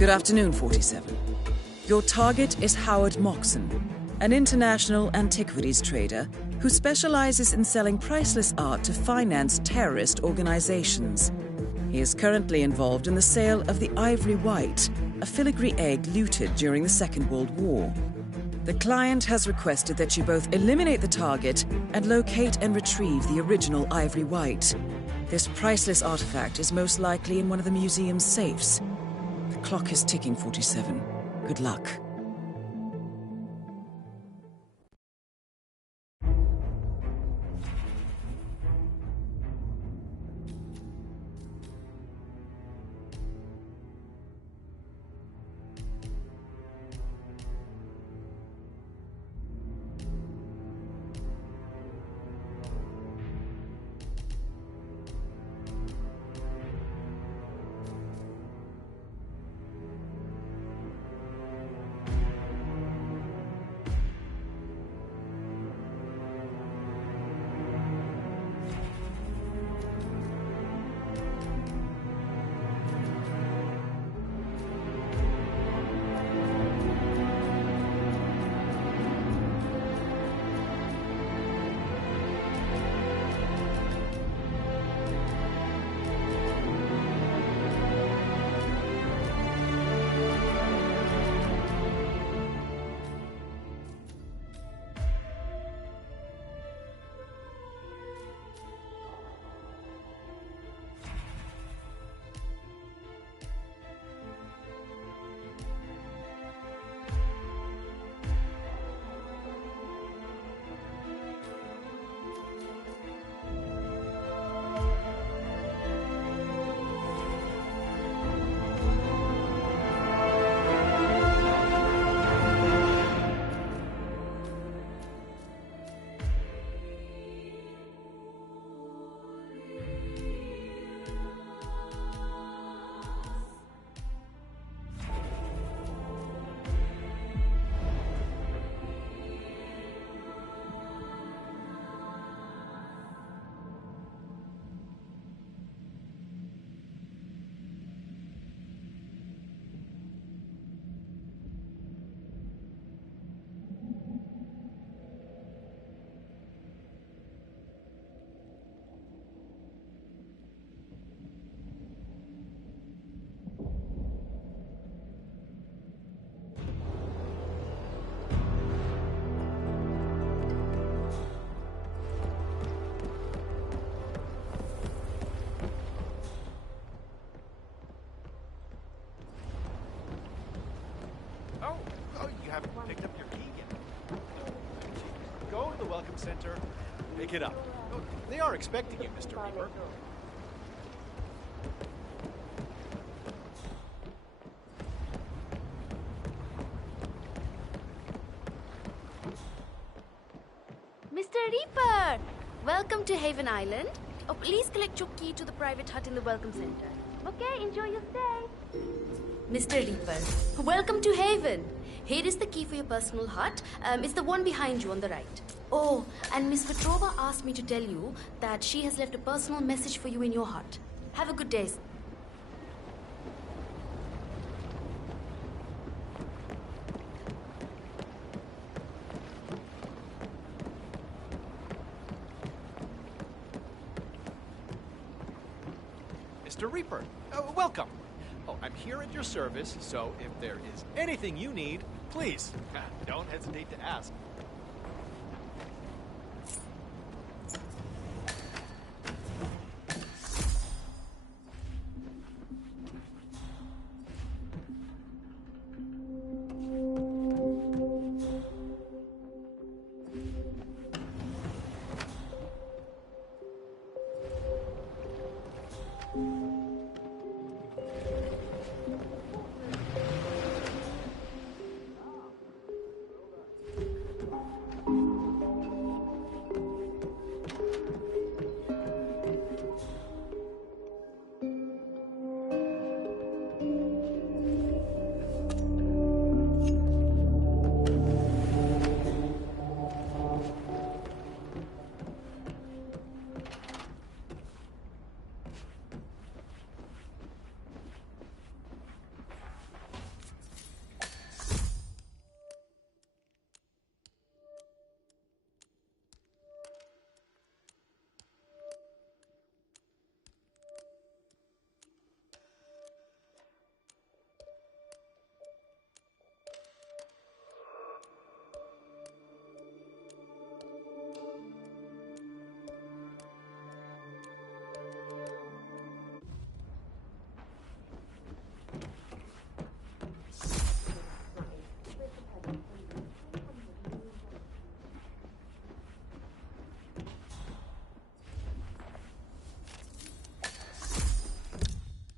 Good afternoon, 47. Your target is Howard Moxon, an international antiquities trader who specializes in selling priceless art to finance terrorist organizations. He is currently involved in the sale of the ivory white, a filigree egg looted during the Second World War. The client has requested that you both eliminate the target and locate and retrieve the original ivory white. This priceless artifact is most likely in one of the museum's safes. The clock is ticking, 47. Good luck. You haven't picked up your key yet. Go to the Welcome Center, pick it up. Oh, they are expecting you, Mr. Reaper. Mr. Reaper! Welcome to Haven Island. Oh, please collect your key to the private hut in the Welcome Center. Okay, enjoy your stay. Mr. Reaper, welcome to Haven. Here is the key for your personal hut. It's the one behind you on the right. Oh, and Miss Petrova asked me to tell you that she has left a personal message for you in your hut. Have a good day. Mr. Reaper, welcome. Oh, I'm here at your service, so if there is anything you need, please, don't hesitate to ask.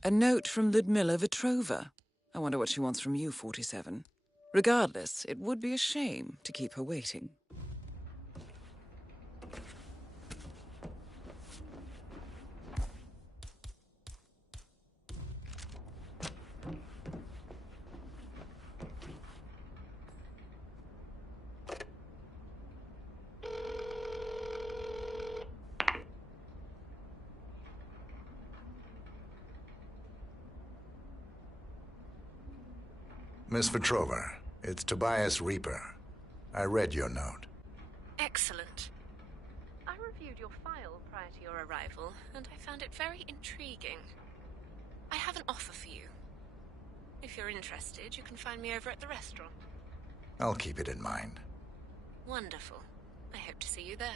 A note from Ludmilla Vetrova. I wonder what she wants from you, 47. Regardless, it would be a shame to keep her waiting. Miss Vetrova, it's Tobias Reaper. I read your note. Excellent. I reviewed your file prior to your arrival, and I found it very intriguing. I have an offer for you. If you're interested, you can find me over at the restaurant. I'll keep it in mind. Wonderful. I hope to see you there.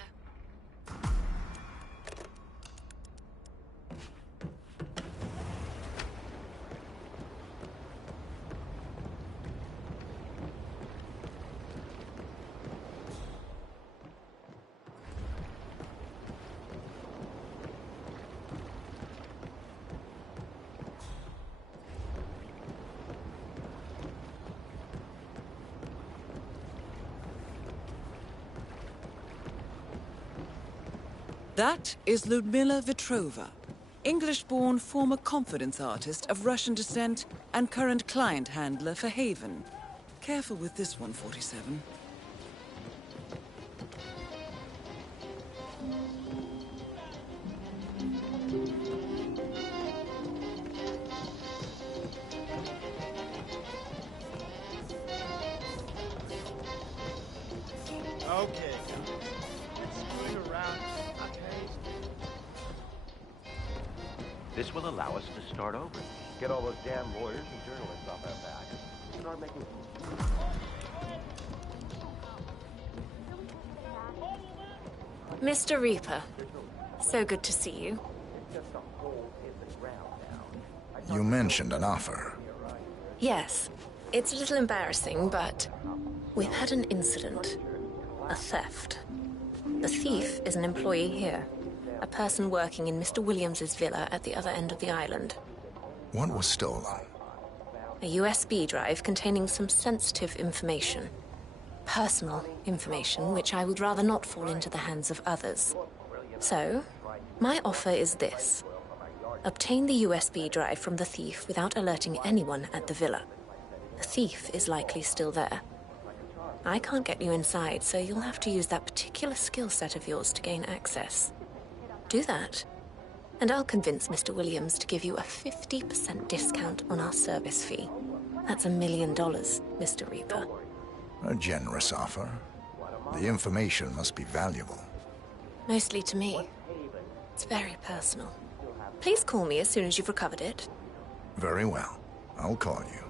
That is Ludmilla Vetrova, English-born former confidence artist of Russian descent and current client handler for Haven. Careful with this one, 47. Okay. It's screwing around. This will allow us to start over. Get all those damn lawyers and journalists off our backs. Start making... Mr. Reaper, so good to see you. You mentioned an offer. Yes, it's a little embarrassing, but we've had an incident. A theft. The thief is an employee here. A person working in Mr. Williams's villa at the other end of the island. What was stolen? A USB drive containing some sensitive information. Personal information, which I would rather not fall into the hands of others. So, my offer is this. Obtain the USB drive from the thief without alerting anyone at the villa. The thief is likely still there. I can't get you inside, so you'll have to use that particular skill set of yours to gain access. Do that, and I'll convince Mr. Williams to give you a 50% discount on our service fee. That's $1 million, Mr. Reaper. A generous offer. The information must be valuable. Mostly to me. It's very personal. Please call me as soon as you've recovered it. Very well. I'll call you.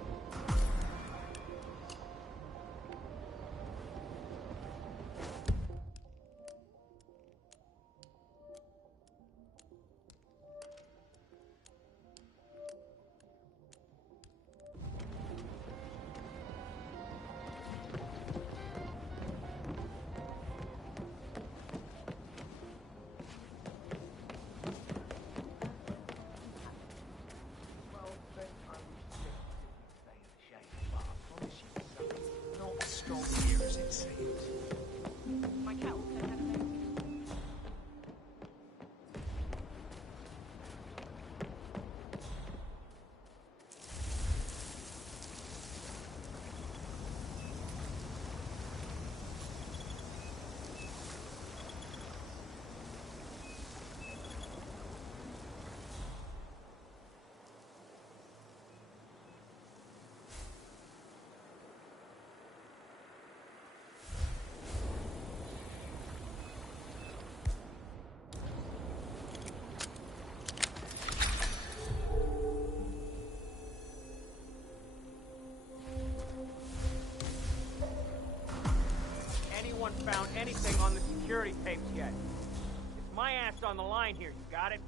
Found anything on the security tapes yet. It's my ass on the line here, you got it?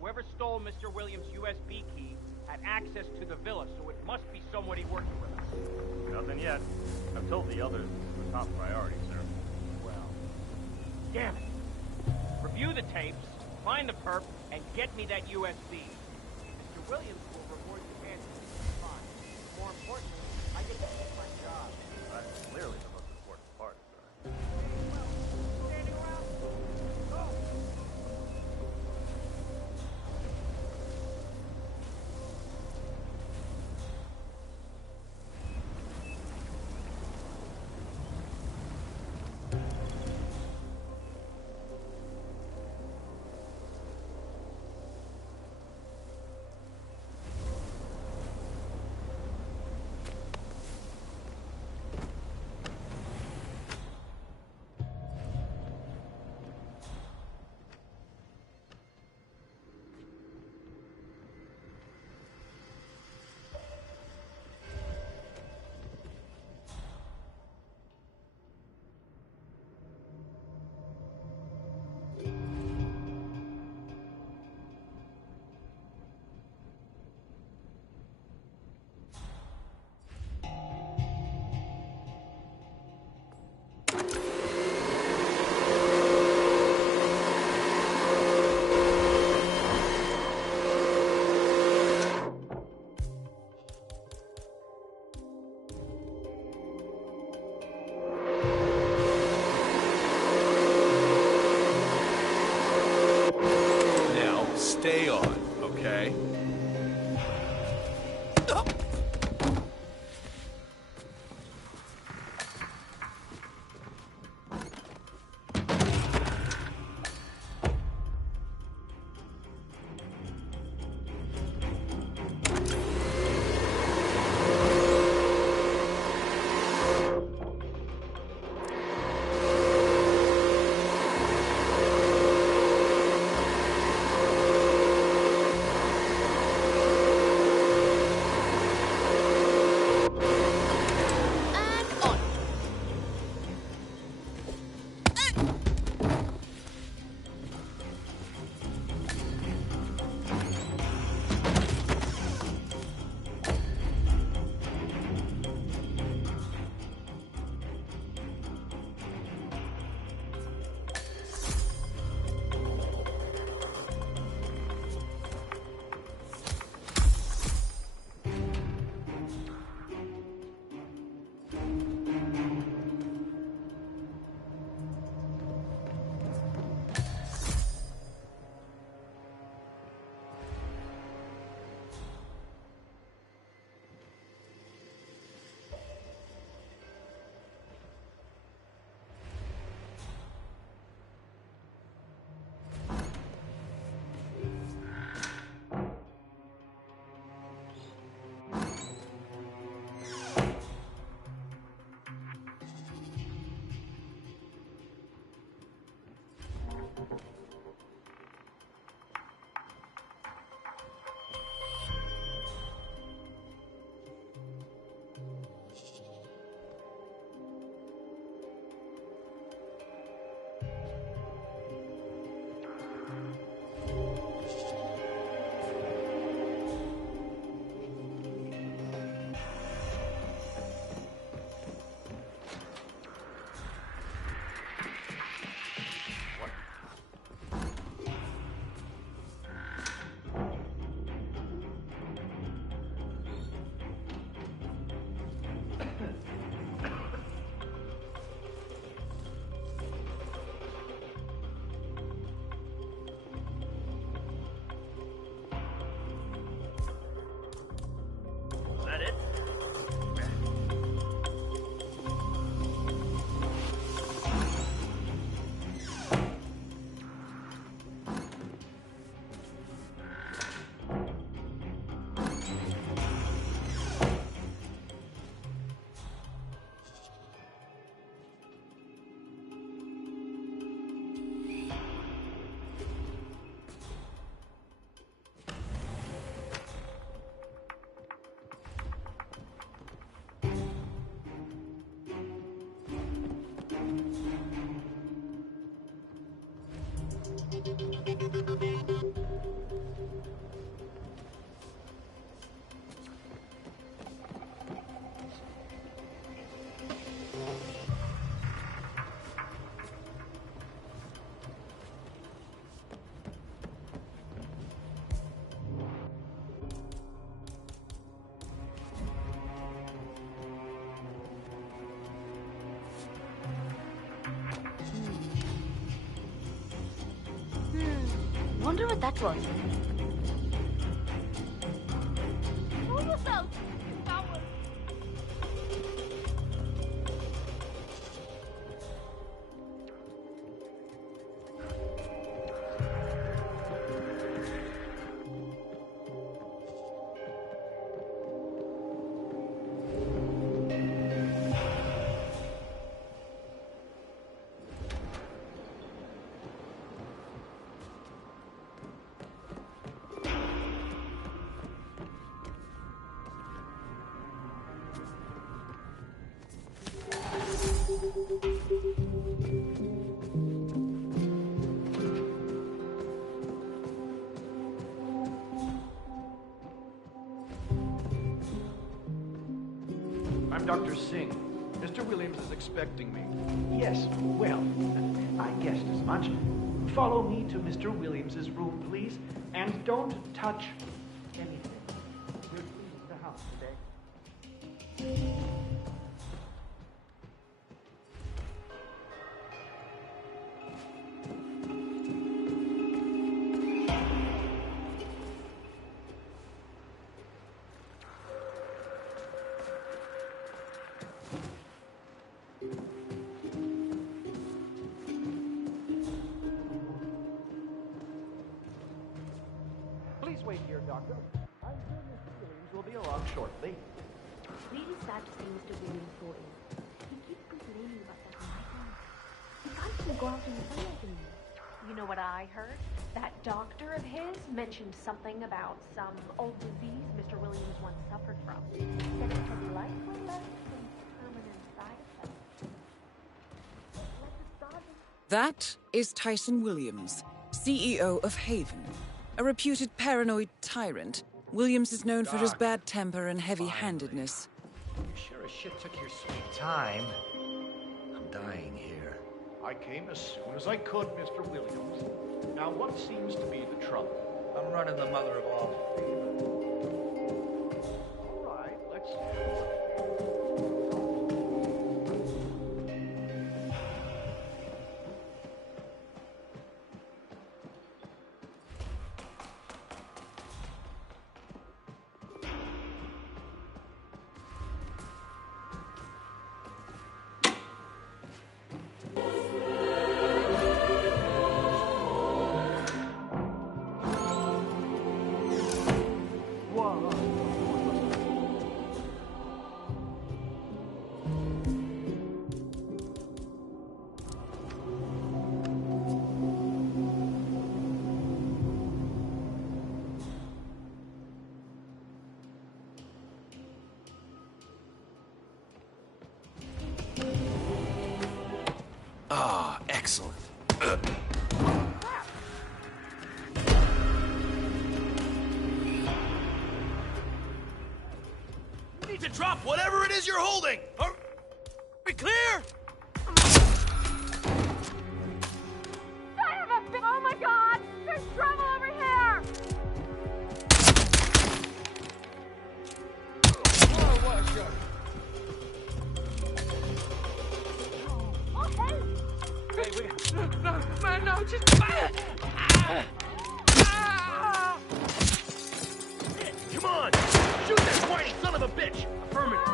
Whoever stole Mr. Williams' USB key had access to the villa, so it must be somebody working with us. Nothing yet. I've told the others it's the top priority, sir. Well, damn it. Review the tapes, find the perp, and get me that USB. Mr. Williams will reward you handsomely for the fine. More importantly, I get to keep my job. That's clearly the most important part, sir. Standing around? Go! Stay on, okay? Wonder what that was. Move yourself! Coward! I'm Dr. Singh. Mr. Williams is expecting me. Yes, well, I guessed as much. Follow me to Mr. Williams's room, please, and don't touch anything. We're leaving the house today. Please wait here, Doctor. I'm sure Mr. Williams will be along shortly. Really sad to see Mr. Williams go in. He keeps complaining about that makin. He can't even go out in the sunlight anymore. You know what I heard? That doctor of his mentioned something about some old disease Mr. Williams once suffered from. Said it had likely left some permanent side effects. Like the sergeant. That is Tyson Williams, CEO of Haven. A reputed paranoid tyrant, Williams is known for his bad temper and heavy-handedness. You sure as shit took your sweet time. I'm dying here. I came as soon as I could, Mr. Williams. Now, what seems to be the trouble? I'm running the mother of all. All right, let's... Ah, excellent. You need to drop whatever it is you're holding! Are we clear? Oh my god! There's trouble over here! Oh, hey! No, man, no, just... Come on! Shoot that whiny son of a bitch! Affirmative.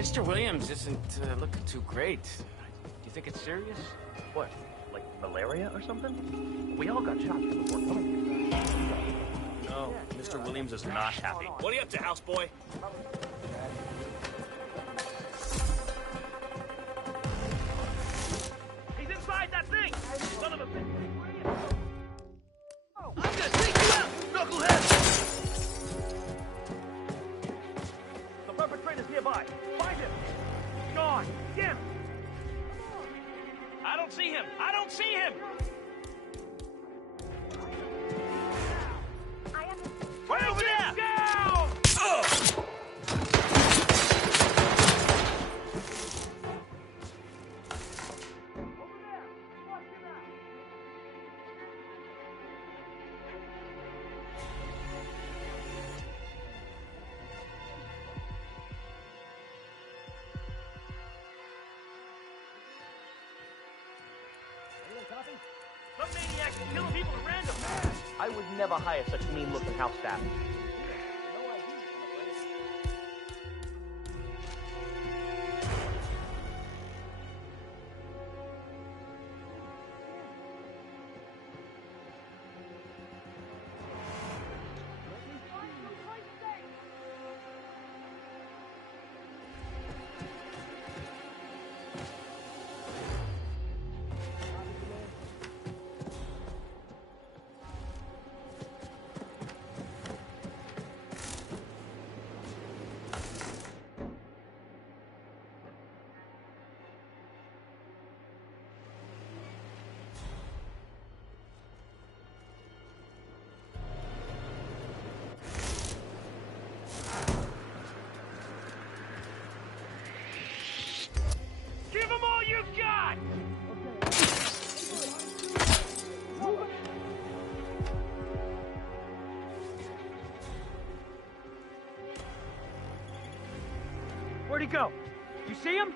Mr. Williams isn't looking too great. Do you think it's serious? What? Like malaria or something? We all got shots before coming here. No, Mr. Williams is not happy. What are you up to, houseboy? He's inside that thing! Son of a bitch! I'm gonna take you out, knucklehead! The perpetrator's nearby. Find him! He's gone! Get him! I don't see him! I don't see him! Right over there! Down! Some maniacs are killing people at random. I would never hire such mean-looking house staff. Give them all you've got! Where'd he go? You see him?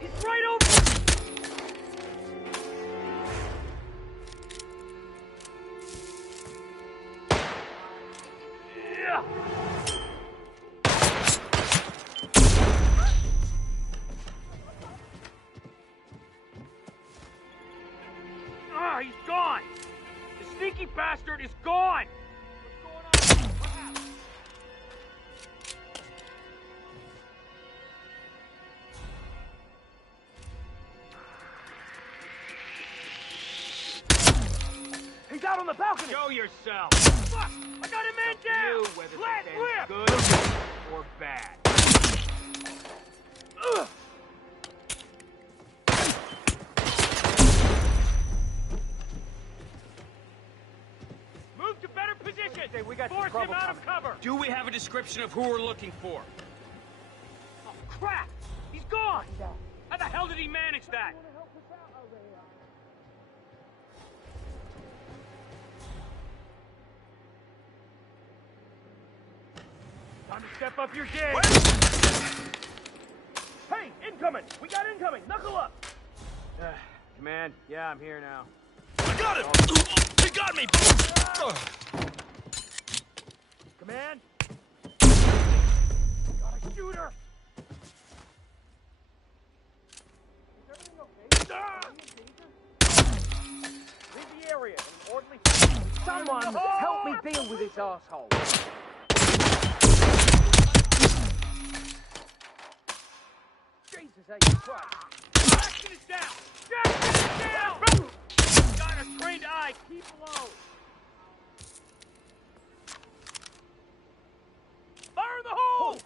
He's right over... Yeah! Ah, he's gone! The sneaky bastard is gone! What's going on? What happened? He's out on the balcony! Show yourself! Fuck! I got a man down! You, whether Let this rip! ends good or bad. Ugh! Move to better position! Okay, we got Force some him trouble out of cover! Do we have a description of who we're looking for? Oh, crap! He's gone! How the hell did he manage that? Time to step up your game! Hey, incoming! We got incoming! Knuckle up! Command, yeah, I'm here now. I got him! He got me! Command! Got a shooter! Is everything okay? Leave the area in an orderly fashion. Someone help me deal with this asshole! Jesus H. Christ! Jackson is down! Jackson is down! Got a trained eye, keep low! Fire in the hole!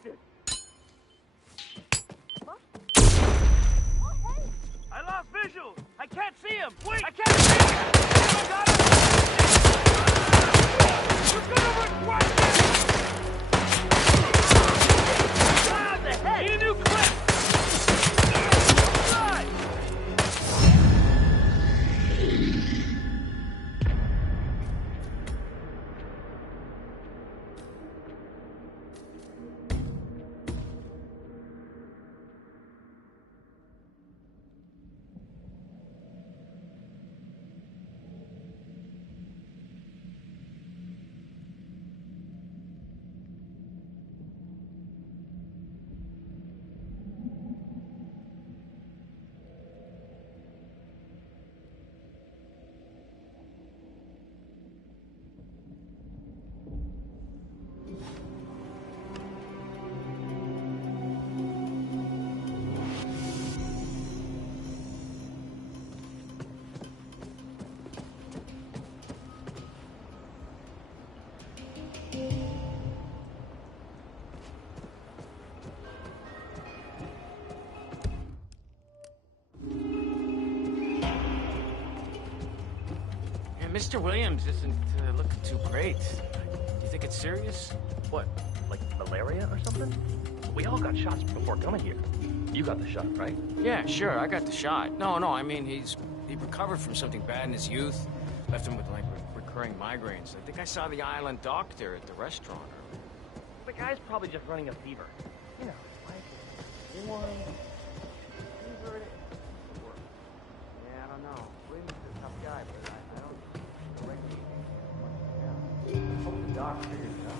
I lost visual! I can't see him! Wait! I can't see him! I got him! We're gonna require him! The head! Need a new clip! Mr. Williams isn't looking too great. Do you think it's serious? What? Like malaria or something? We all got shots before coming here. You got the shot, right? Yeah, sure, I got the shot. No, I mean, he recovered from something bad in his youth. Left him with, like, recurring migraines. I think I saw the island doctor at the restaurant earlier. The guy's probably just running a fever. You know, like, warm, fever, Yeah, I don't know. Williams is a tough guy, but I don't directly Hope the doc figures it out.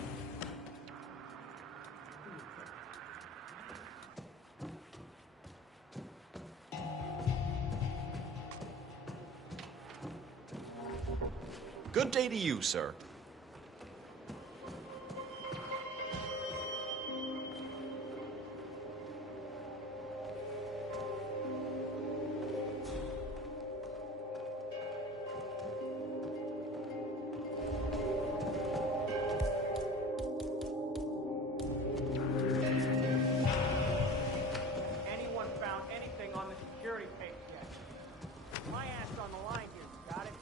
Good day to you, sir. Anyone found anything on the security tapes yet? My ass on the line here, you got it?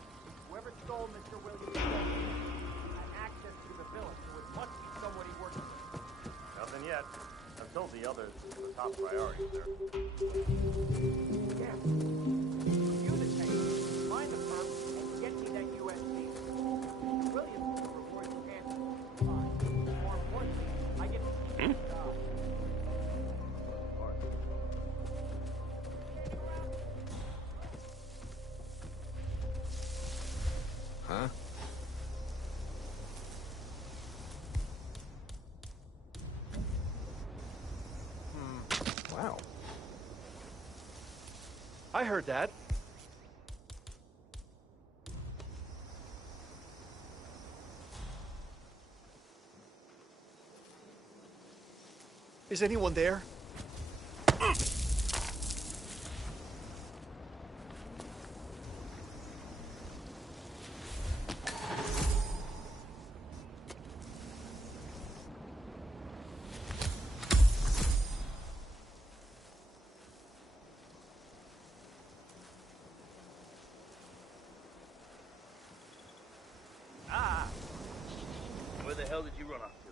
Whoever stole Mr. Williams had access to the villa, so it must be somebody working with. Nothing yet. I've told the others it's the top priority, sir. Yeah. Review the tapes, find the perp, and get me that USB. Mr. Williams will reward you handsomely. Fine. More importantly, I get to keep the job. Huh? Wow. I heard that. Is anyone there? Where the hell did you run off to?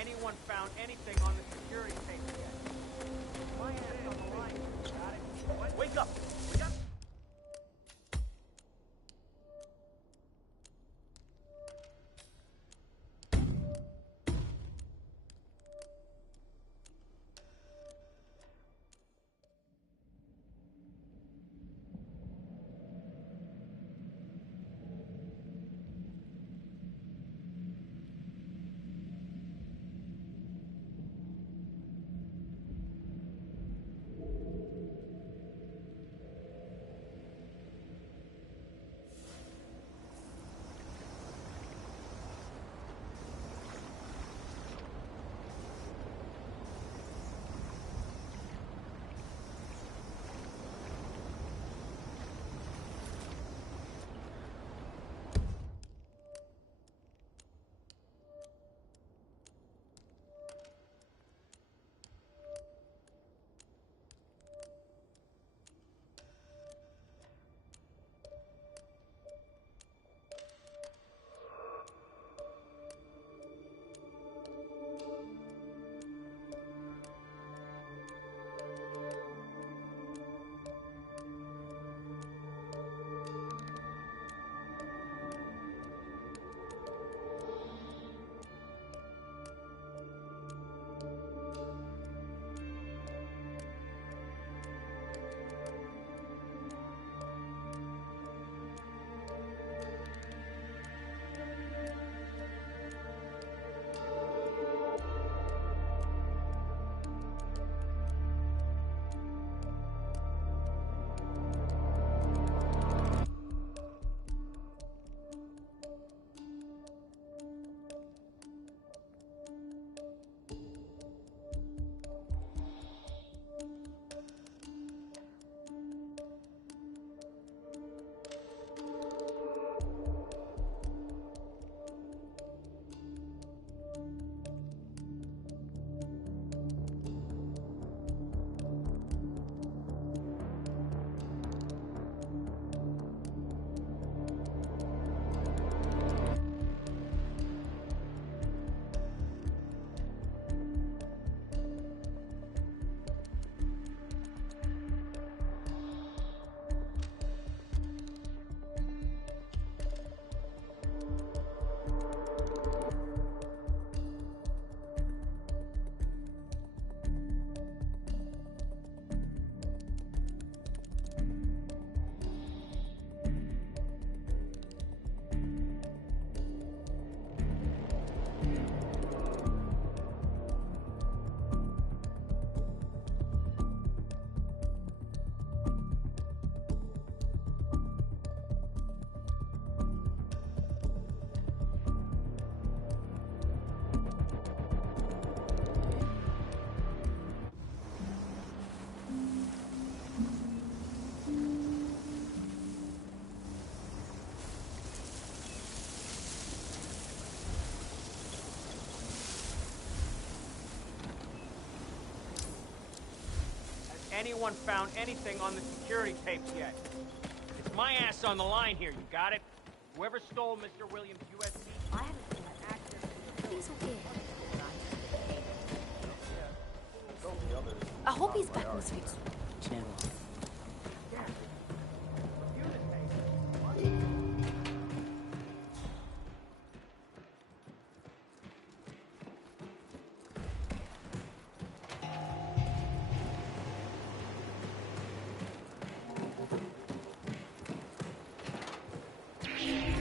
Anyone found anything on the security tapes yet? My ass on the line here, you got it? What? Wake up! We got... anyone found anything on the security tapes yet. It's my ass on the line here, you got it? Whoever stole Mr. Williams' USB... I haven't seen access to the He's okay. I hope he's back in his feet. Channel.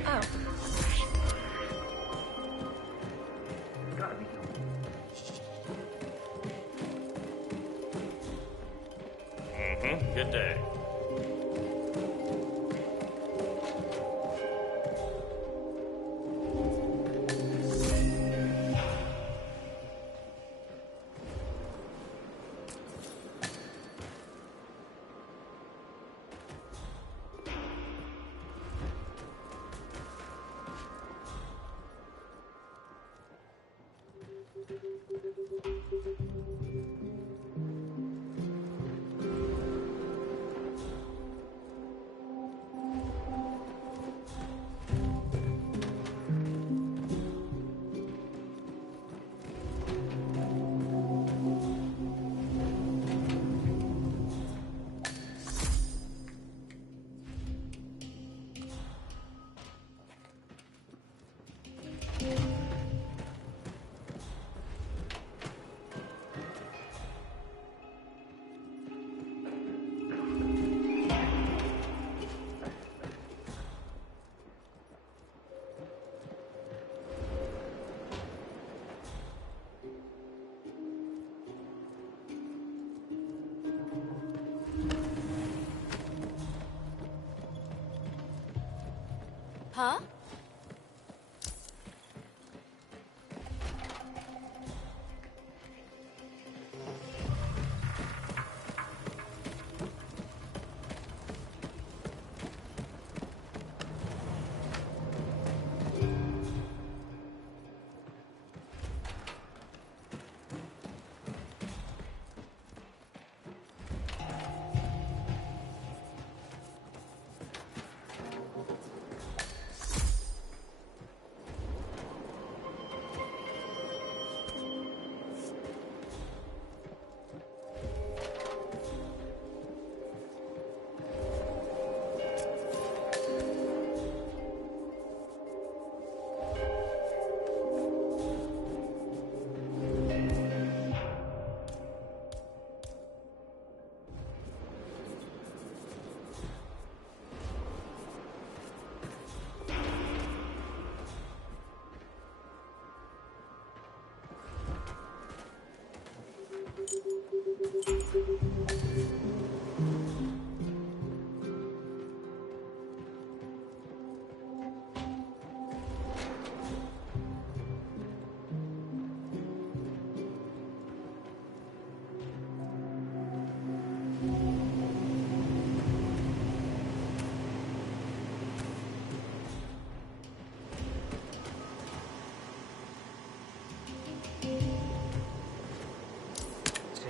Oh. Good day. Huh?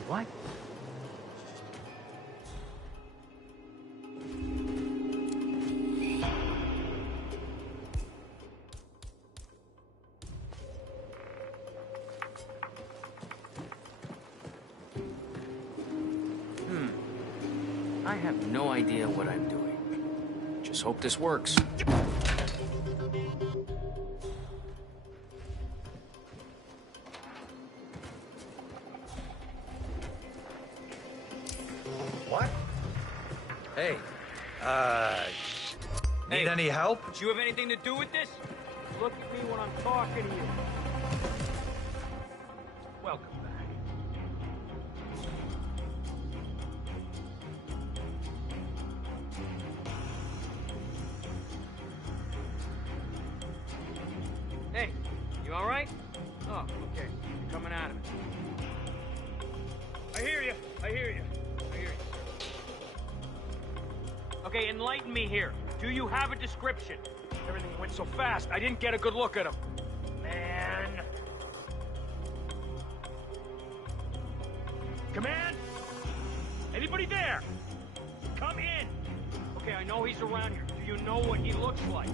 What? I have no idea what I'm doing. Just hope this works. What? Hey, need any help? Do you have anything to do with this? Look at me when I'm talking to you. Welcome back. Hey, you all right? Oh, okay. You're coming out of it. I hear you. I hear you. I hear you. Okay, enlighten me here. Do you have a description? Everything went so fast, I didn't get a good look at him. Man. Command? Anybody there! Come in! Okay, I know he's around here. Do you know what he looks like?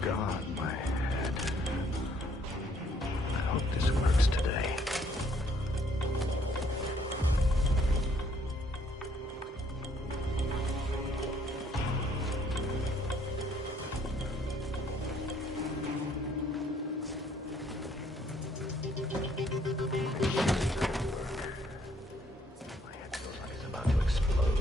God, my head. I hope this works today. My head feels like it's about to explode.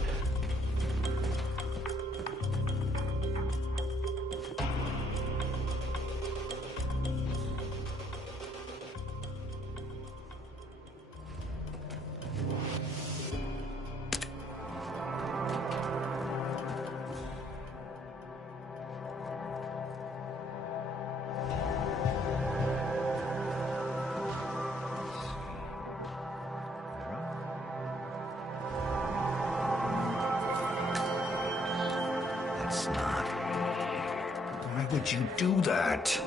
That's not. Why would you do that?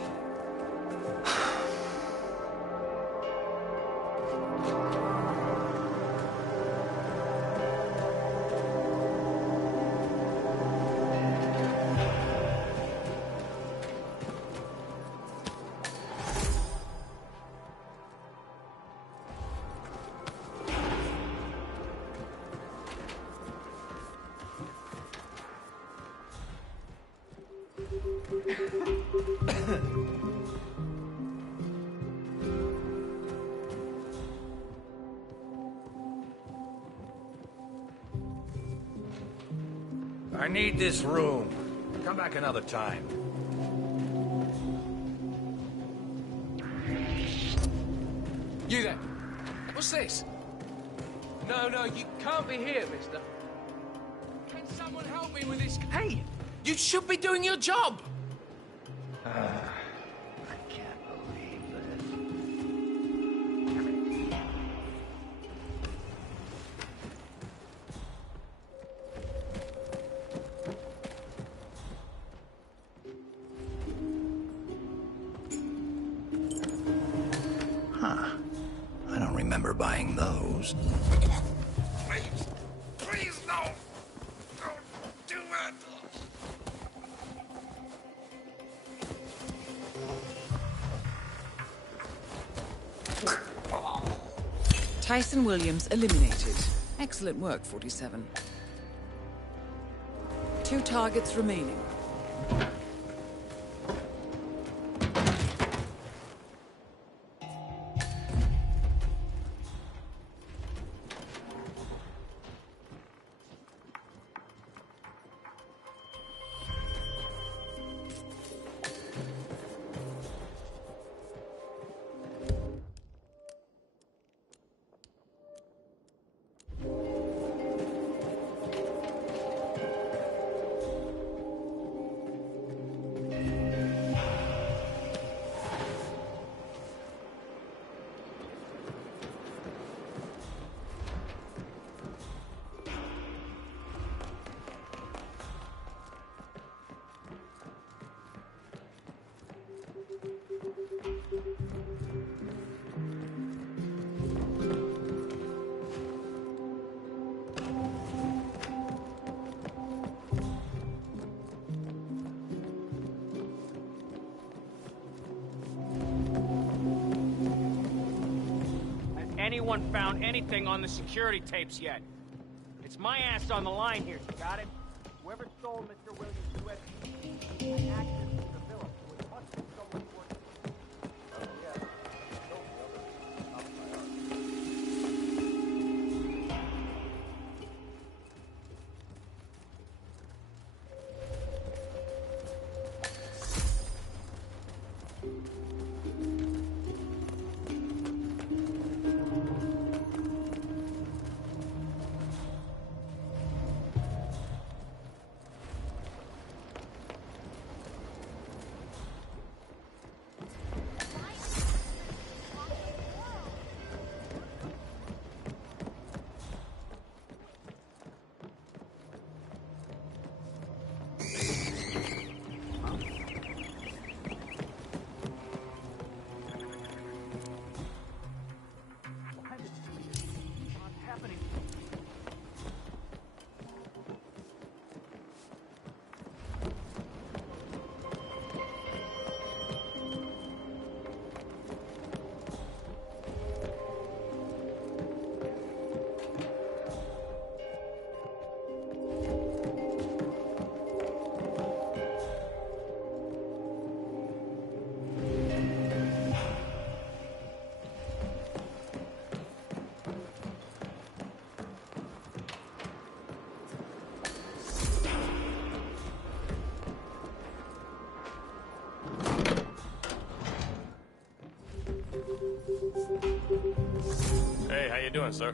I need this room. Come back another time. You there? What's this? No, you can't be here, mister. Can someone help me with this? Hey, you should be doing your job. I can't believe this. Huh. I don't remember buying those. Please, no! Don't do that! Tyson Williams eliminated. Excellent work, 47. 2 targets remaining. Anyone found anything on the security tapes yet? It's my ass on the line here, you got it? Whoever stole Mr. Williams' USB had access to the villa, so it must be someone working. Oh, yeah. you doing, sir?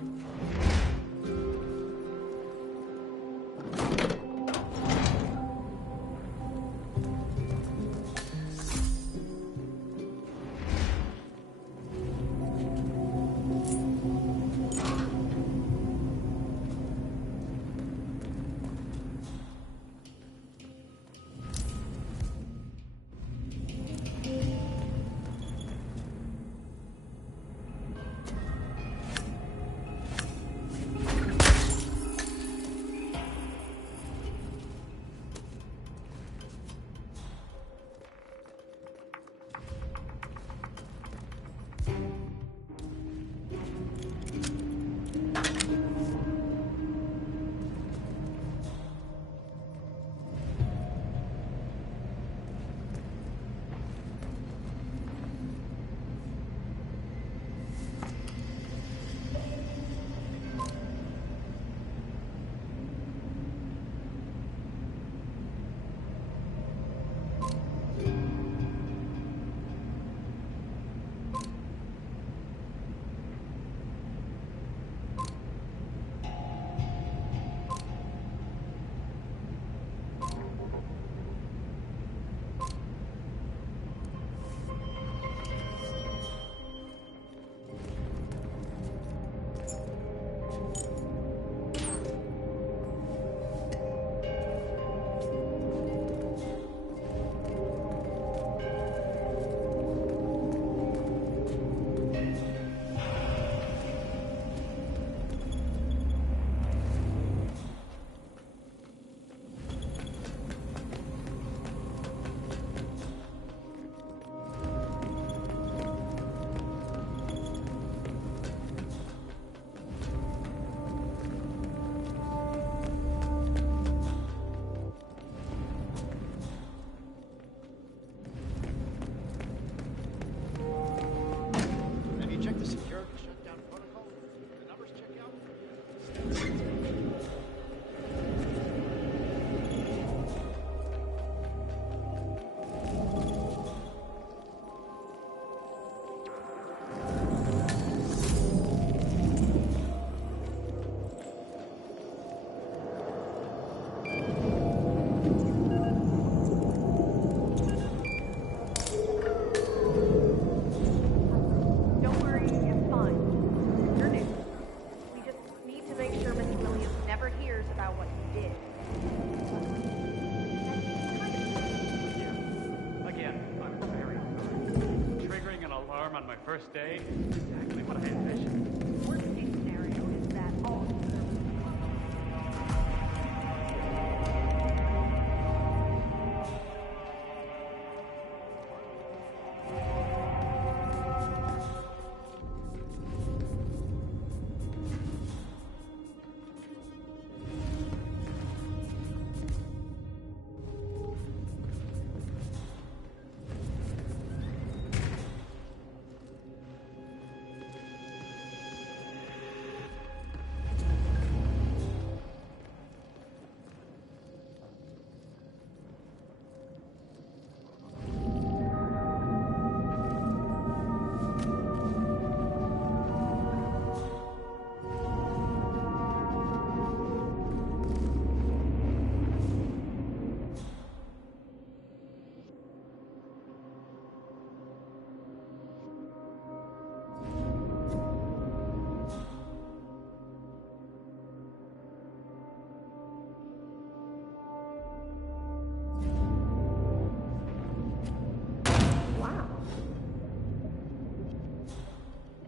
First day, exactly what I envisioned. Worst case scenario is that all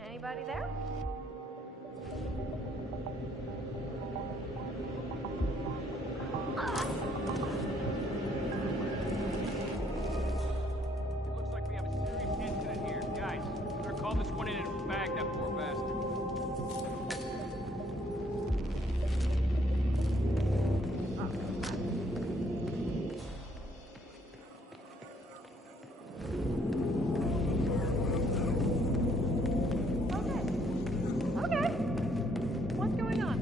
Anybody there? It looks like we have a serious incident here. Guys, better call this one in and bag that poor bastard. Okay. What's going on?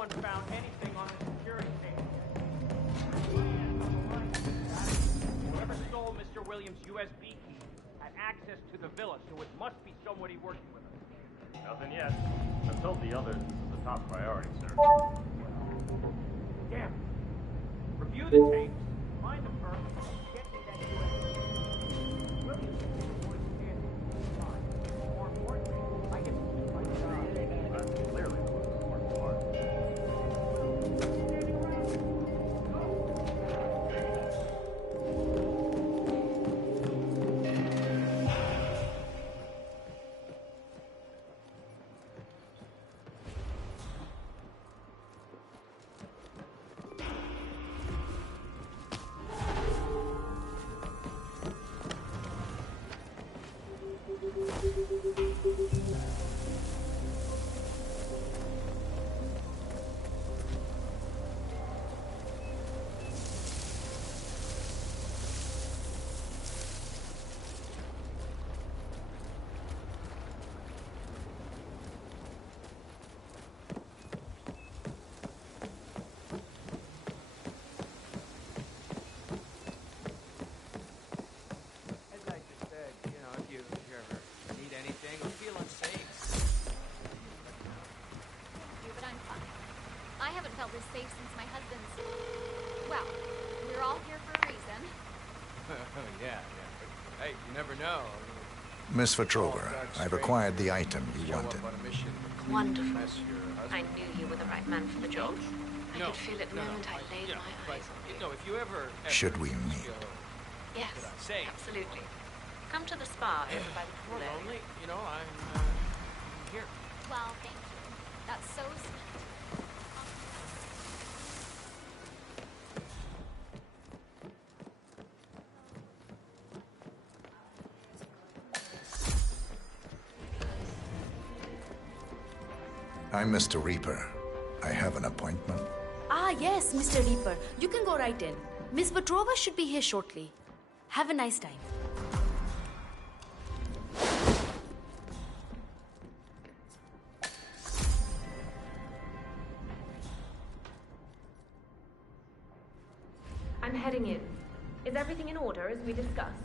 anyone found anything on the security tape yet. Whoever stole Mr. Williams' USB key had access to the villa, so it must be somebody working with us. Nothing yet. I've told the others this is a top priority, sir. Damn. Review the tapes, find the person, and get me that USB. Williams is the voice in. More importantly, I get to do my job. That's clearly the most important part. This safe since my husband's... Well, we're all here for a reason. yeah. But, hey, you never know. Miss Petrova, I've acquired the item you wanted. Wonderful. I knew you were the right man for the job. I could feel it the moment I laid my eyes on you. No, if you ever Should we meet? Yes, absolutely. Come to the spa over by the pool area. Only, I'm here. Well, thank you. That's so sweet. I'm Mr. Reaper. I have an appointment. Ah, yes, Mr. Reaper. You can go right in. Miss Petrova should be here shortly. Have a nice time. I'm heading in. Is everything in order as we discussed?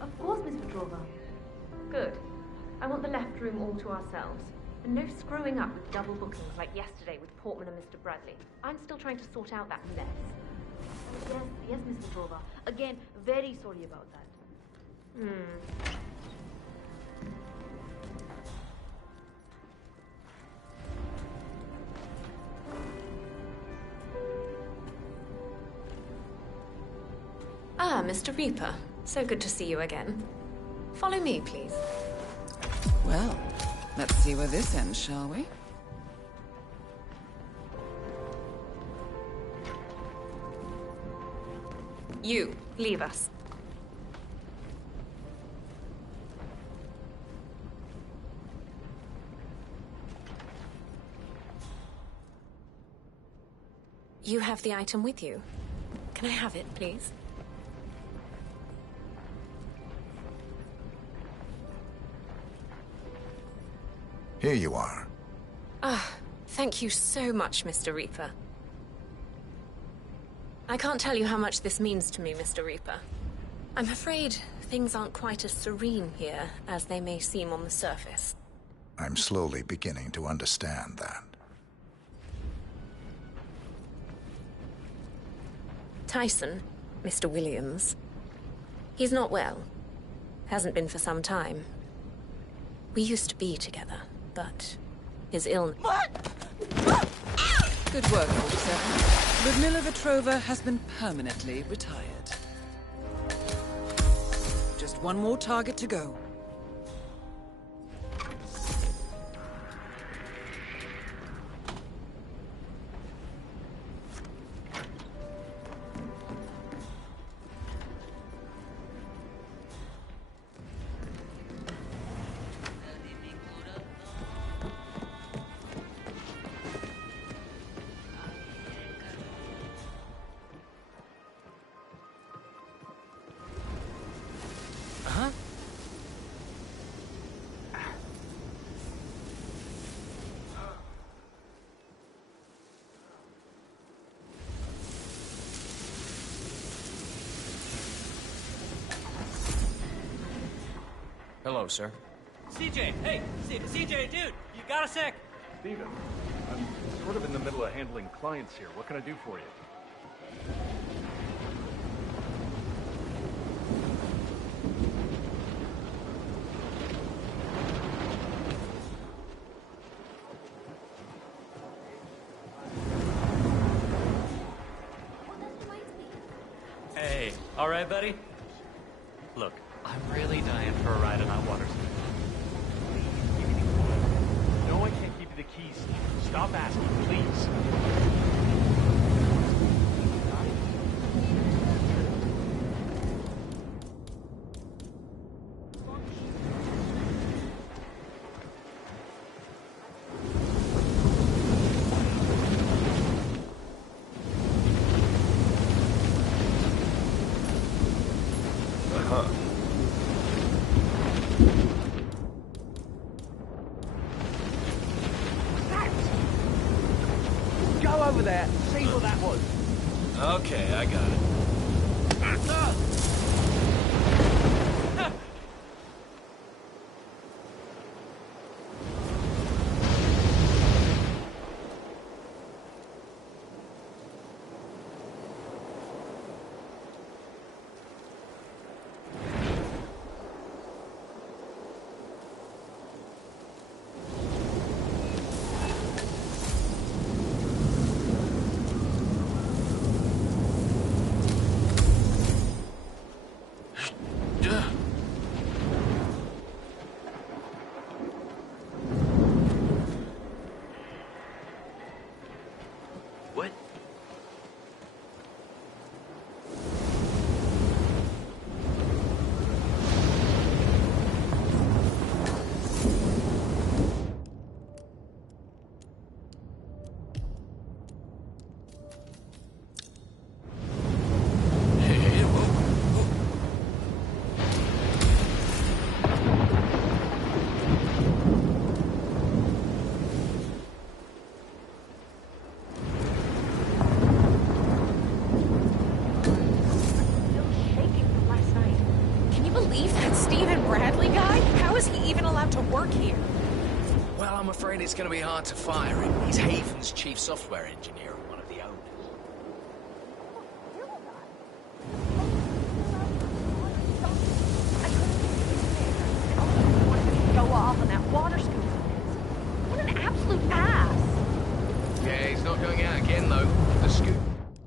Of course, Miss Petrova. Good. I want the left room all to ourselves. And no screwing up with double bookings like yesterday with Portman and Mr. Bradley. I'm still trying to sort out that mess. Yes, Miss Petrova. Again, very sorry about that. Ah, Mr. Reaper. So good to see you again. Follow me, please. Well, let's see where this ends, shall we? You, leave us. You have the item with you. Can I have it, please? Here you are. Ah, thank you so much, Mr. Reaper. I can't tell you how much this means to me, Mr. Reaper. I'm afraid things aren't quite as serene here as they may seem on the surface. I'm slowly beginning to understand that. Tyson, Mr. Williams, he's not well. Hasn't been for some time. We used to be together, but his illness... Good work, 47. Ludmila Petrova has been permanently retired. Just one more target to go. Hello, sir. CJ, hey, CJ, dude, you got a sec? Steven, I'm sort of in the middle of handling clients here. What can I do for you? Hey, all right, buddy? Look, I'm really dying for a ride on that water ski. No, I can't give you the keys. Stop asking, please. Go over there, see what that was. Okay, I got it. What? I'm afraid it's going to be hard to fire him. He's Haven's chief software engineer and one of the owners. Go off on that water scooter. What an absolute ass! Yeah, he's not going out again, though. The scoot.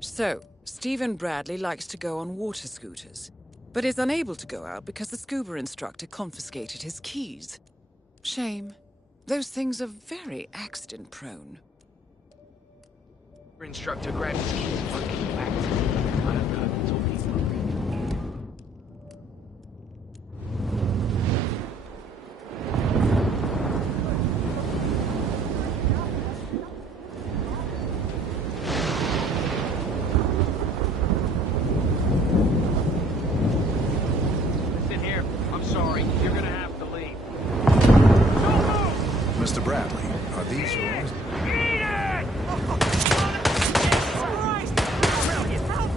So, Stephen Bradley likes to go on water scooters, but is unable to go out because the scuba instructor confiscated his keys. Shame. Those things are very accident-prone. Instructor grabbed his keys and fucking whacked him. I don't know if it's all he's Listen here, I'm sorry. You're gonna have to leave. Mr. Bradley, are these yours? Eat it! Christ! Help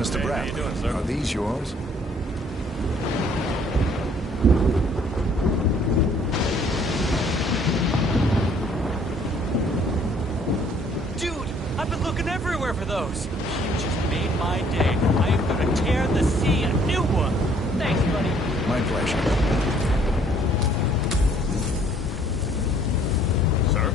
Mr. Hey, Bradley, how you doing, sir? are these yours? Dude, I've been looking everywhere for those. You just made my day. I am gonna tear the sea a new one. Thanks, buddy. My pleasure. Sir?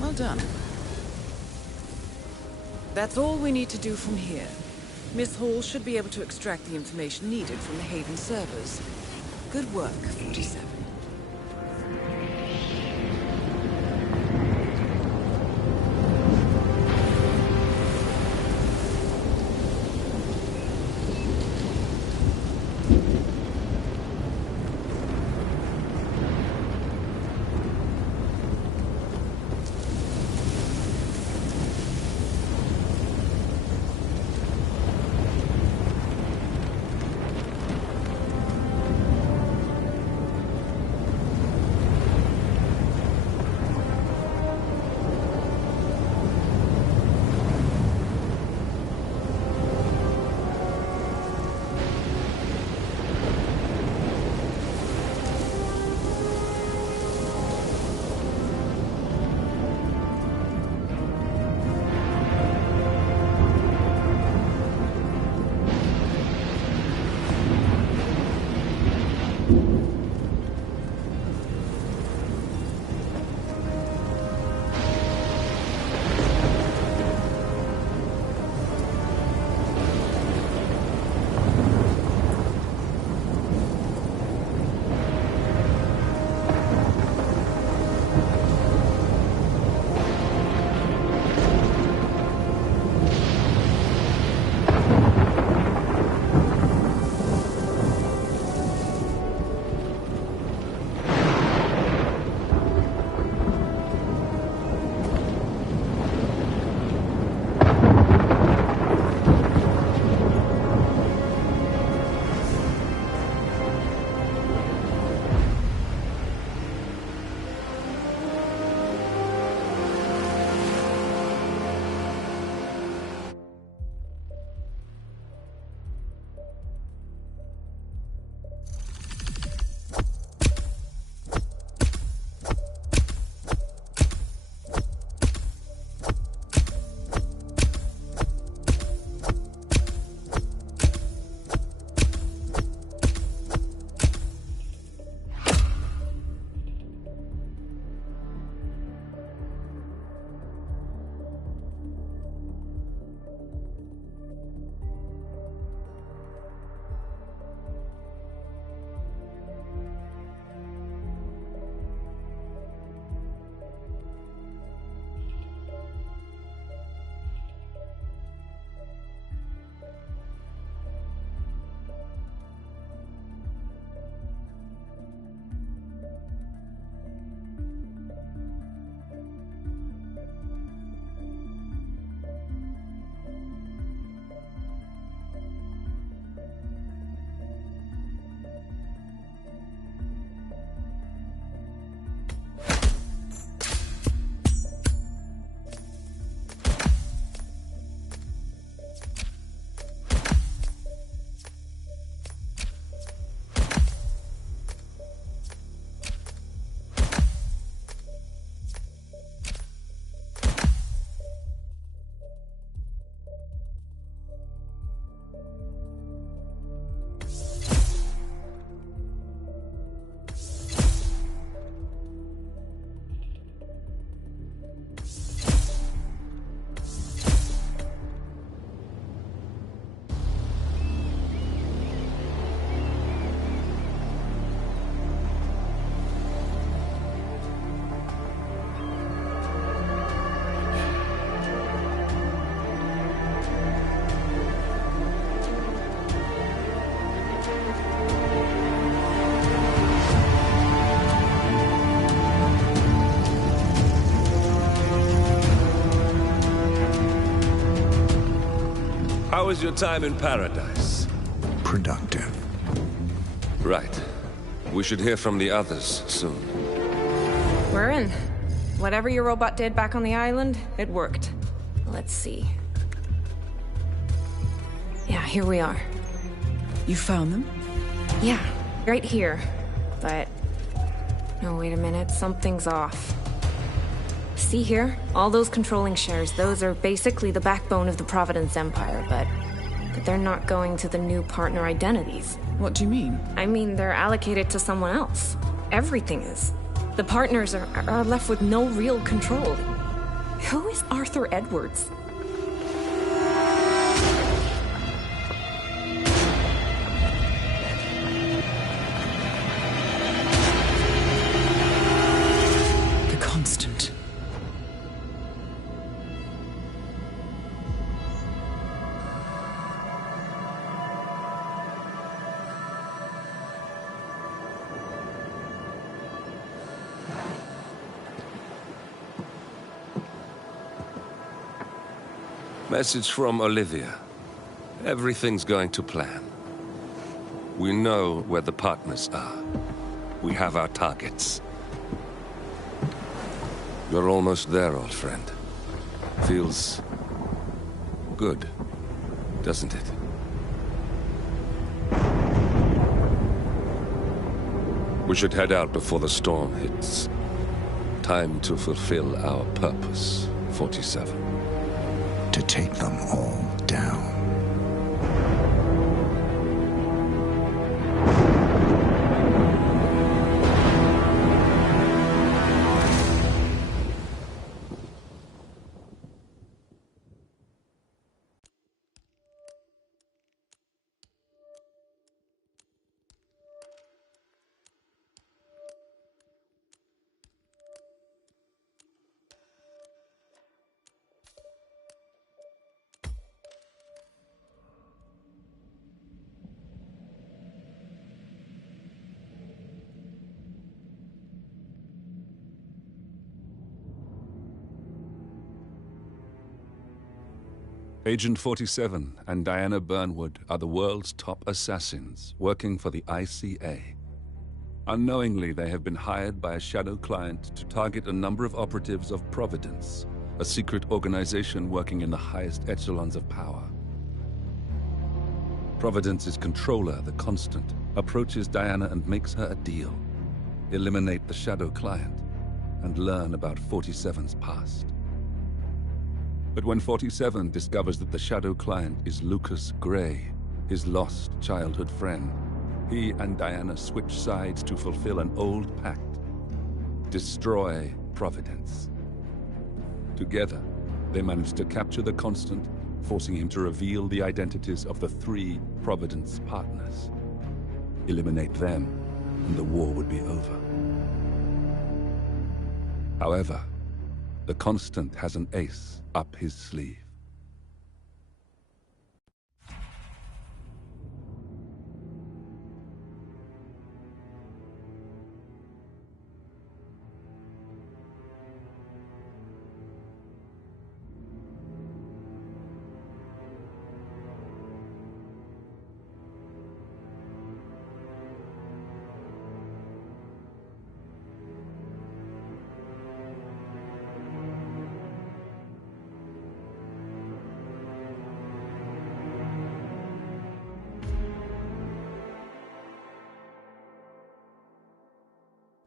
Well done. That's all we need to do from here. Miss Hall should be able to extract the information needed from the Haven servers. Good work, 47. How was your time in paradise? Productive. Right. We should hear from the others soon. We're in. Whatever your robot did back on the island, it worked. Let's see. Yeah, here we are. You found them? Yeah, right here. But... no, wait a minute. Something's off. See here? All those controlling shares, those are basically the backbone of the Providence Empire, but they're not going to the new partner identities. What do you mean? I mean, they're allocated to someone else. Everything is. The partners are left with no real control. Who is Arthur Edwards? The Constant. Message from Olivia. Everything's going to plan. We know where the partners are. We have our targets. You're almost there, old friend. Feels good, doesn't it? We should head out before the storm hits. Time to fulfill our purpose, 47. To take them all down. Agent 47 and Diana Burnwood are the world's top assassins working for the ICA. Unknowingly, they have been hired by a shadow client to target a number of operatives of Providence, a secret organization working in the highest echelons of power. Providence's controller, the Constant, approaches Diana and makes her a deal. Eliminate the shadow client and learn about 47's past. But when 47 discovers that the shadow client is Lucas Gray, his lost childhood friend, he and Diana switch sides to fulfill an old pact: destroy Providence. Together, they manage to capture the Constant, forcing him to reveal the identities of the 3 Providence partners. Eliminate them, and the war would be over. However, the Constant has an ace up his sleeve.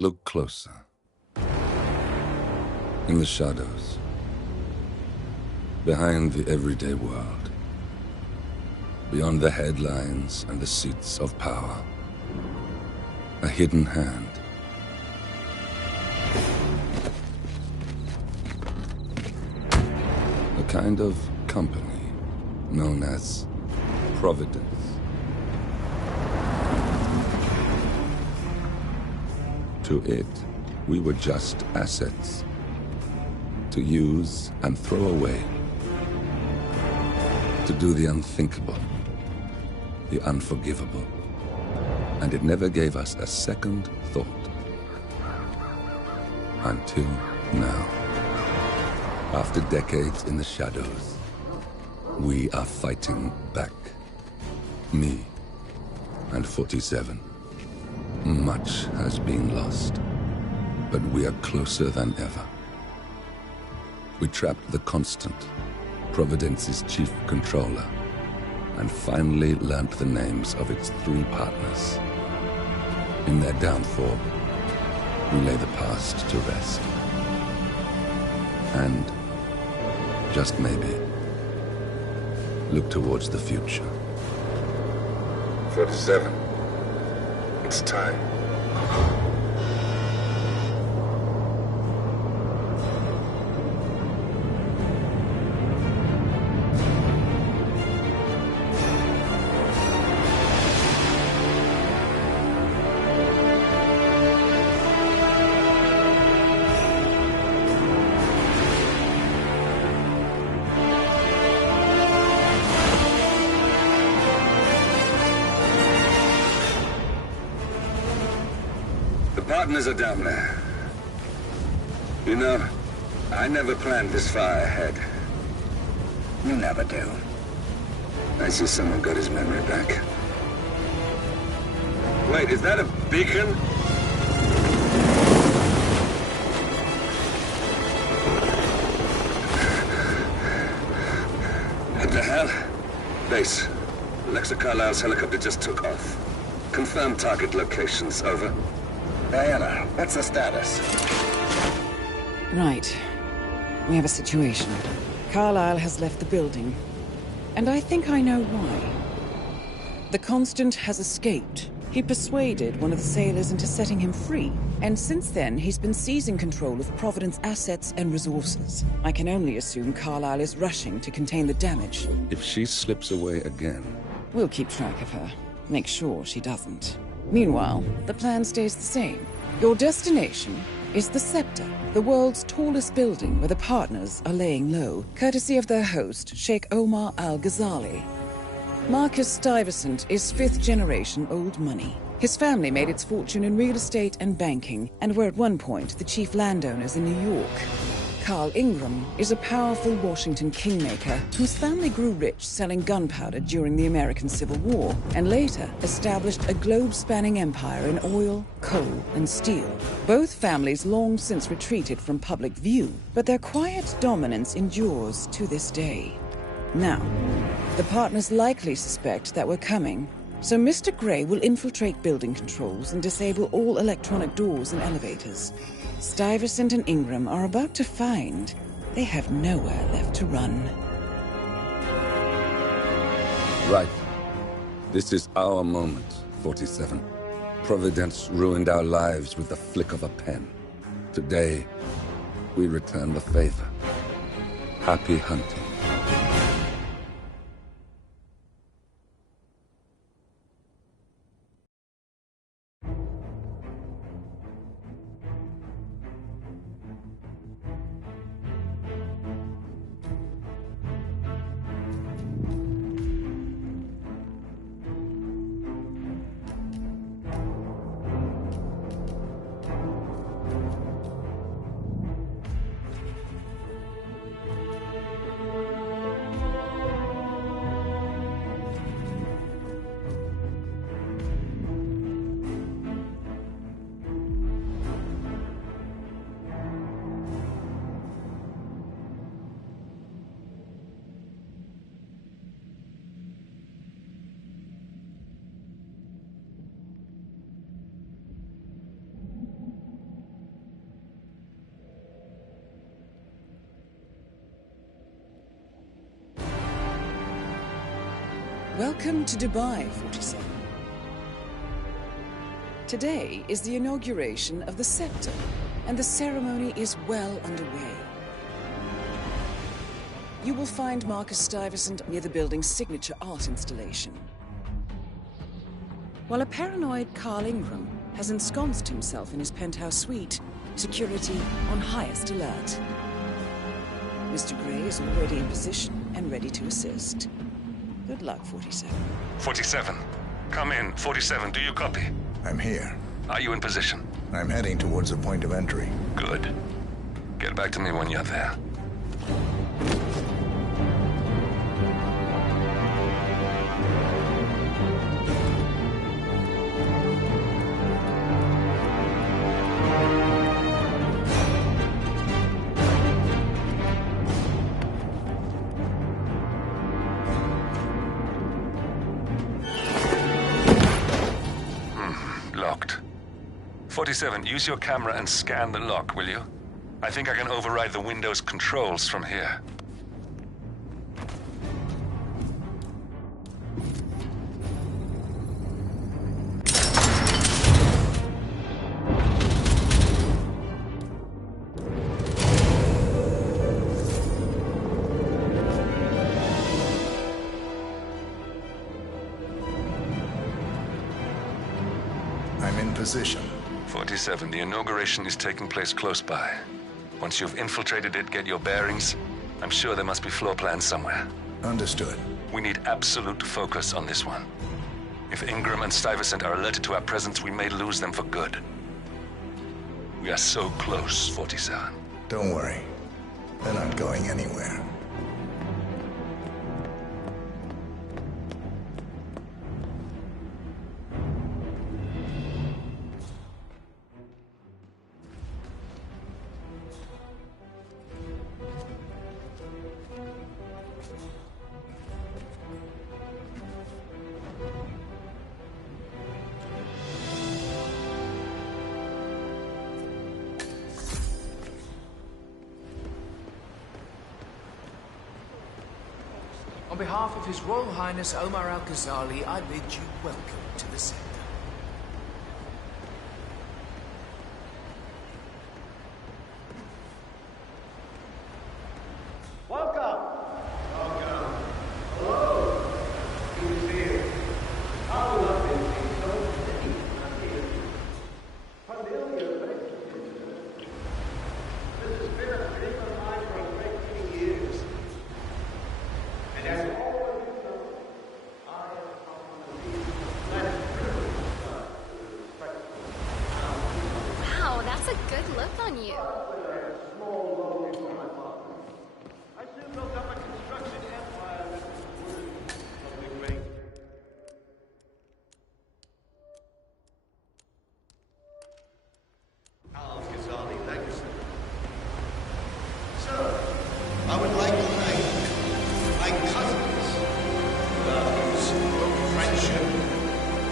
Look closer. In the shadows. Behind the everyday world. Beyond the headlines and the seats of power. A hidden hand. A kind of company known as Providence. To it, we were just assets. To use and throw away. To do the unthinkable. The unforgivable. And it never gave us a second thought. Until now. After decades in the shadows, We are fighting back. Me and 47. Much has been lost, but we are closer than ever. We trapped the Constant, Providence's chief controller, and finally learnt the names of its 3 partners. In their downfall, we lay the past to rest. And, just maybe, look towards the future. 47. It's time. Partners are down there. You know, I never planned this far ahead. You never do. I see someone got his memory back. Wait, is that a beacon? What the hell? Base. Alexa Carlisle's helicopter just took off. Confirm target locations, over. Diana, what's the status? Right. We have a situation. Carlisle has left the building. And I think I know why. The Constant has escaped. He persuaded one of the sailors into setting him free. And since then, he's been seizing control of Providence assets and resources. I can only assume Carlisle is rushing to contain the damage. If she slips away again... We'll keep track of her. Make sure she doesn't. Meanwhile, the plan stays the same. Your destination is the Scepter, the world's tallest building where the partners are laying low, courtesy of their host, Sheikh Omar Al-Ghazali. Marcus Stuyvesant is 5th-generation old money. His family made its fortune in real estate and banking, and were at one point the chief landowners in New York. Carl Ingram is a powerful Washington kingmaker whose family grew rich selling gunpowder during the American Civil War, and later established a globe-spanning empire in oil, coal, and steel. Both families long since retreated from public view, but their quiet dominance endures to this day. Now, the partners likely suspect that we're coming, so Mr. Grey will infiltrate building controls and disable all electronic doors and elevators. Stuyvesant and Ingram are about to find they have nowhere left to run. Right. This is our moment, 47. Providence ruined our lives with the flick of a pen. Today, we return the favor. Happy hunting. Welcome to Dubai, 47. Today is the inauguration of the Scepter, and the ceremony is well underway. You will find Marcus Stuyvesant near the building's signature art installation, while a paranoid Carl Ingram has ensconced himself in his penthouse suite, security on highest alert. Mr. Grey is already in position and ready to assist. Good luck, 47. 47. Come in. 47, do you copy? I'm here. Are you in position? I'm heading towards the point of entry. Good. Get back to me when you're there. Locked. 47, use your camera and scan the lock, will you? I think I can override the Windows controls from here. I'm in position. 47, the inauguration is taking place close by. Once you've infiltrated it, get your bearings. I'm sure there must be floor plans somewhere. Understood. We need absolute focus on this one. If Ingram and Stuyvesant are alerted to our presence, we may lose them for good. We are so close, 47. Don't worry. They're not going anywhere. On behalf of His Royal Highness Omar Al-Ghazali, I bid you welcome to the center. Welcome. Welcome. Hello. Good to see you. How lovely to see so many familiar faces. This has been a dream of mine for a great many years. And as all of you know, I am one of these less privileged Wow, that's a good look on you. I soon built up a construction empire that was worthy of the great. Al-Ghazali legacy. Sir, I would like to thank my cousins, whose friendship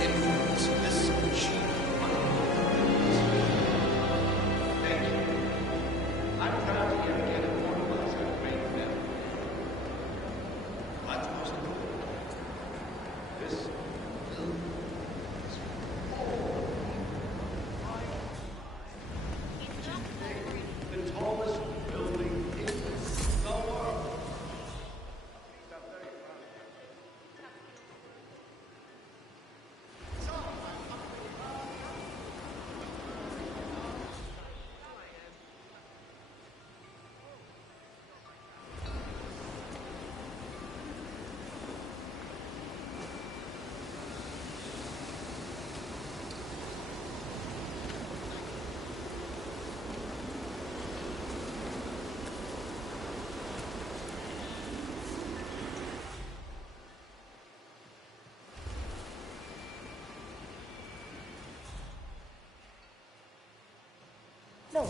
influenced this achievement. Thank you. I'm proud to yet again immortalize our great family. That's most important. This building is all the tallest building in the world. Look,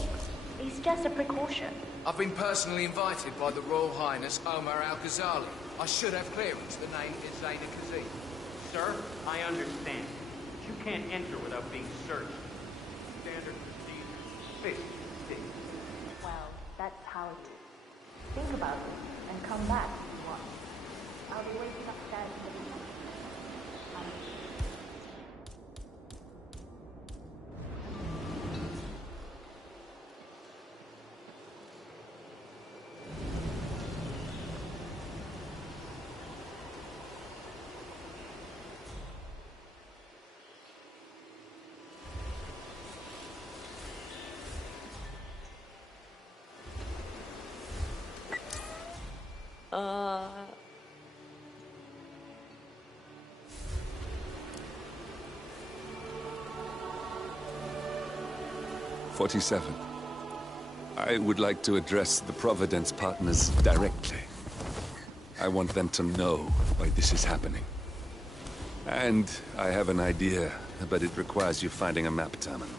it's just a precaution. I've been personally invited by the Royal Highness Omar Al-Ghazali. I should have clearance. The name is Zaina Kazim. Sir, I understand. But you can't enter without being searched. Standard procedure. Please. Well, that's how it is. Think about it and come back if you want. I'll be waiting upstairs for you. Uh... 47. I would like to address the Providence partners directly. I want them to know why this is happening. And I have an idea, but it requires you finding a map terminal.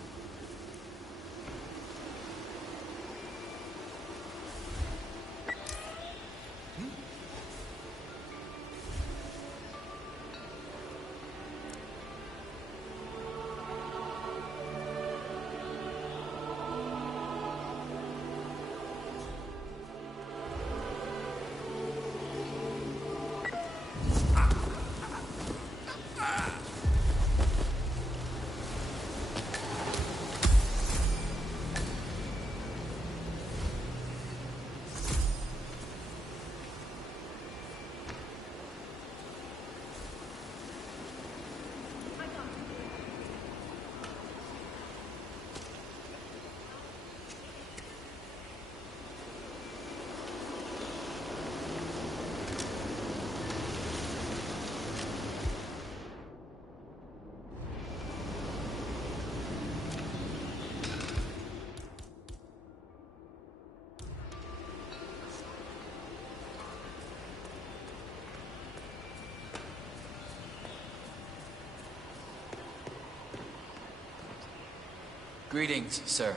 Greetings, sir.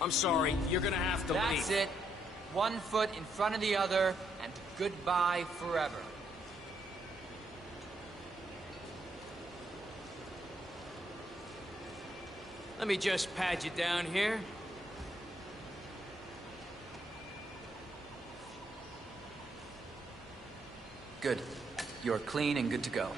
I'm sorry, you're gonna have to leave. That's it. 1 foot in front of the other, and goodbye forever. Let me just pat you down here. Good. You're clean and good to go.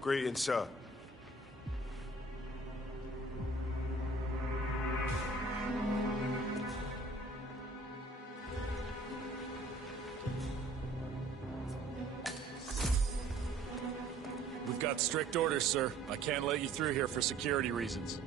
Greetings, sir. We've got strict orders, sir. I can't let you through here for security reasons.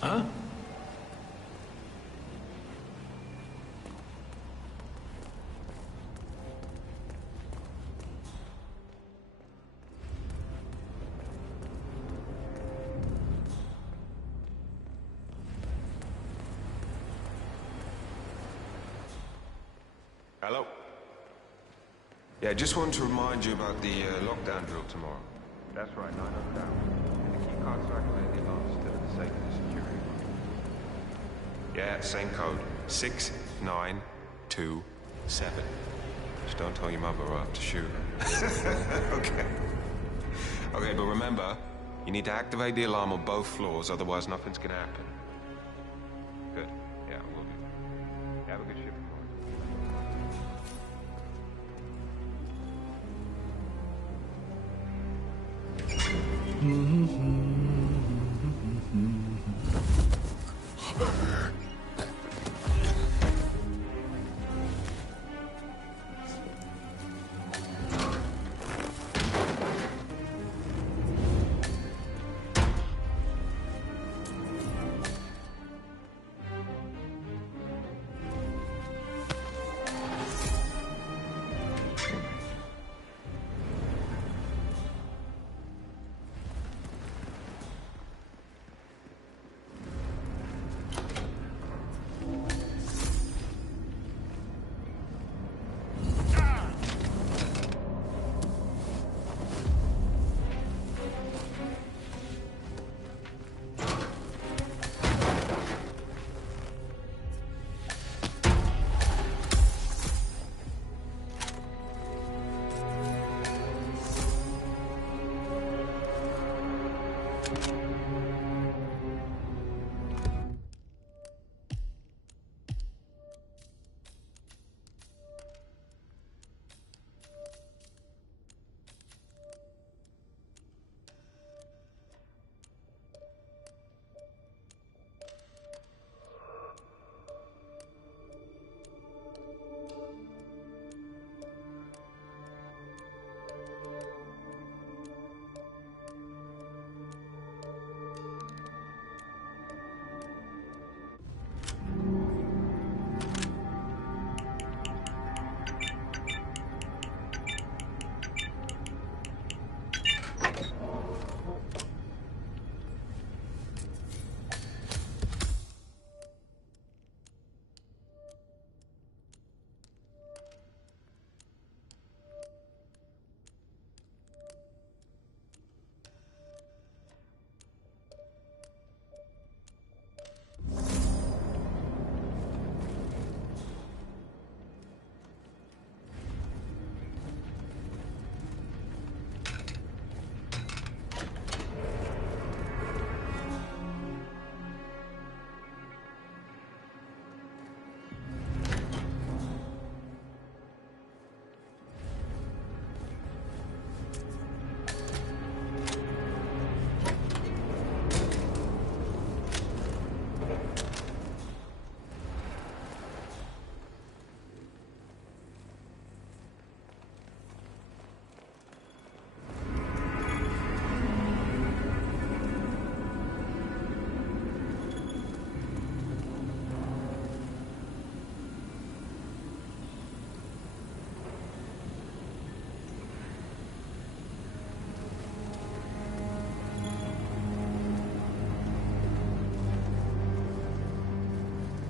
Huh? Hello? Yeah, just wanted to remind you about the lockdown drill tomorrow. That's right, 900 down. And the key card's activated, the alarm's still in the safe for the security. Yeah, same code. 6927. Just don't tell your mother or I'll have to shoot her. Okay. Okay, but remember, you need to activate the alarm on both floors, otherwise nothing's gonna happen. Good. Yeah, we'll do. Have a good shift.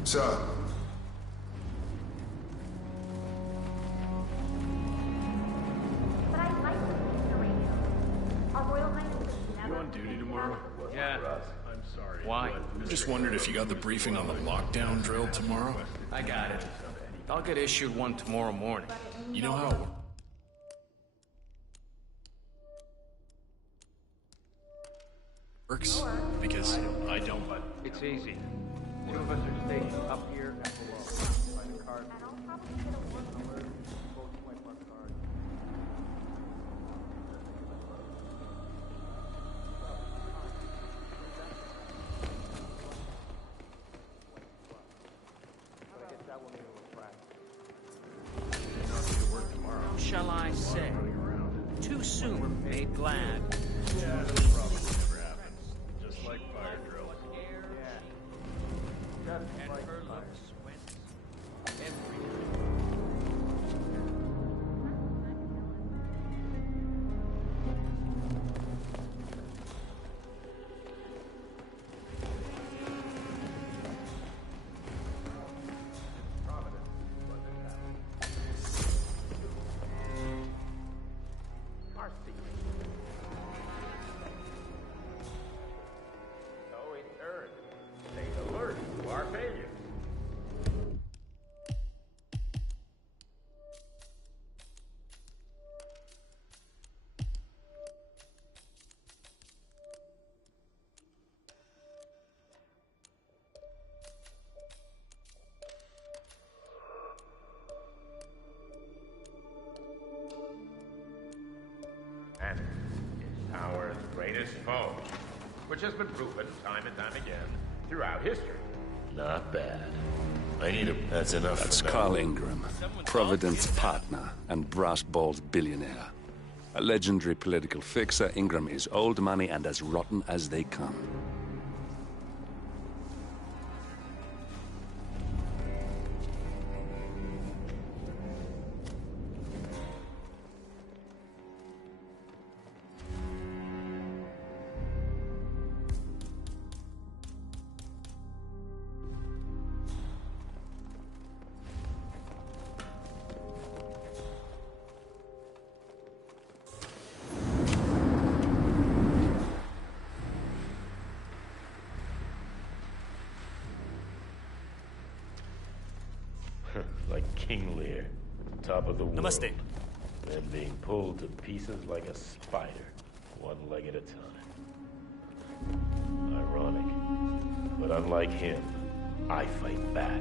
Sir. But I'd like to use the radio. Our Royal Highness has never... You on duty tomorrow? Yeah. I'm sorry. Why? Just wondered if you got the briefing on the lockdown drill tomorrow? I got it. I'll get issued one tomorrow morning. You know how... works? Because I don't. It's easy. Two of us are stationed up here and below. Find a card. And I'll probably get a one Alert. Both swipe our cards. But I guess that will need a little practice. Not be to work tomorrow. How shall I say? Too soon made glad. Yeah, that probably never happens. Just like fire drills. And her looks went every So in turn, stay alert to our failures. And it's our greatest foe, which has been proven time and time again throughout history. Not bad. I need a... That's enough. That's for now. Carl Ingram, Providence partner and brass-balled billionaire. A legendary political fixer, Ingram is old money and as rotten as they come. Like King Lear, top of the world. Namaste. Then being pulled to pieces like a spider, one leg at a time. Ironic. But unlike him, I fight back.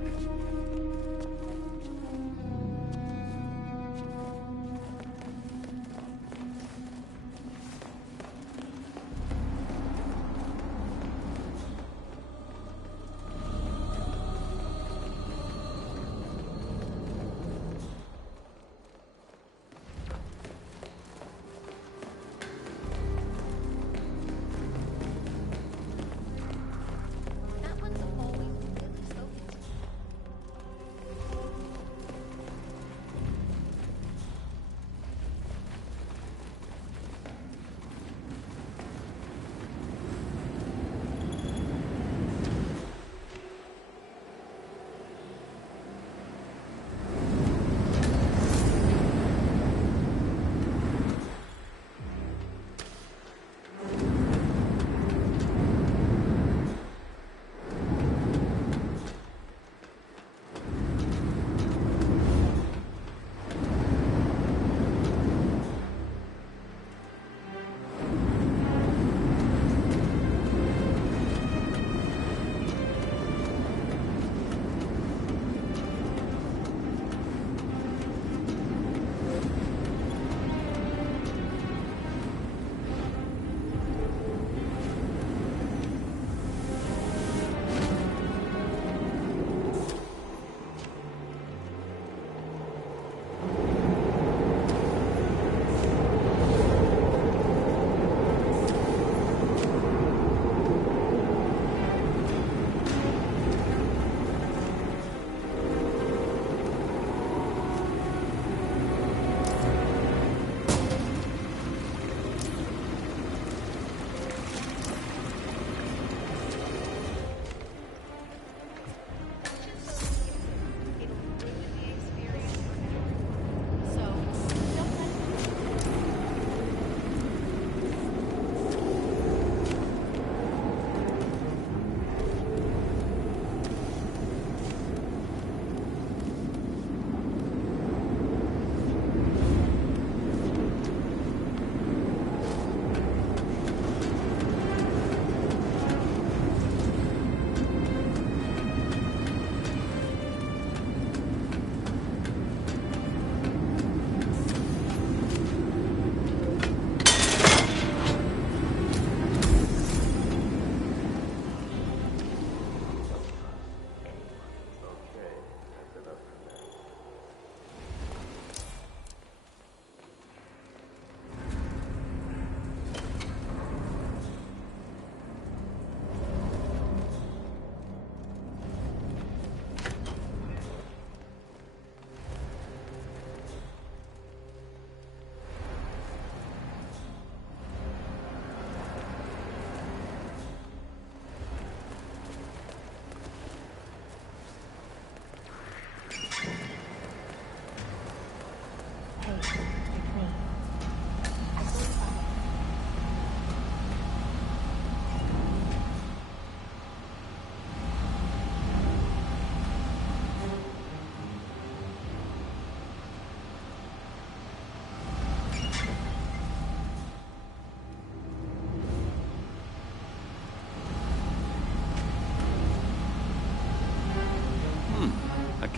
That one's always really spoken to me.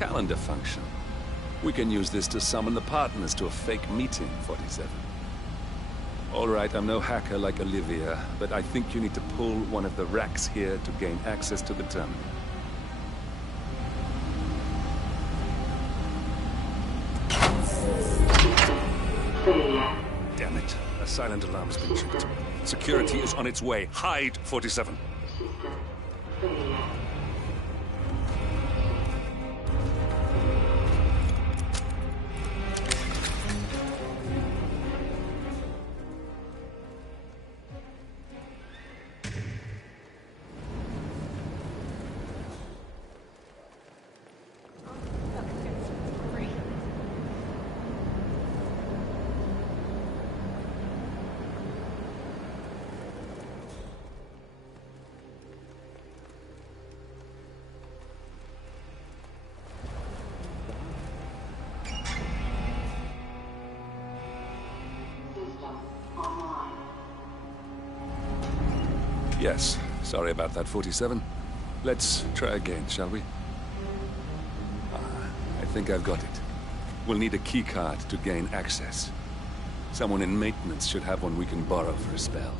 calendar function. We can use this to summon the partners to a fake meeting, 47. All right, I'm no hacker like Olivia, but I think you need to pull one of the racks here to gain access to the terminal. Damn it. A silent alarm has been tripped. Security is on its way. Hide, 47. Yes, sorry about that, 47. Let's try again, shall we? I think I've got it. We'll need a keycard to gain access. Someone in maintenance should have one we can borrow for a spell.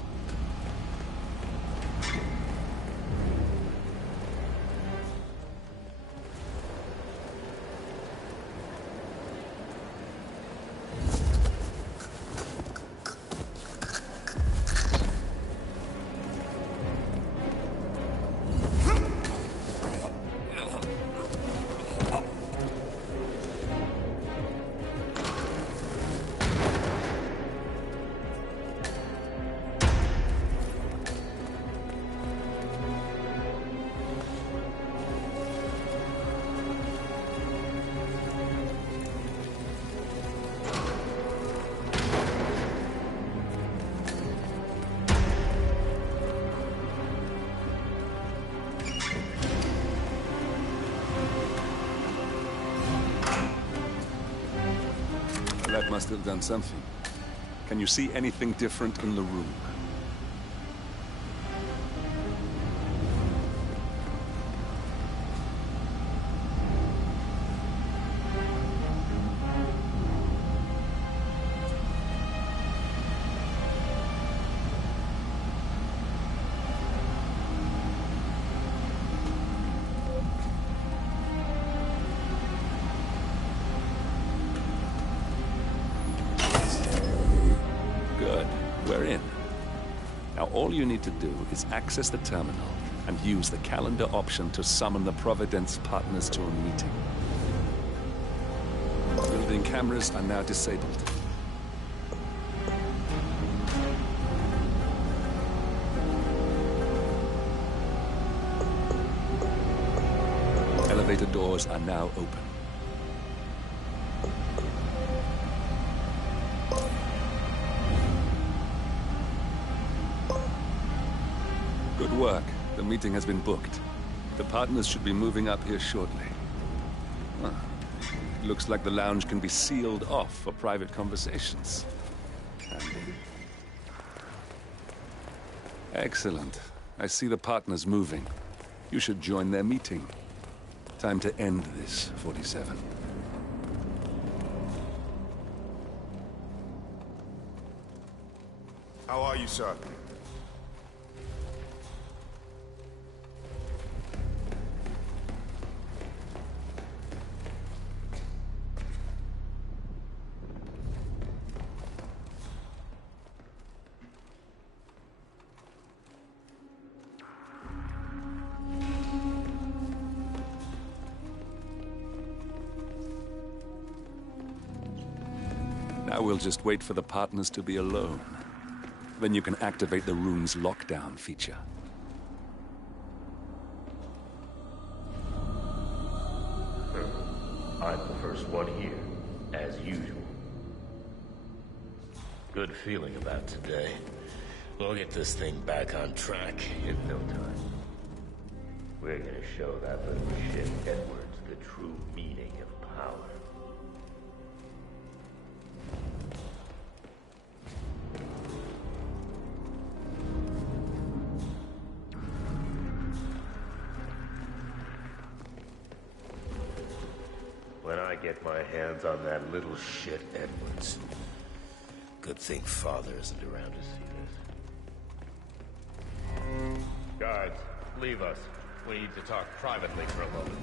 That must have done something. Can you see anything different in the room? We're in. Now all you need to do is access the terminal and use the calendar option to summon the Providence partners to a meeting. Building cameras are now disabled. Elevator doors are now open. Good work. The meeting has been booked. The partners should be moving up here shortly. It looks like the lounge can be sealed off for private conversations. Excellent. I see the partners moving. You should join their meeting. Time to end this, 47. How are you, sir? Now we'll just wait for the partners to be alone. Then you can activate the room's lockdown feature. I'm the first one here, as usual. Good feeling about today. We'll get this thing back on track in no time. We're gonna show that little shit Edwards the true meaning of power. get my hands on that little shit Edwards. Good thing Father isn't around to see this. Guards, leave us. We need to talk privately for a moment.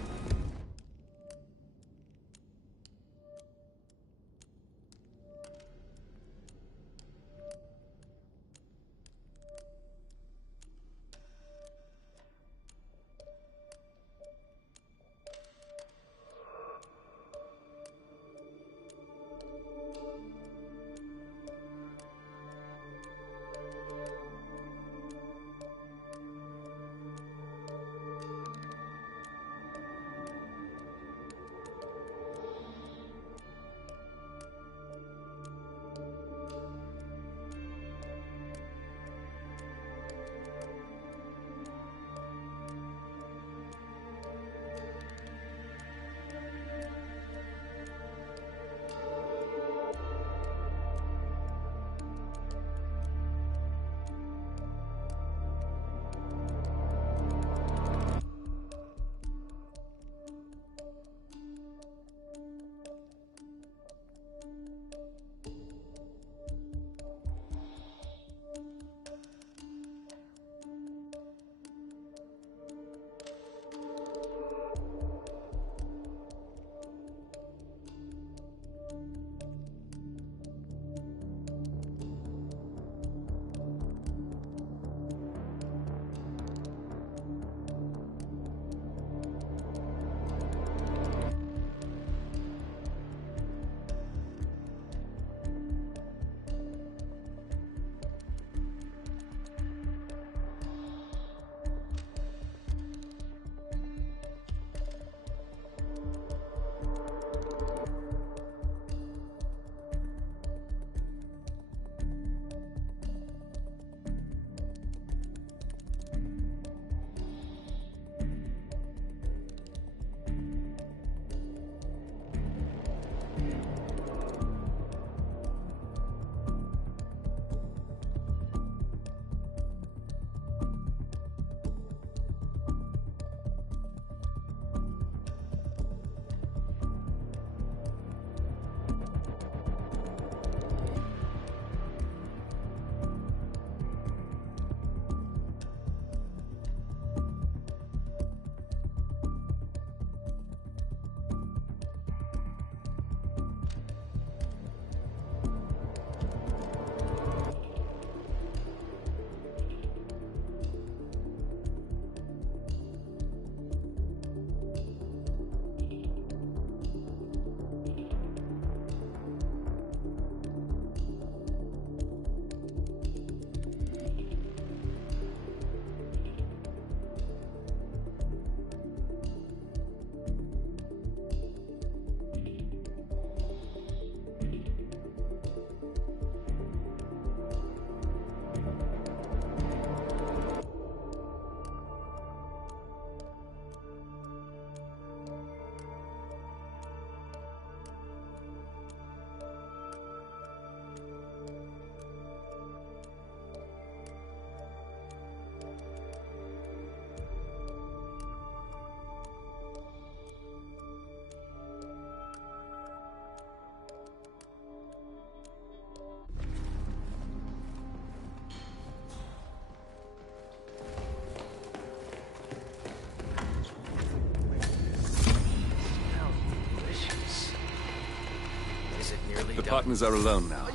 The partners are alone now.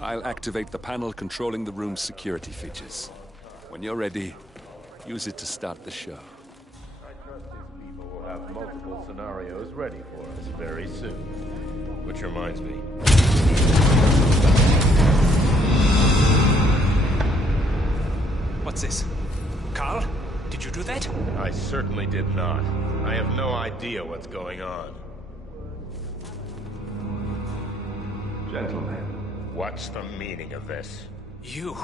I'll activate the panel controlling the room's security features. When you're ready, use it to start the show. I trust these people will have multiple scenarios ready for us very soon. Which reminds me. What's this? Carl? Did you do that? I certainly did not. I have no idea what's going on. Gentlemen. What's the meaning of this? You're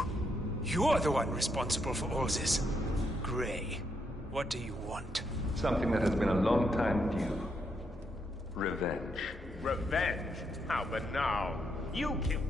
the one responsible for all this. Gray, what do you want? Something that has been a long time due. Revenge. Revenge? How banal. You killed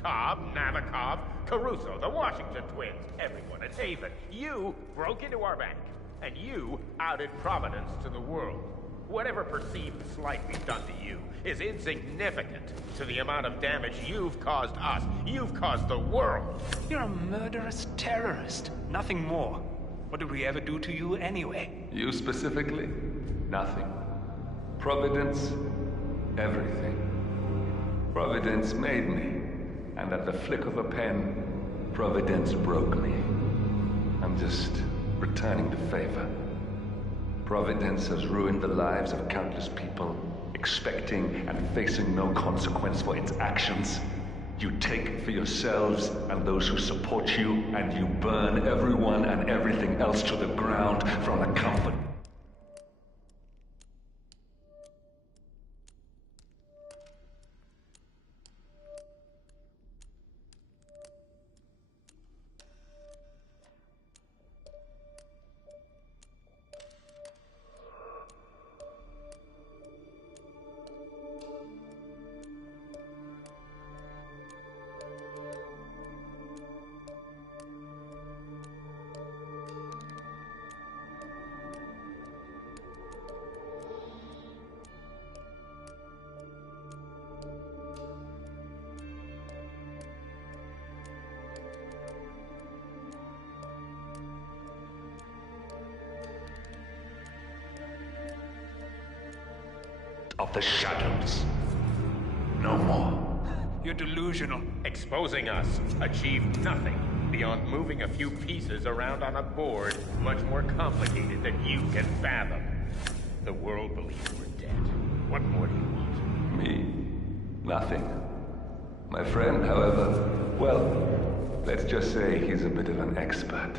Cobb, Navikov, Caruso, the Washington twins, everyone at Haven. You broke into our bank. And you outed Providence to the world. Whatever perceived slight we've done to you is insignificant to the amount of damage you've caused us. You've caused the world. You're a murderous terrorist. Nothing more. What did we ever do to you anyway? You specifically? Nothing. Providence? Everything. Providence made me. And at the flick of a pen, Providence broke me. I'm just returning the favor. Providence has ruined the lives of countless people, expecting and facing no consequence for its actions. You take for yourselves and those who support you, and you burn everyone and everything else to the ground from the comfort. Of the shadows. No more. You're delusional. Exposing us achieved nothing beyond moving a few pieces around on a board much more complicated than you can fathom. The world believes we're dead. What more do you want? Me? Nothing. My friend, however, well, let's just say he's a bit of an expert.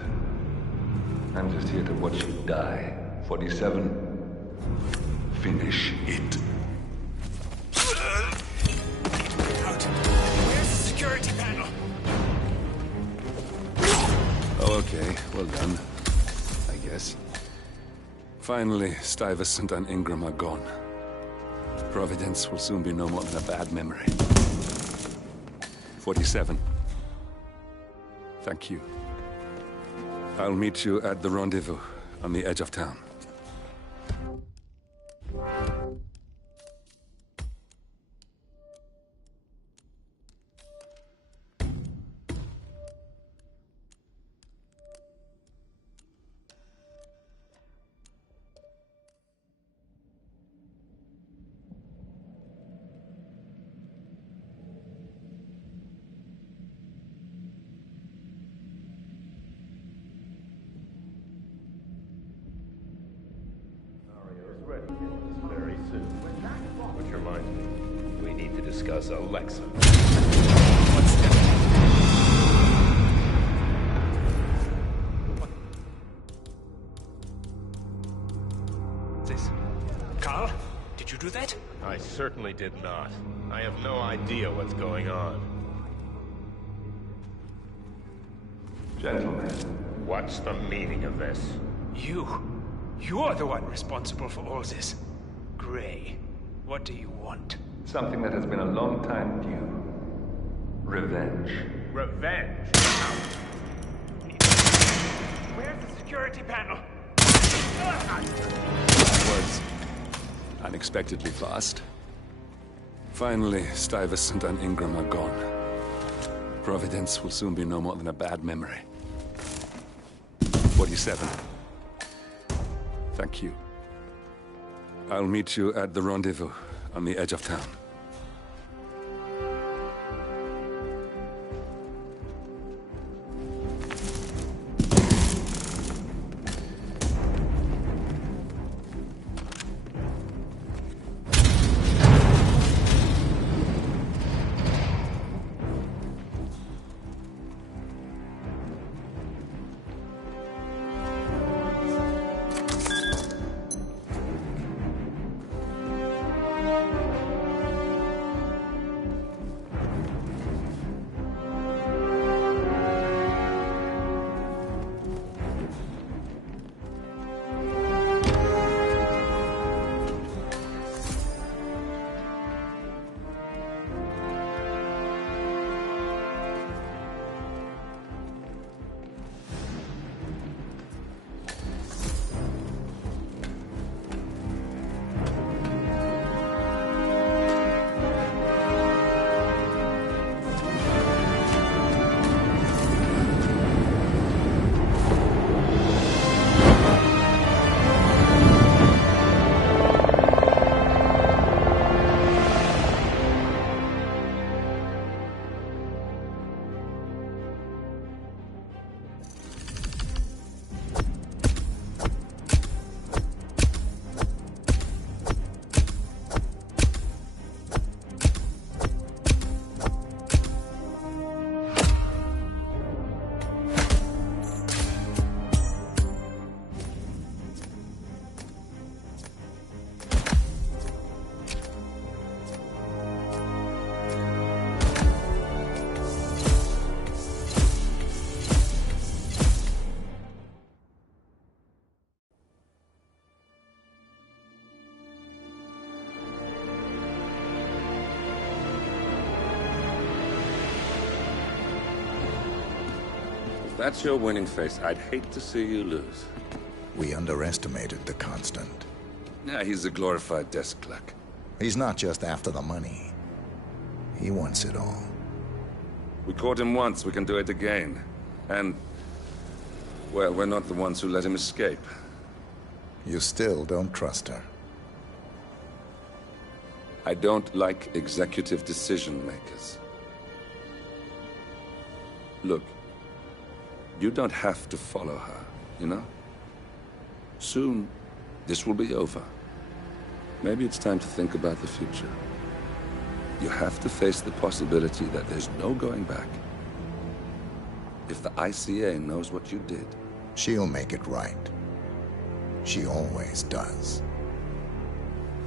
I'm just here to watch you die. 47. Finish it. Out. Where's the security panel? Oh, okay. Well done. I guess. Finally, Stuyvesant and Ingram are gone. Providence will soon be no more than a bad memory. 47. Thank you. I'll meet you at the rendezvous on the edge of town. Very soon. Which reminds me, we need to discuss Alexa. What's that? This? Carl? Did you do that? I certainly did not. I have no idea what's going on. Gentlemen. What's the meaning of this? You're the one responsible for all this. Gray, what do you want? Something that has been a long time due. Revenge. Revenge? Where's the security panel? That was unexpectedly fast. Finally, Stuyvesant and Ingram are gone. Providence will soon be no more than a bad memory. 47. Thank you. I'll meet you at the rendezvous on the edge of town. If that's your winning face, I'd hate to see you lose. We underestimated the Constant. Yeah, he's a glorified desk clerk. He's not just after the money. He wants it all. We caught him once, we can do it again. And, well, we're not the ones who let him escape. You still don't trust her. I don't like executive decision makers. Look, you don't have to follow her, you know? Soon, this will be over. Maybe it's time to think about the future. You have to face the possibility that there's no going back. If the ICA knows what you did... She'll make it right. She always does.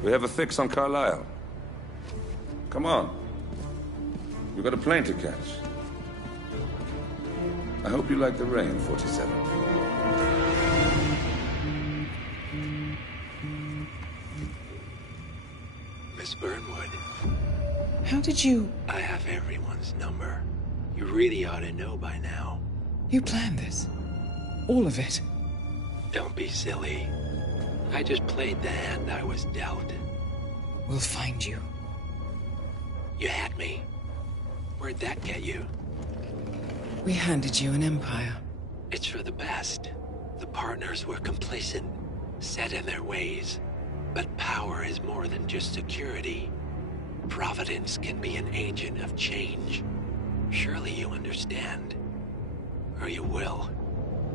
We have a fix on Carlisle. Come on. We've got a plane to catch. I hope you like the rain, 47. Miss Burnwood. How did you... I have everyone's number. You really ought to know by now. You planned this? All of it? Don't be silly. I just played the hand I was dealt. We'll find you. You had me. Where'd that get you? We handed you an empire. It's for the best. The partners were complacent, set in their ways. But power is more than just security. Providence can be an agent of change. Surely you understand. Or you will.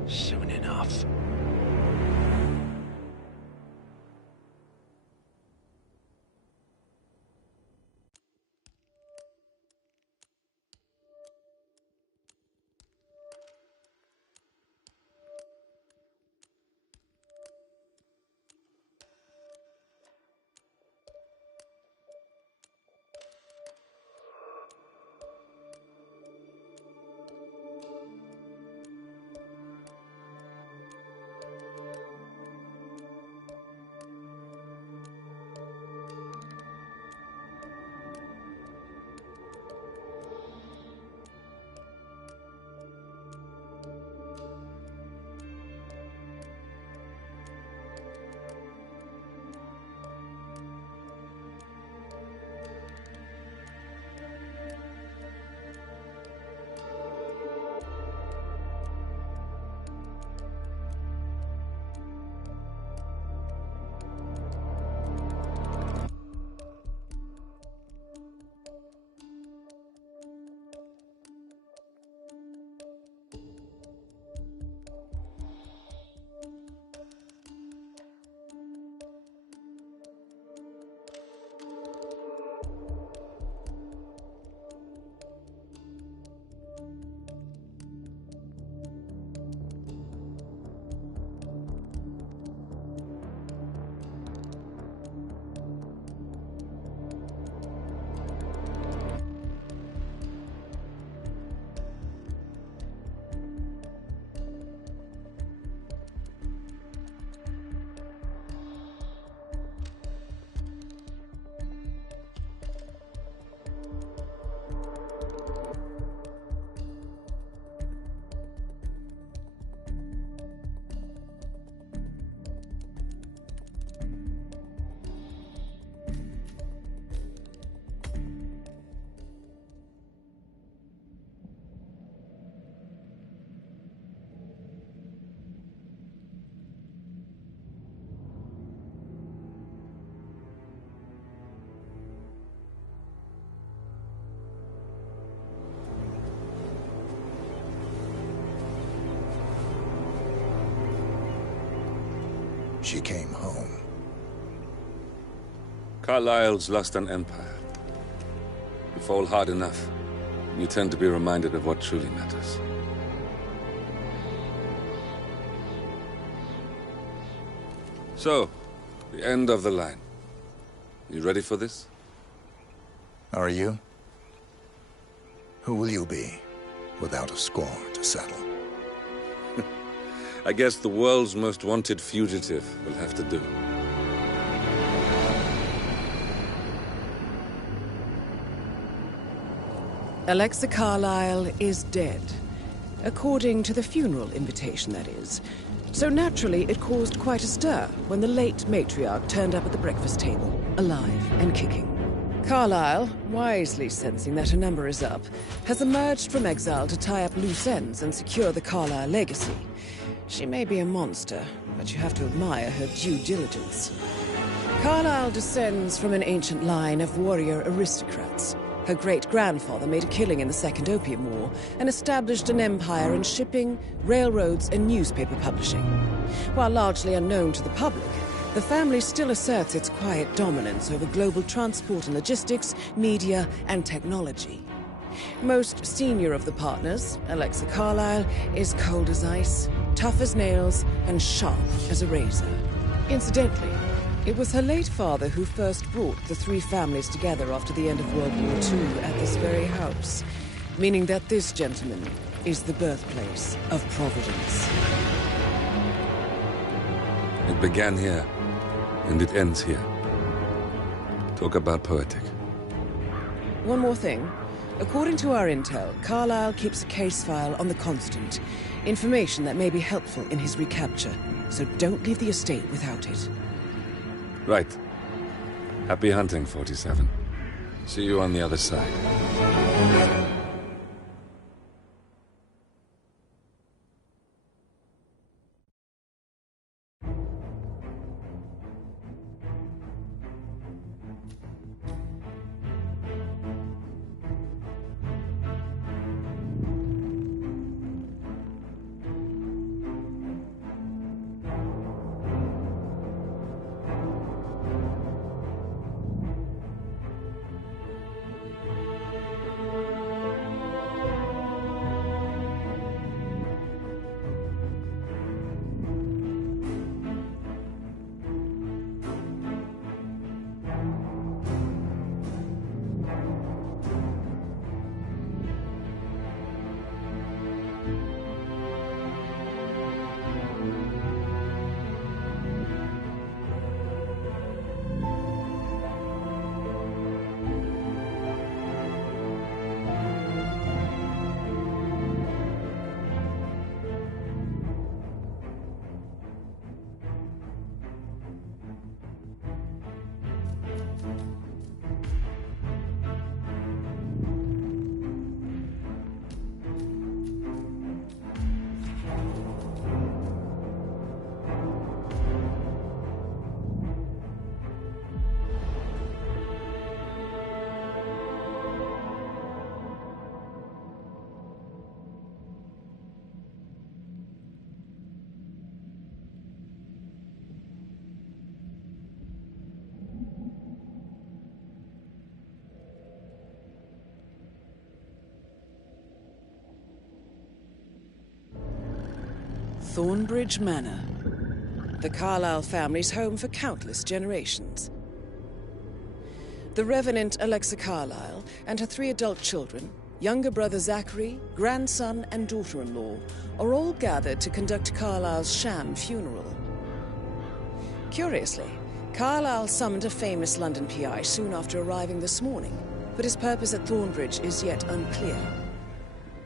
Soon enough. She came home. Carlisle's lost an empire. You fall hard enough, you tend to be reminded of what truly matters. So, the end of the line. You ready for this? Are you? Who will you be, without a score to settle? I guess the world's most wanted fugitive will have to do. Alexa Carlisle is dead. According to the funeral invitation, that is. So naturally, it caused quite a stir when the late matriarch turned up at the breakfast table, alive and kicking. Carlyle, wisely sensing that her number is up, has emerged from exile to tie up loose ends and secure the Carlyle legacy. She may be a monster, but you have to admire her due diligence. Carlyle descends from an ancient line of warrior aristocrats. Her great-grandfather made a killing in the Second Opium War and established an empire in shipping, railroads, and newspaper publishing. While largely unknown to the public, the family still asserts its quiet dominance over global transport and logistics, media, and technology. Most senior of the partners, Alexa Carlyle, is cold as ice, tough as nails, and sharp as a razor. Incidentally, it was her late father who first brought the three families together after the end of World War II at this very house, meaning that this gentleman is the birthplace of Providence. It began here, and it ends here. Talk about poetic. One more thing. According to our intel, Carlyle keeps a case file on the Constant. Information that may be helpful in his recapture, so don't leave the estate without it. Right. Happy hunting, 47. See you on the other side. Thornbridge Manor. The Carlyle family's home for countless generations. The Revenant Alexa Carlyle and her 3 adult children, younger brother Zachary, grandson, and daughter-in-law, are all gathered to conduct Carlyle's sham funeral. Curiously, Carlyle summoned a famous London PI soon after arriving this morning, but his purpose at Thornbridge is yet unclear.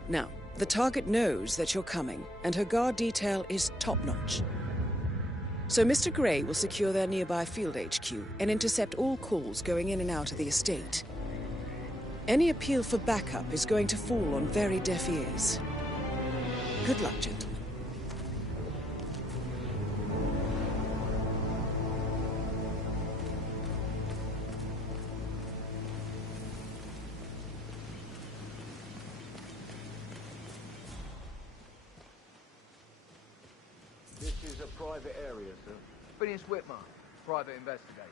Now, the target knows that you're coming, and her guard detail is top-notch. So Mr. Gray will secure their nearby field HQ and intercept all calls going in and out of the estate. Any appeal for backup is going to fall on very deaf ears. Good luck, gentlemen. This is a private area, sir. Phineas Whitman, private investigator.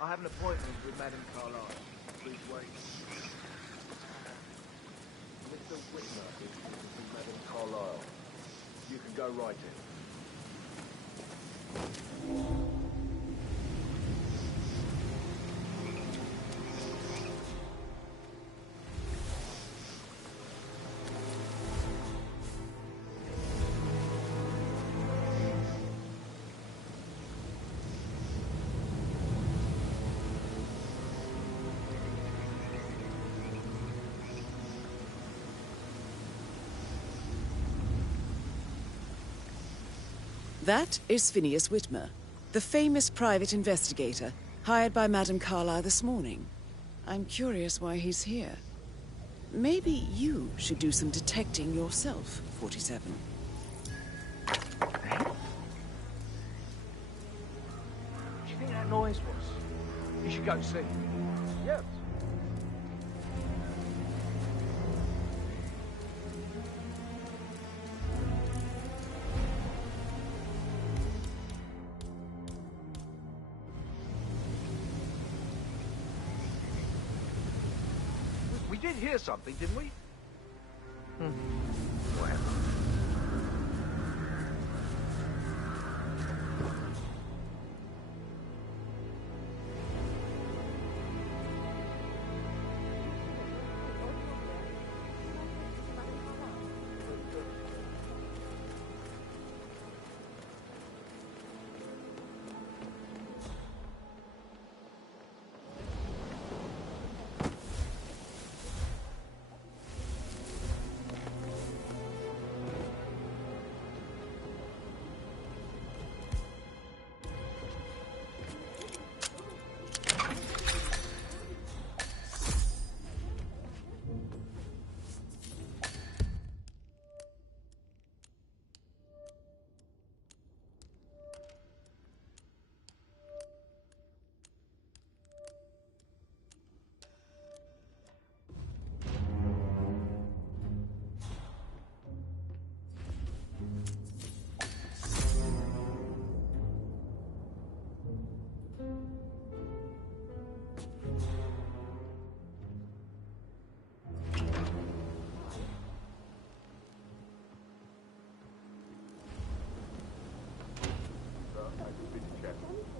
I have an appointment with Madame Carlyle. Please wait. Mr. Whitman is Madame Carlyle. You can go right in. That is Phineas Whitmer, the famous private investigator hired by Madame Carlyle this morning. I'm curious why he's here. Maybe you should do some detecting yourself, 47. What do you think that noise was? You should go see. Yes. We did hear something, didn't we? Whatever.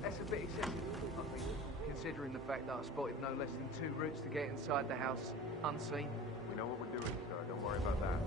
That's a bit excessive, I think, considering the fact that I spotted no less than 2 routes to get inside the house unseen. We know what we're doing, sir. Don't worry about that.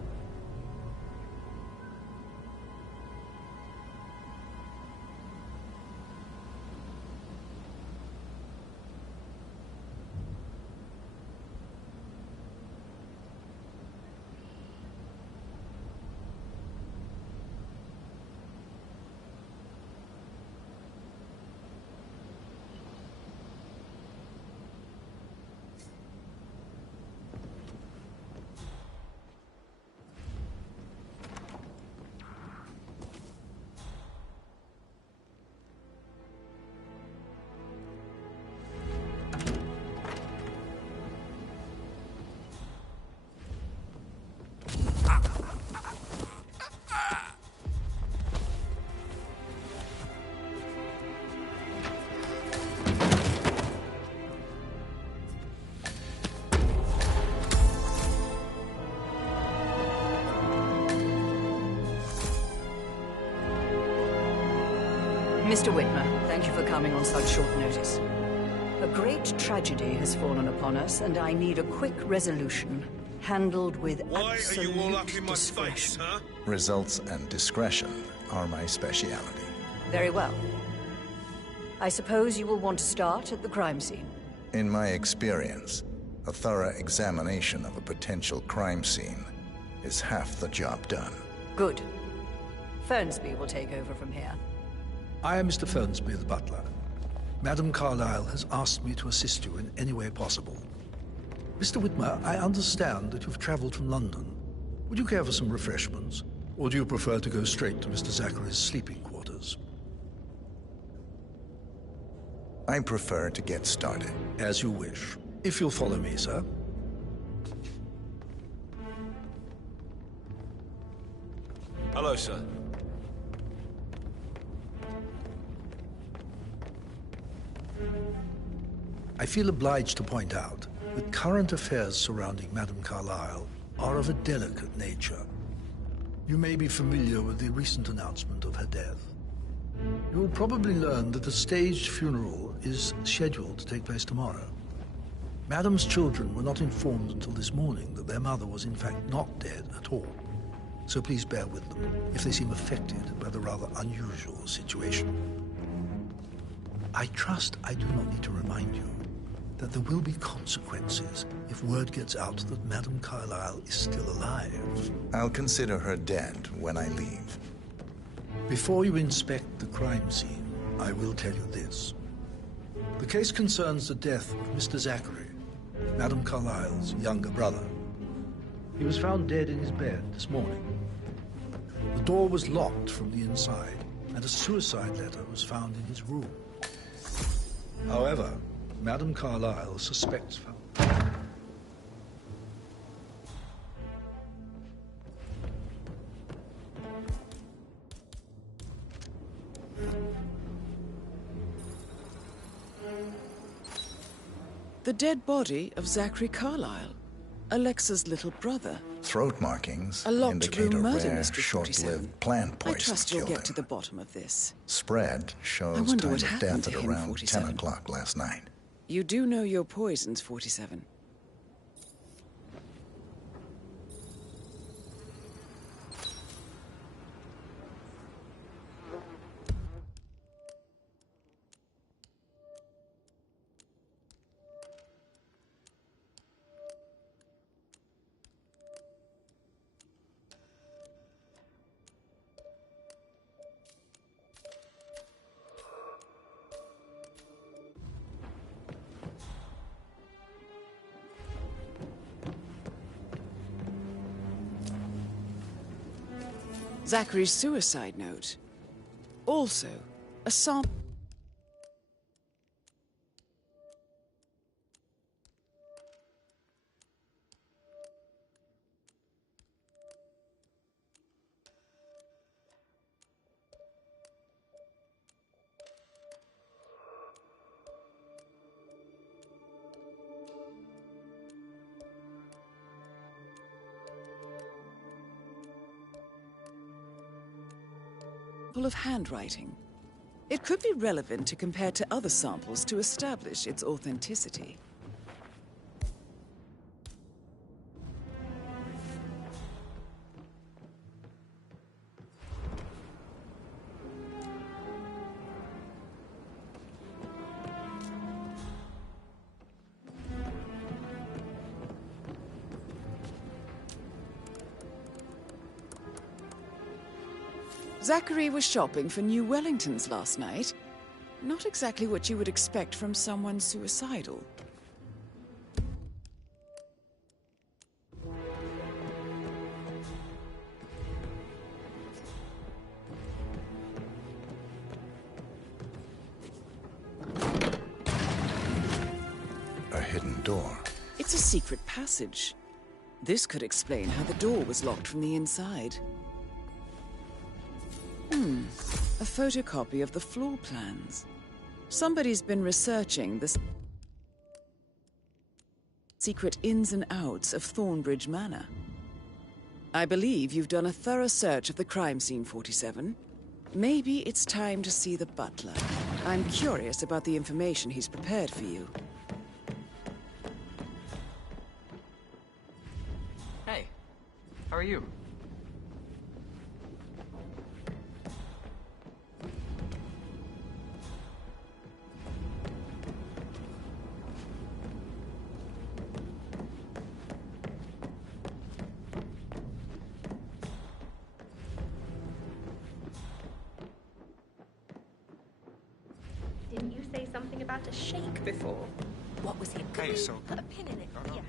Mr. Whitmer, thank you for coming on such short notice. A great tragedy has fallen upon us, and I need a quick resolution, handled with absolute are you all up in my discretion. face, huh? Results and discretion are my speciality. Very well. I suppose you will want to start at the crime scene. In my experience, a thorough examination of a potential crime scene is half the job done. Good. Fernsby will take over from here. I am Mr. Fernsby, the butler. Madame Carlyle has asked me to assist you in any way possible. Mr. Whitmer, I understand that you've traveled from London. Would you care for some refreshments? Or do you prefer to go straight to Mr. Zachary's sleeping quarters? I prefer to get started. As you wish. If you'll follow me, sir. Hello, sir. I feel obliged to point out that current affairs surrounding Madame Carlyle are of a delicate nature. You may be familiar with the recent announcement of her death. You will probably learn that a staged funeral is scheduled to take place tomorrow. Madame's children were not informed until this morning that their mother was in fact not dead at all. So please bear with them if they seem affected by the rather unusual situation. I trust I do not need to remind you that there will be consequences if word gets out that Madame Carlyle is still alive. I'll consider her dead when I leave. Before you inspect the crime scene, I will tell you this. The case concerns the death of Mr. Zachary, Madame Carlyle's younger brother. He was found dead in his bed this morning. The door was locked from the inside, and a suicide letter was found in his room. However, Madame Carlyle suspects The dead body of Zachary Carlyle, Alexa's little brother. Throat markings A locked indicate room a murder rare, mystery, 47. short-lived plant I poison trust you'll killed get to him. the bottom of this. Spread I shows wonder time what of happened death to at him, around 47. 10 o'clock last night. You do know your poisons, 47. Zachary's suicide note. Also, a sample. Of handwriting. It could be relevant to compare to other samples to establish its authenticity. Zachary was shopping for new Wellingtons last night. Not exactly what you would expect from someone suicidal. A hidden door. It's a secret passage. This could explain how the door was locked from the inside. A photocopy of the floor plans. Somebody's been researching the secret ins and outs of Thornbridge Manor. I believe you've done a thorough search of the crime scene, 47. Maybe it's time to see the butler. I'm curious about the information he's prepared for you. Hey, how are you? Didn't you say something about a shake before? What was it? Hey, so... Put a pin in it. Yeah.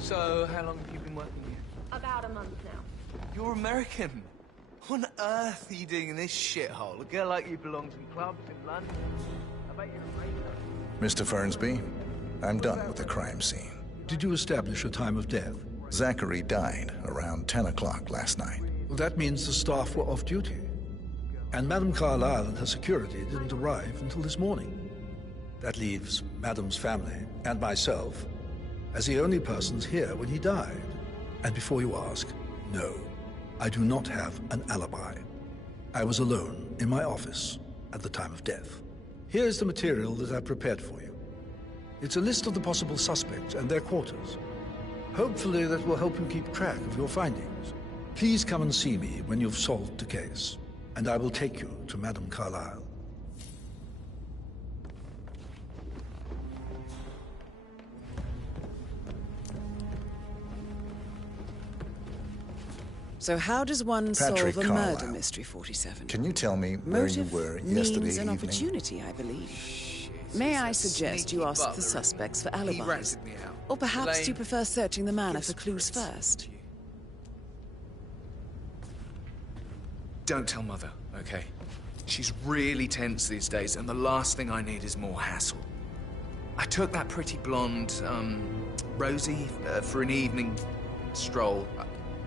So, how long have you been working here? About a month now. You're American. What on earth are you doing in this shithole? A girl like you belongs in clubs in London. I bet you're a raider. Mr. Fernsby, I'm done with the crime scene. Did you establish a time of death? Zachary died around 10 o'clock last night. Well, that means the staff were off duty. And Madame Carlyle and her security didn't arrive until this morning. That leaves Madame's family and myself as the only persons here when he died. And before you ask, no, I do not have an alibi. I was alone in my office at the time of death. Here's the material that I prepared for you. It's a list of the possible suspects and their quarters. Hopefully that will help you keep track of your findings. Please come and see me when you've solved the case, and I will take you to Madame Carlyle. So how does one Patrick solve a Carlisle. murder mystery, 47? Can you tell me where you Motive were means yesterday an evening? opportunity, I believe. May I suggest you ask the suspects for alibis? ratted me out. Or perhaps Elaine, you prefer searching the manor give for us clues prints. first? Don't tell Mother, okay? She's really tense these days, and the last thing I need is more hassle. I took that pretty blonde, Rosie, for an evening stroll.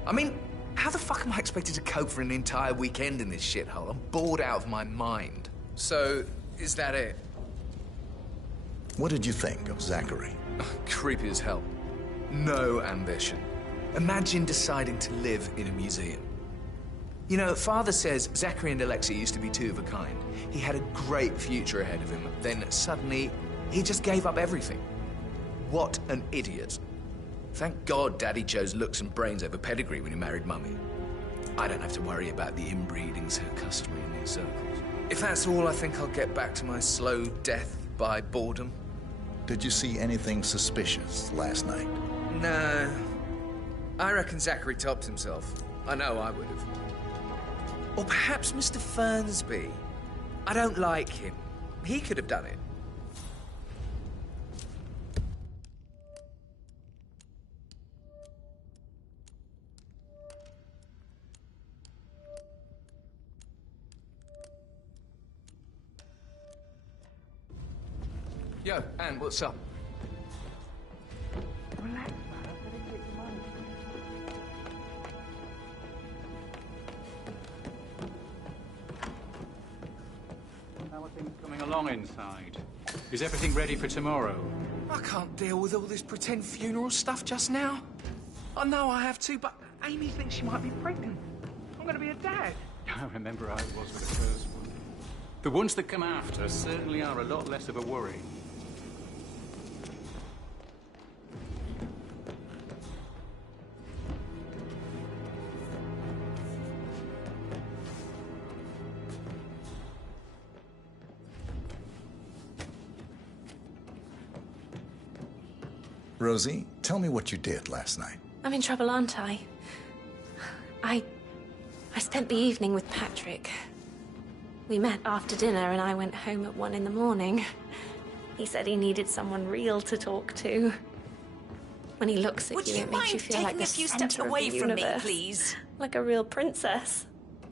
I mean, how the fuck am I expected to cope for an entire weekend in this shithole? I'm bored out of my mind. So, is that it? What did you think of Zachary? Creepy as hell. No ambition. Imagine deciding to live in a museum. You know, Father says Zachary and Alexia used to be two of a kind. He had a great future ahead of him. Then suddenly, he just gave up everything. What an idiot. Thank God Daddy chose looks and brains over pedigree when he married Mummy. I don't have to worry about the inbreeding so customary in these circles. If that's all, I think I'll get back to my slow death by boredom. Did you see anything suspicious last night? No. I reckon Zachary topped himself. I know I would have. Or perhaps Mr. Fernsby. I don't like him. He could have done it. Yo, Anne, what's up? Relax, man. I said I'd get your money. How are things coming along inside? Is everything ready for tomorrow? I can't deal with all this pretend funeral stuff just now. I know I have to, but Amy thinks she might be pregnant. I'm gonna be a dad. I remember how it was with the first one. The ones that come after certainly are a lot less of a worry. Rosie, tell me what you did last night. I'm in trouble, aren't I? I spent the evening with Patrick. We met after dinner and I went home at 1 in the morning. He said he needed someone real to talk to. When he looks at you, it makes you feel like the center of the universe. Please? Like a real princess.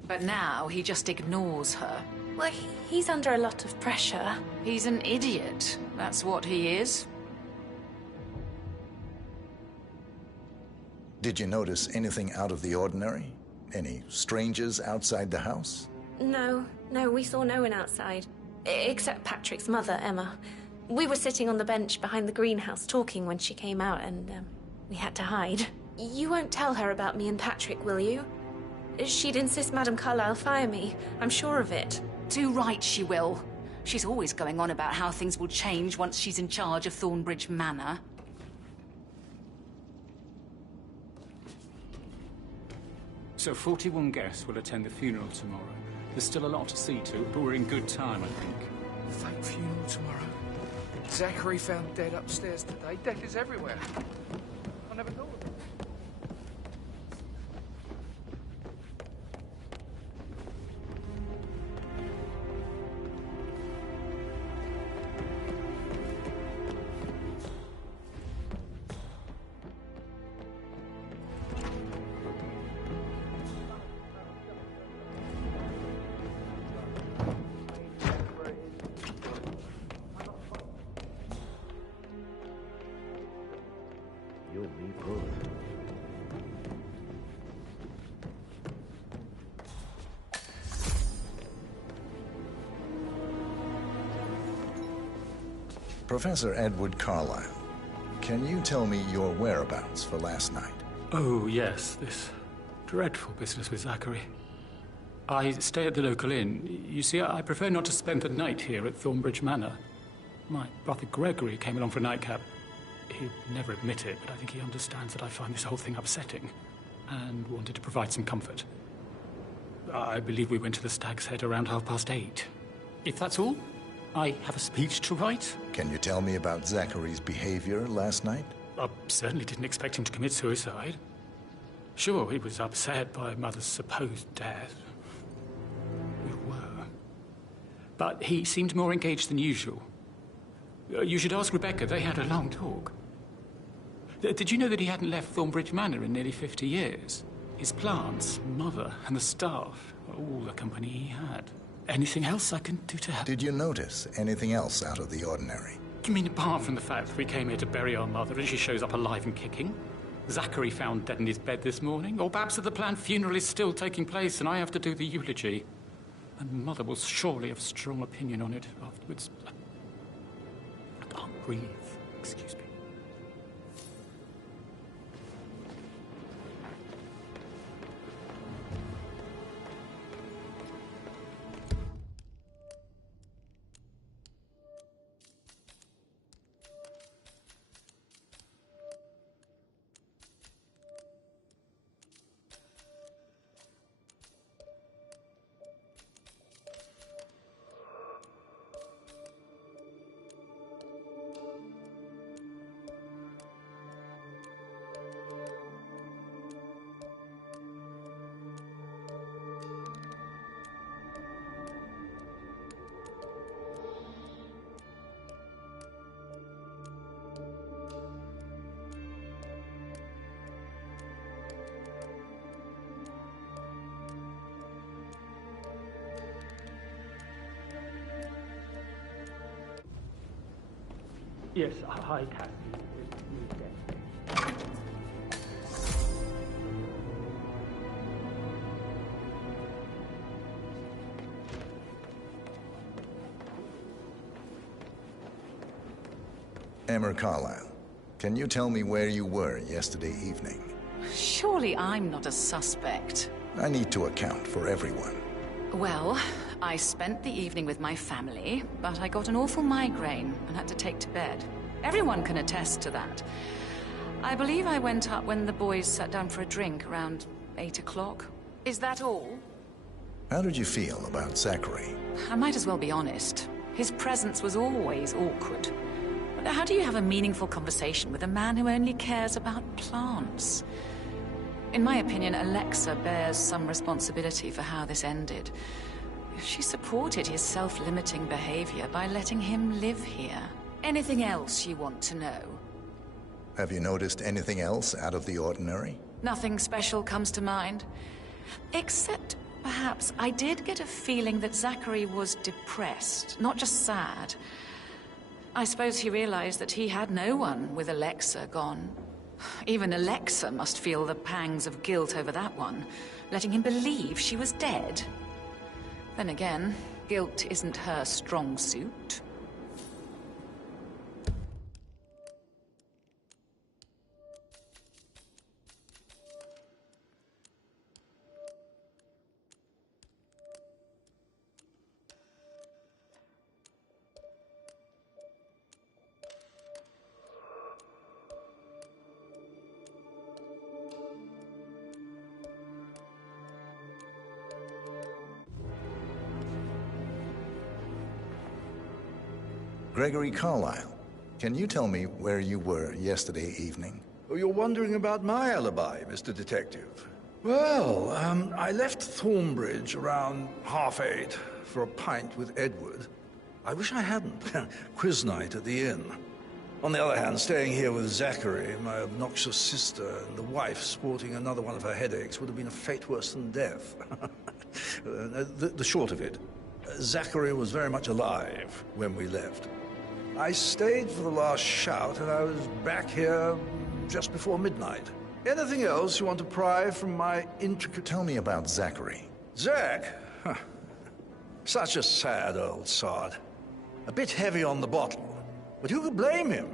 But now he just ignores her. Well, he's under a lot of pressure. He's an idiot. That's what he is. Did you notice anything out of the ordinary? Any strangers outside the house? No, we saw no one outside. Except Patrick's mother, Emma. We were sitting on the bench behind the greenhouse talking when she came out and we had to hide. You won't tell her about me and Patrick, will you? She'd insist Madame Carlisle fire me. I'm sure of it. Too right she will. She's always going on about how things will change once she's in charge of Thornbridge Manor. So 41 guests will attend the funeral tomorrow. There's still a lot to see to, but we're in good time, I think. Fake funeral tomorrow. Zachary found dead upstairs today. Death is everywhere. I never thought of it. You and me both. Professor Edward Carlisle, can you tell me your whereabouts for last night? Oh, yes, this dreadful business with Zachary. I stay at the local inn. You see, I prefer not to spend the night here at Thornbridge Manor. My brother Gregory came along for a nightcap. He'd never admit it, but I think he understands that I find this whole thing upsetting and wanted to provide some comfort. I believe we went to the Stag's Head around 8:30. If that's all, I have a speech to write. Can you tell me about Zachary's behavior last night? I certainly didn't expect him to commit suicide. Sure, he was upset by Mother's supposed death. We were. But he seemed more engaged than usual. You should ask Rebecca. They had a long talk. Did you know that he hadn't left Thornbridge Manor in nearly 50 years? His plants, Mother, and the staff, all the company he had. Anything else I can do to help? Did you notice anything else out of the ordinary? You mean apart from the fact that we came here to bury our mother and she shows up alive and kicking? Zachary found dead in his bed this morning? Or perhaps that the planned funeral is still taking place and I have to do the eulogy? And Mother will surely have strong opinion on it afterwards. I can't breathe. Excuse me. Yes, hi, Kathy. Emmer Carlyle, can you tell me where you were yesterday evening? Surely I'm not a suspect. I need to account for everyone. Well, I spent the evening with my family, but I got an awful migraine and had to take to bed. Everyone can attest to that. I believe I went up when the boys sat down for a drink around 8 o'clock. Is that all? How did you feel about Zachary? I might as well be honest. His presence was always awkward. But how do you have a meaningful conversation with a man who only cares about plants? In my opinion, Alexa bears some responsibility for how this ended. She supported his self-limiting behavior by letting him live here. Anything else you want to know? Have you noticed anything else out of the ordinary? Nothing special comes to mind. Except, perhaps, I did get a feeling that Zachary was depressed, not just sad. I suppose he realized that he had no one with Alexa gone. Even Alexa must feel the pangs of guilt over that one, letting him believe she was dead. Then again, guilt isn't her strong suit. Gregory Carlyle, can you tell me where you were yesterday evening? Oh, you're wondering about my alibi, Mr. Detective. Well, I left Thornbridge around 8:30 for a pint with Edward. I wish I hadn't. Quiz night at the inn. On the other hand, staying here with Zachary, my obnoxious sister, and the wife sporting another one of her headaches would have been a fate worse than death. The short of it, Zachary was very much alive when we left. I stayed for the last shout, and I was back here just before midnight. Anything else you want to pry from my intricate... Tell me about Zachary. Zach? Huh. Such a sad old sod. A bit heavy on the bottle, but who could blame him?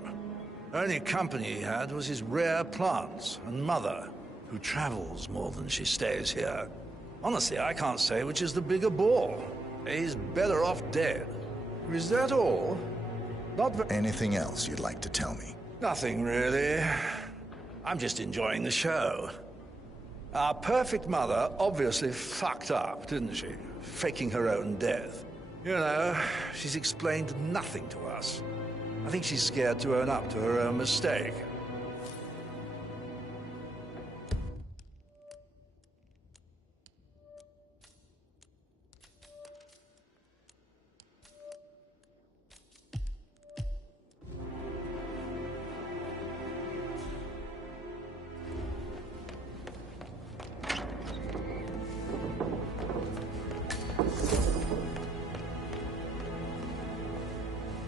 Only company he had was his rare plants and Mother, who travels more than she stays here. Honestly, I can't say which is the bigger bore. He's better off dead. Is that all? Anything else you'd like to tell me? Nothing, really. I'm just enjoying the show. Our perfect mother obviously fucked up, didn't she? Faking her own death. You know, she's explained nothing to us. I think she's scared to own up to her own mistake.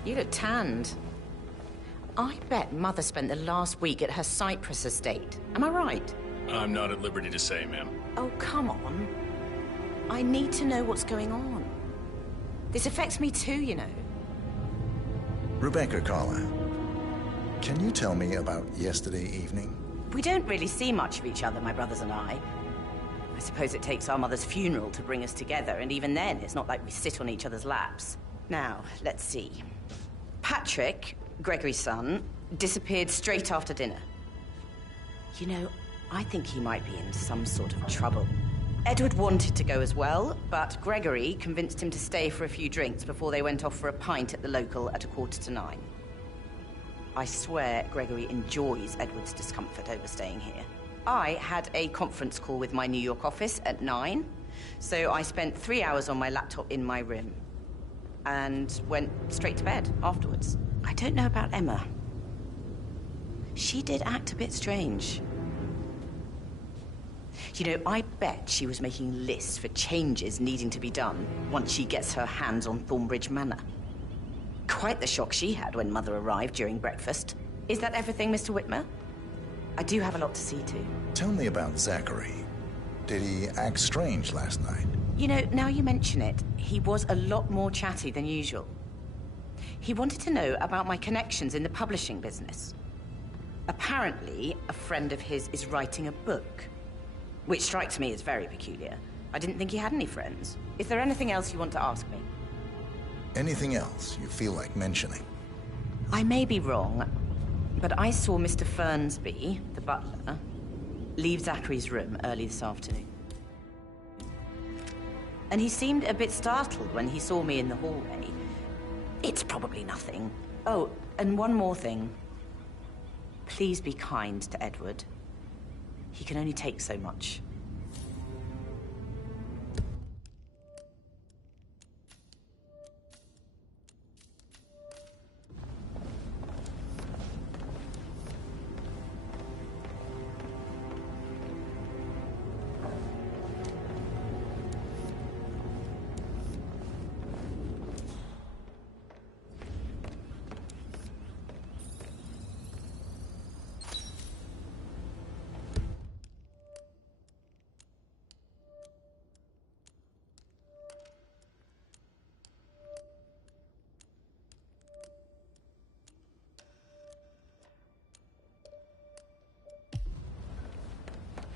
You look tanned. I bet Mother spent the last week at her Cyprus estate. Am I right? I'm not at liberty to say, ma'am. Oh, come on. I need to know what's going on. This affects me too, you know. Rebecca Carlyle, can you tell me about yesterday evening? We don't really see much of each other, my brothers and I. I suppose it takes our mother's funeral to bring us together, and even then, it's not like we sit on each other's laps. Now, let's see. Patrick, Gregory's son, disappeared straight after dinner. You know, I think he might be in some sort of trouble. Edward wanted to go as well, but Gregory convinced him to stay for a few drinks before they went off for a pint at the local at 9:15. I swear Gregory enjoys Edward's discomfort over staying here. I had a conference call with my New York office at 9, so I spent 3 hours on my laptop in my room and went straight to bed afterwards. I don't know about Emma. She did act a bit strange. You know, I bet she was making lists for changes needing to be done once she gets her hands on Thornbridge Manor. Quite the shock she had when Mother arrived during breakfast. Is that everything, Mr. Whitmer? I do have a lot to see to. Tell me about Zachary. Did he act strange last night? You know, now you mention it, he was a lot more chatty than usual. He wanted to know about my connections in the publishing business. Apparently, a friend of his is writing a book, which strikes me as very peculiar. I didn't think he had any friends. Is there anything else you want to ask me? Anything else you feel like mentioning? I may be wrong, but I saw Mr. Fernsby, the butler, leave Zachary's room early this afternoon. And he seemed a bit startled when he saw me in the hallway. It's probably nothing. Oh, and one more thing. Please be kind to Edward. He can only take so much.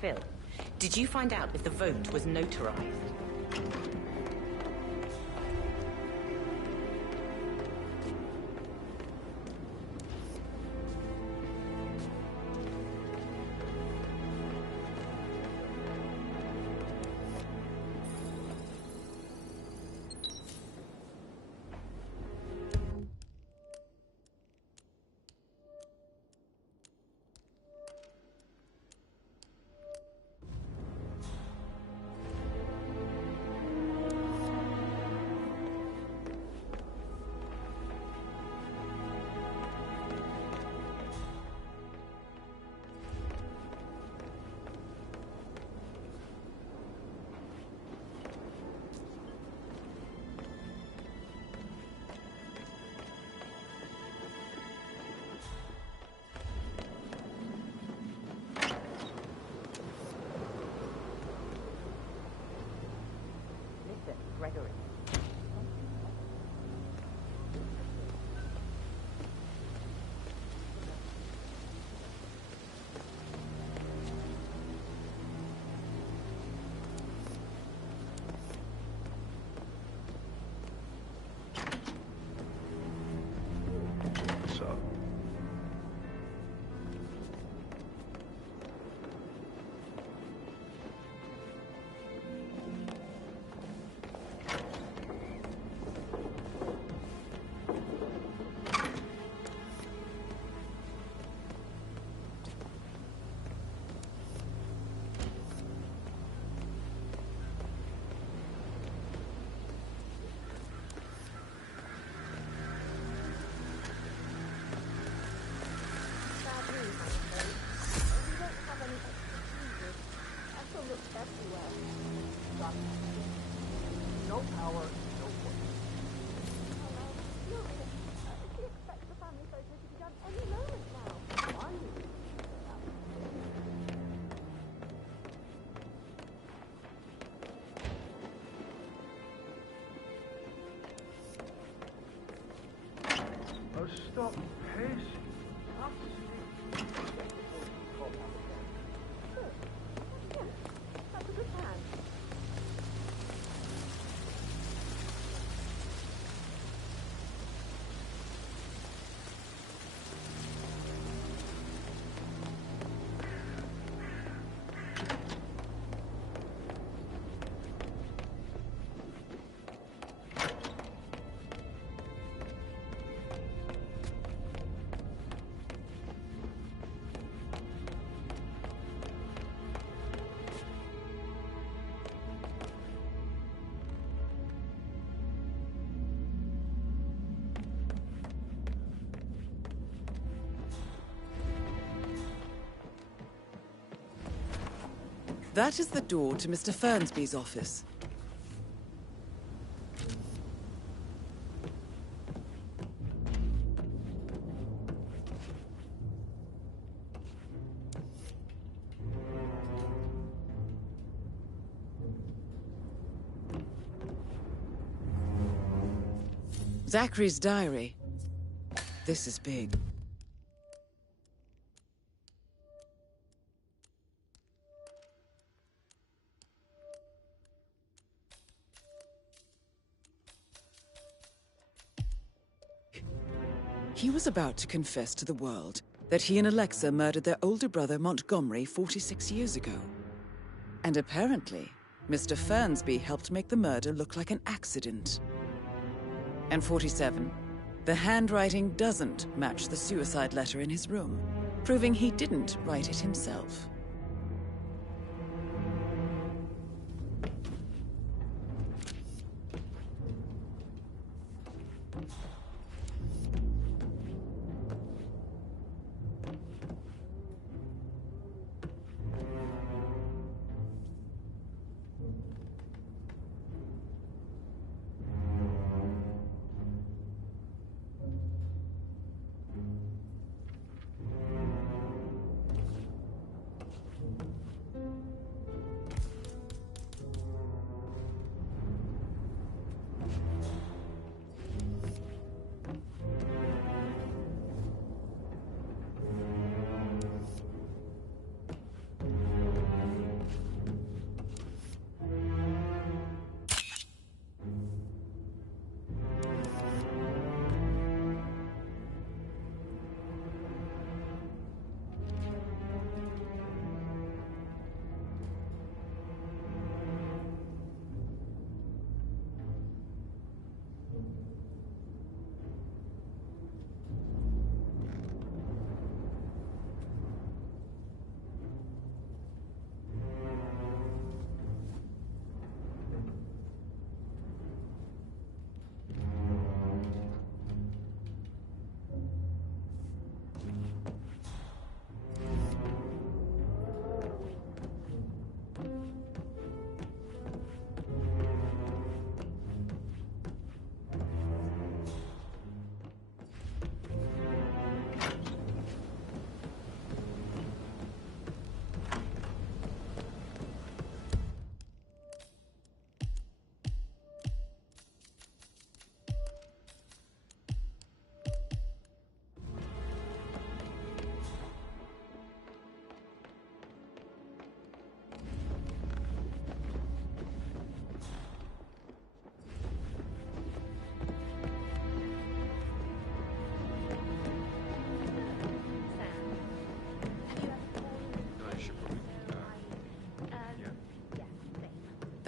Phil, did you find out if the vote was notarized? Gregory. So, No power, no voice. stop piss. That's a good plan. That is the door to Mr. Fernsby's office. Zachary's diary. This is big. He was about to confess to the world that he and Alexa murdered their older brother Montgomery 46 years ago. And apparently, Mr. Fernsby helped make the murder look like an accident. And 47, the handwriting doesn't match the suicide letter in his room, proving he didn't write it himself.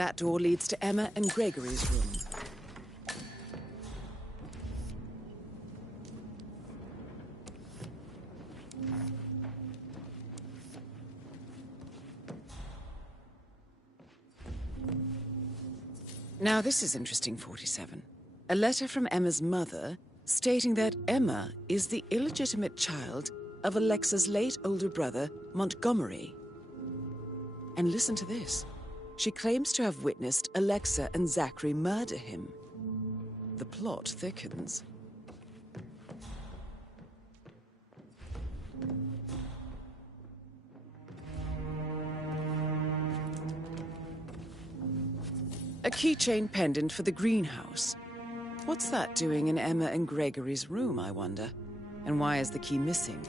That door leads to Emma and Gregory's room. Now this is interesting, 47. A letter from Emma's mother stating that Emma is the illegitimate child of Alexa's late older brother, Montgomery. And listen to this. She claims to have witnessed Alexa and Zachary murder him. The plot thickens. A keychain pendant for the greenhouse. What's that doing in Emma and Gregory's room, I wonder? And why is the key missing?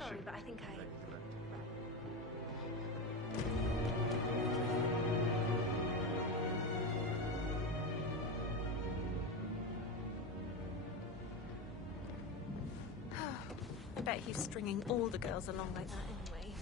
Sorry, but I think I bet he's stringing all the girls along like that anyway.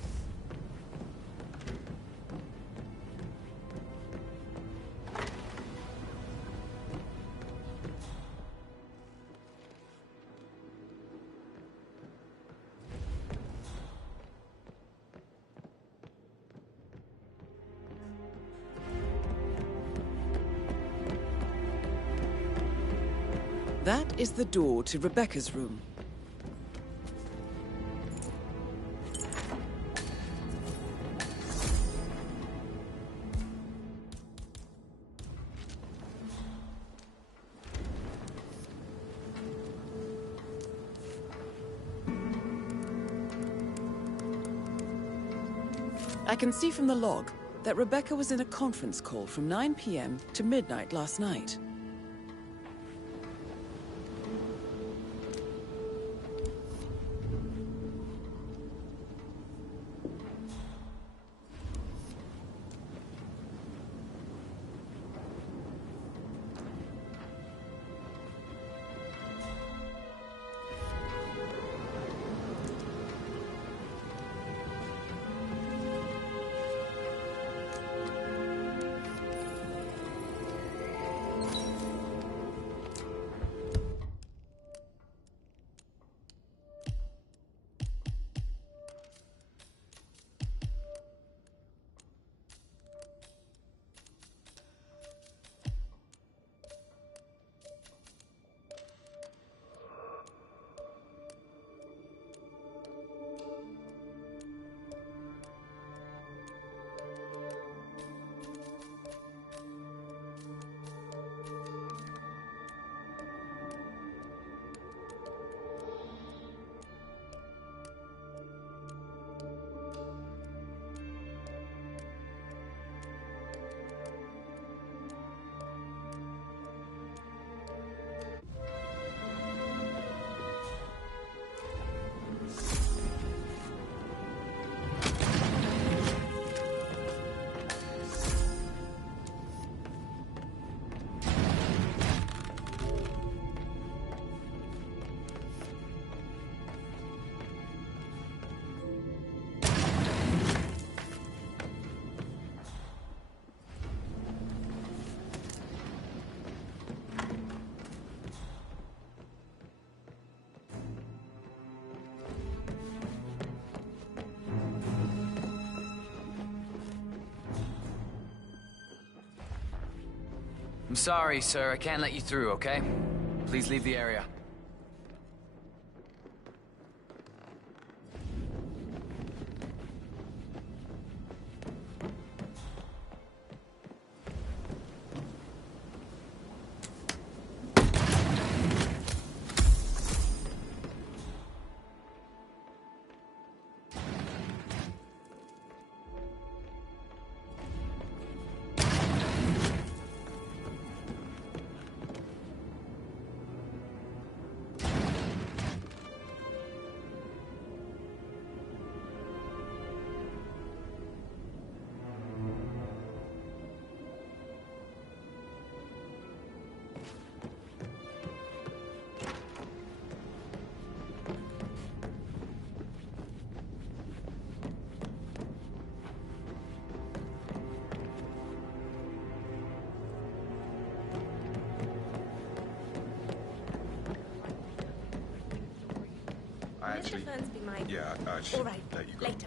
That is the door to Rebecca's room. I can see from the log that Rebecca was in a conference call from 9 p.m. to midnight last night. I'm sorry, sir. I can't let you through, okay? Please leave the area. actually... Mr. Fernsby might... Yeah, I should All right, let you go. later.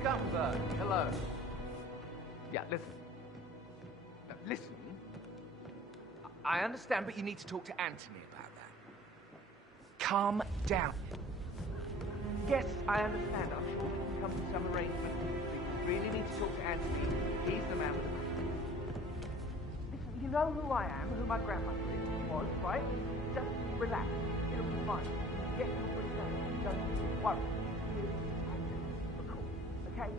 Scumbag, hello. Yeah, listen. Now, listen. I understand, but you need to talk to Anthony about that. Calm down. Yes, I understand. I'm sure we can come to some arrangement. But you really need to talk to Anthony. He's the man with the... Listen, you know who I am, who my grandmother was, right? Just relax. It'll be fine. Get your return. Don't worry. Of course. Okay?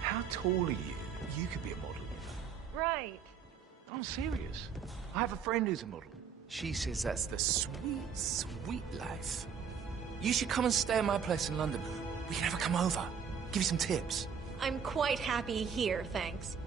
How tall are you? You could be a model. Right. I'm serious. I have a friend who's a model. She says that's the sweet, sweet life. You should come and stay at my place in London. We can have her come over. Give you some tips. I'm quite happy here, thanks.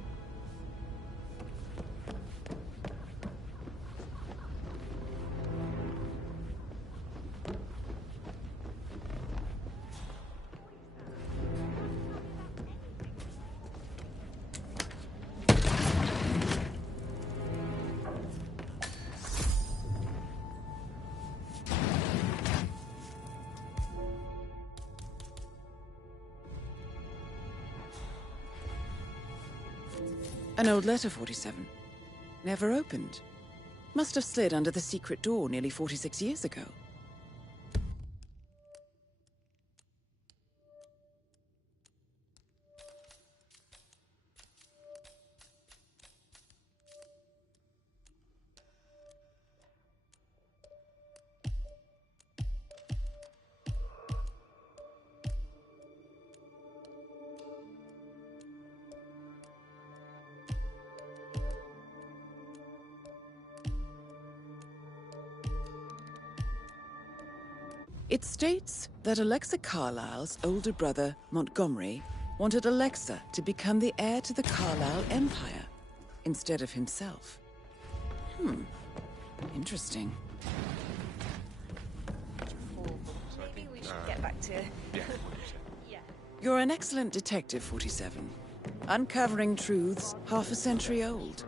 An old letter, 47. Never opened. Must have slid under the secret door nearly 46 years ago. It states that Alexa Carlisle's older brother, Montgomery, wanted Alexa to become the heir to the Carlisle Empire instead of himself. Interesting. Maybe we should get back to... Yeah. You're an excellent detective, 47. Uncovering truths half a century old.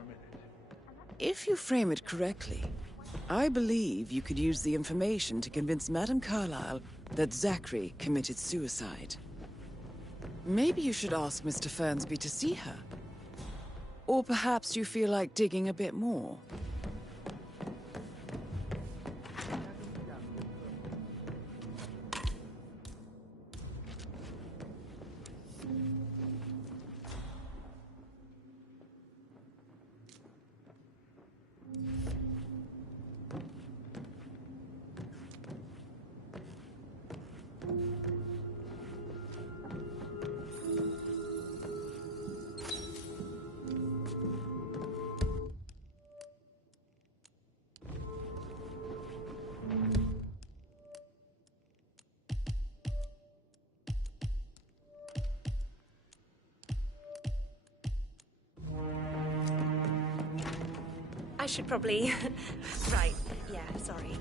If you frame it correctly, I believe you could use the information to convince Madame Carlisle that Zachary committed suicide. Maybe you should ask Mr. Fernsby to see her. Or perhaps you feel like digging a bit more. I should probably... Right, yeah, sorry.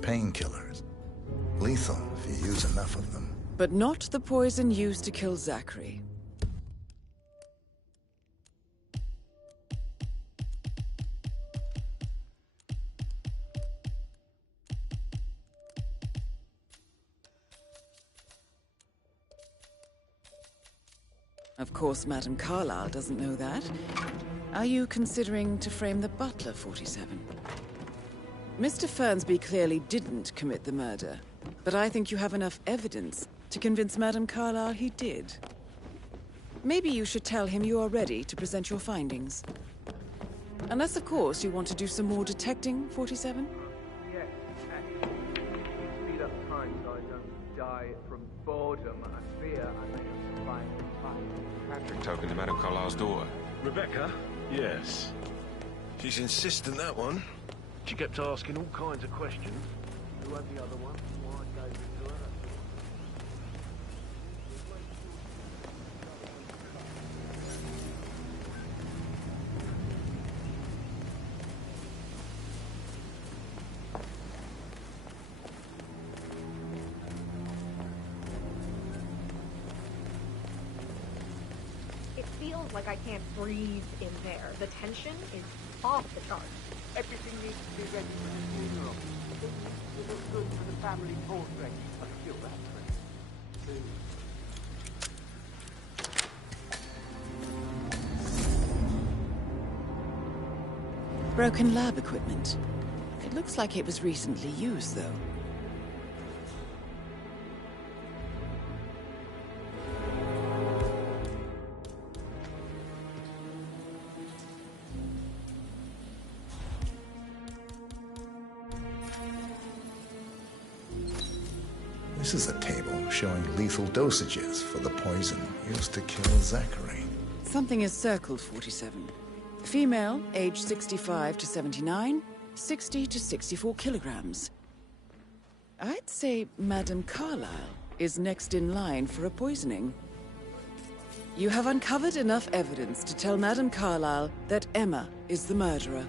Painkillers. Lethal if you use enough of them. But not the poison used to kill Zachary. Of course, Madame Carlyle doesn't know that. Are you considering to frame the butler, 47? Mr. Fernsby clearly didn't commit the murder, but I think you have enough evidence to convince Madame Carlyle he did. Maybe you should tell him you are ready to present your findings. Unless, of course, you want to do some more detecting, 47? Yes, and speed up time so I don't die from boredom and fear I may have survived the fight. Patrick talking to Madame Carlyle's daughter. Rebecca? Yes. She's insistent, that one. She kept asking all kinds of questions. Who had the other one? Why I gave it to her? It feels like I can't breathe in there. The tension is off the charts. Everything needs to be ready for the funeral. Things need to look good for the family portrait. I feel that too. Broken lab equipment. It looks like it was recently used, though. This is a table showing lethal dosages for the poison used to kill Zachary. Something is circled, 47. Female, age 65 to 79, 60 to 64 kilograms. I'd say Madame Carlyle is next in line for a poisoning. You have uncovered enough evidence to tell Madame Carlyle that Emma is the murderer.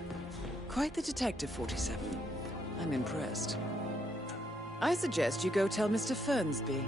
Quite the detective, 47. I'm impressed. I suggest you go tell Mr. Fernsby.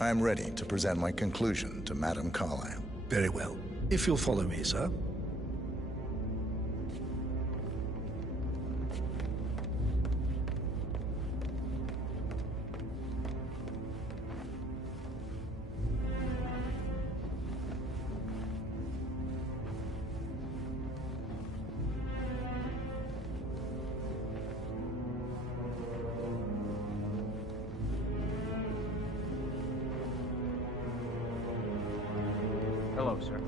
I am ready to present my conclusion to Madame Carlyle. Very well. If you'll follow me, sir. Hello, sir.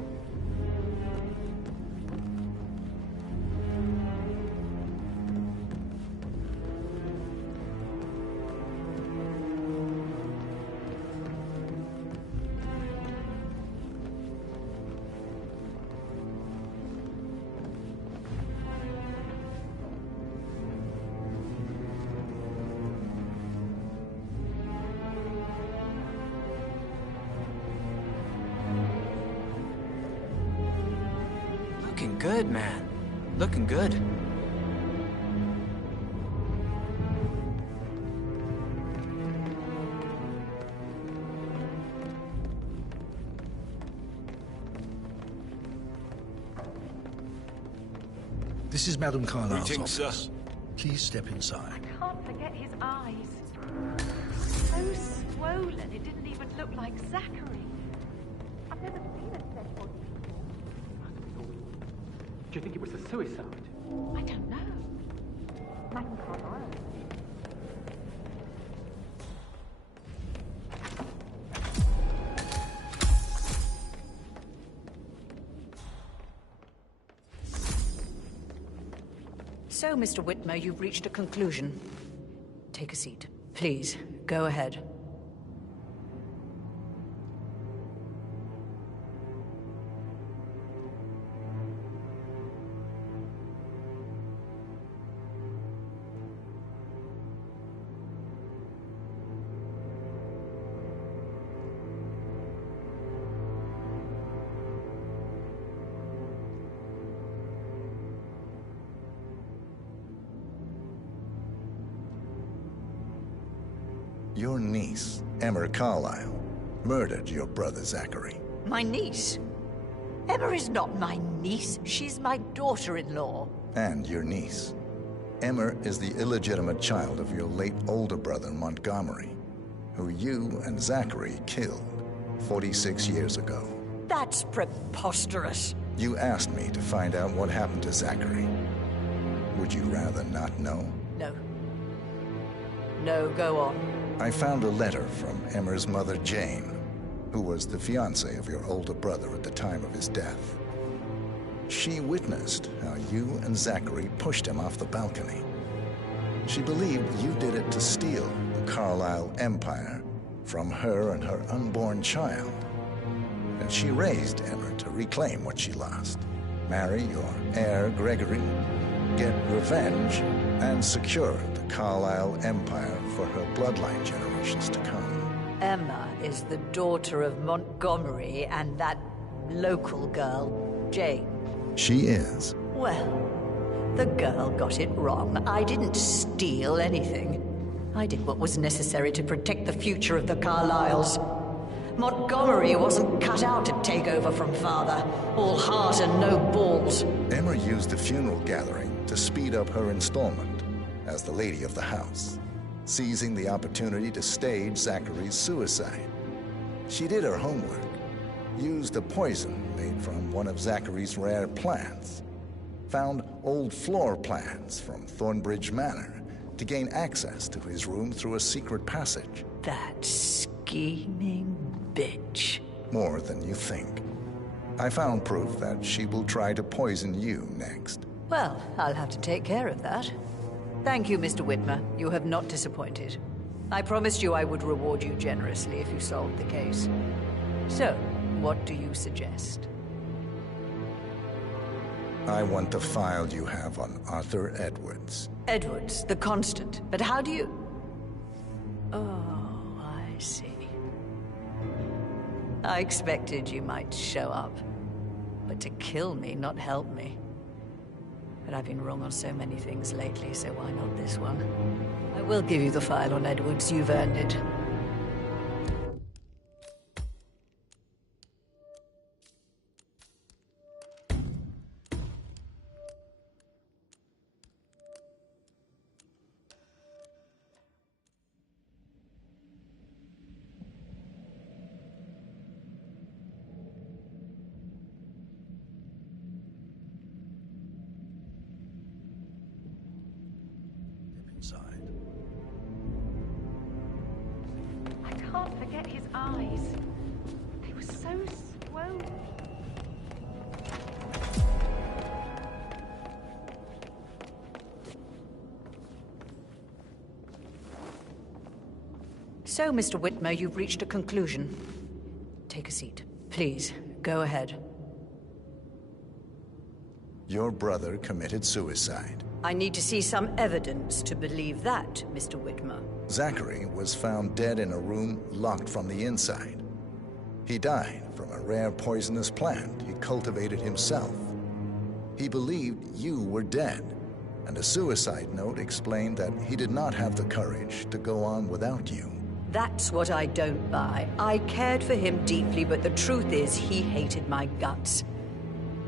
Looking good, man. Looking good. This is Madame Carlyle's Greetings, office. sir. Please step inside. Can't forget his eyes. So swollen, it didn't even look like Zachary. I've never seen a dead body before. Do you think it was a suicide? I don't know. Madame Carlyle. So, Mr. Whitmer, you've reached a conclusion. Take a seat. Please, go ahead. Your niece, Emma Carlyle, murdered your brother Zachary. My niece? Emma is not my niece. She's my daughter-in-law. And your niece. Emma is the illegitimate child of your late older brother Montgomery, who you and Zachary killed 46 years ago. That's preposterous. You asked me to find out what happened to Zachary. Would you rather not know? No. No, go on. I found a letter from Emmer's mother, Jane, who was the fiancée of your older brother at the time of his death. She witnessed how you and Zachary pushed him off the balcony. She believed you did it to steal the Carlyle empire from her and her unborn child. And she raised Emmer to reclaim what she lost, marry your heir, Gregory, get revenge, and secure the Carlyle empire for her bloodline generations to come. Emma is the daughter of Montgomery and that local girl, Jane. She is. Well, the girl got it wrong. I didn't steal anything. I did what was necessary to protect the future of the Carlyles. Montgomery wasn't cut out to take over from father. All heart and no balls. Emma used the funeral gathering to speed up her installment as the lady of the house, seizing the opportunity to stage Zachary's suicide. She did her homework, used a poison made from one of Zachary's rare plants, found old floor plans from Thornbridge Manor to gain access to his room through a secret passage. That scheming bitch. More than you think. I found proof that she will try to poison you next. Well, I'll have to take care of that. Thank you, Mr. Whitmer. You have not disappointed. I promised you I would reward you generously if you solved the case. So, what do you suggest? I want the file you have on Arthur Edwards. Edwards, the Constant. But how do you... Oh, I see. I expected you might show up. But to kill me, not help me. But I've been wrong on so many things lately, so why not this one? I will give you the file on Edwards. You've earned it. forget his eyes. They were so swollen. So, Mr. Whitmer, you've reached a conclusion. Take a seat. Please, go ahead. Your brother committed suicide. I need to see some evidence to believe that, Mr. Whitmer. Zachary was found dead in a room locked from the inside. He died from a rare poisonous plant he cultivated himself. He believed you were dead, and a suicide note explained that he did not have the courage to go on without you. That's what I don't buy. I cared for him deeply, but the truth is he hated my guts.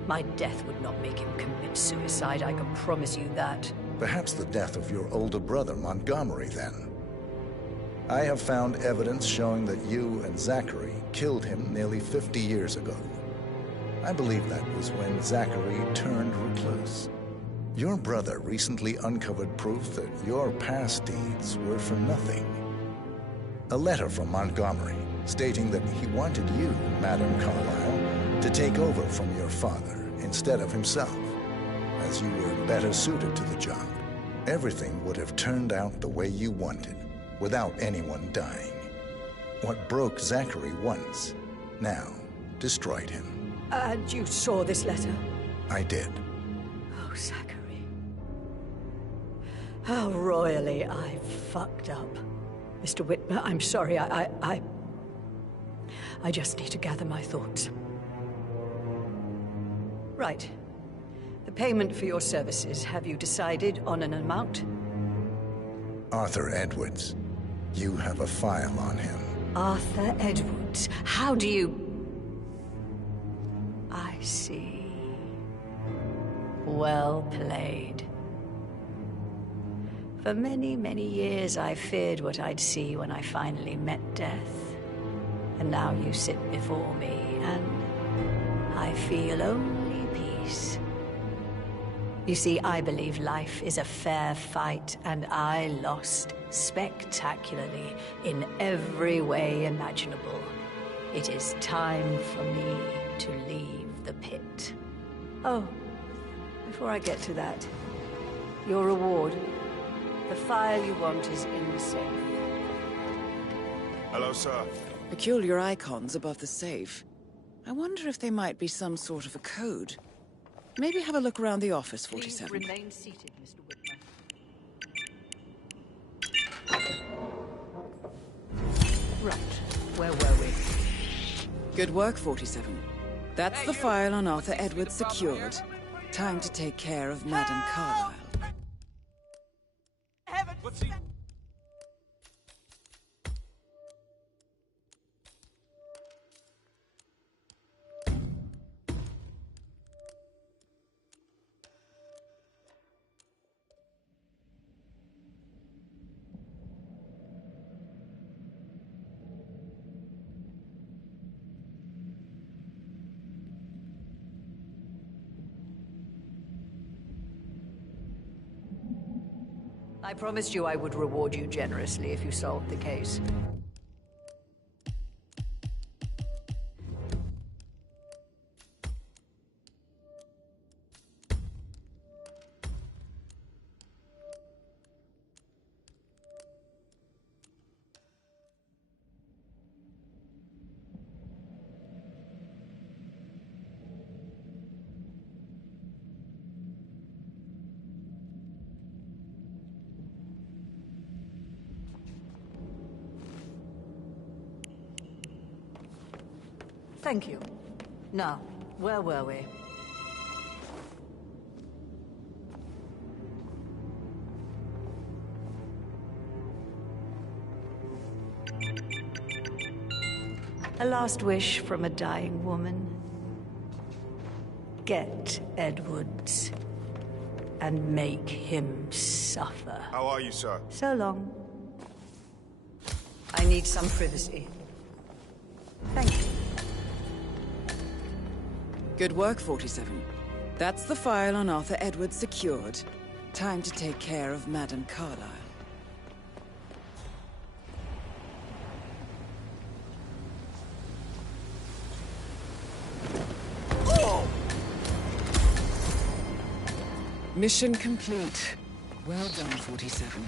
My death would not make him commit suicide, I can promise you that. Perhaps the death of your older brother, Montgomery, then. I have found evidence showing that you and Zachary killed him nearly 50 years ago. I believe that was when Zachary turned recluse. Your brother recently uncovered proof that your past deeds were for nothing. A letter from Montgomery stating that he wanted you, Madame Carlyle, to take over from your father instead of himself, as you were better suited to the job. Everything would have turned out the way you wanted, without anyone dying. What broke Zachary once, now destroyed him. And you saw this letter? I did. Oh, Zachary. How royally I fucked up. Mr. Whitmer, I'm sorry, I just need to gather my thoughts. Right. The payment for your services, have you decided on an amount? Arthur Edwards. You have a file on him. Arthur Edwards. How do you... I see. Well played. For many, many years I feared what I'd see when I finally met death. And now you sit before me, and I feel only peace. You see, I believe life is a fair fight, and I lost spectacularly in every way imaginable. It is time for me to leave the pit. Oh, before I get to that, your reward. The file you want is in the safe. Hello, sir. Peculiar icons above the safe. I wonder if they might be some sort of a code. Maybe have a look around the office, 47. Please remain seated, Mr. Whitmer. Right. Where were we? Good work, 47. That's the file on Arthur Edwards secured. Time to take care of Madame Carlyle. What's he... I promised you I would reward you generously if you solved the case. Thank you. Now, where were we? A last wish from a dying woman. Get Edwards and make him suffer. How are you, sir? So long. I need some privacy. Thank you. Good work, 47. That's the file on Arthur Edwards secured. Time to take care of Madame Carlyle. Mission complete. Well done, 47.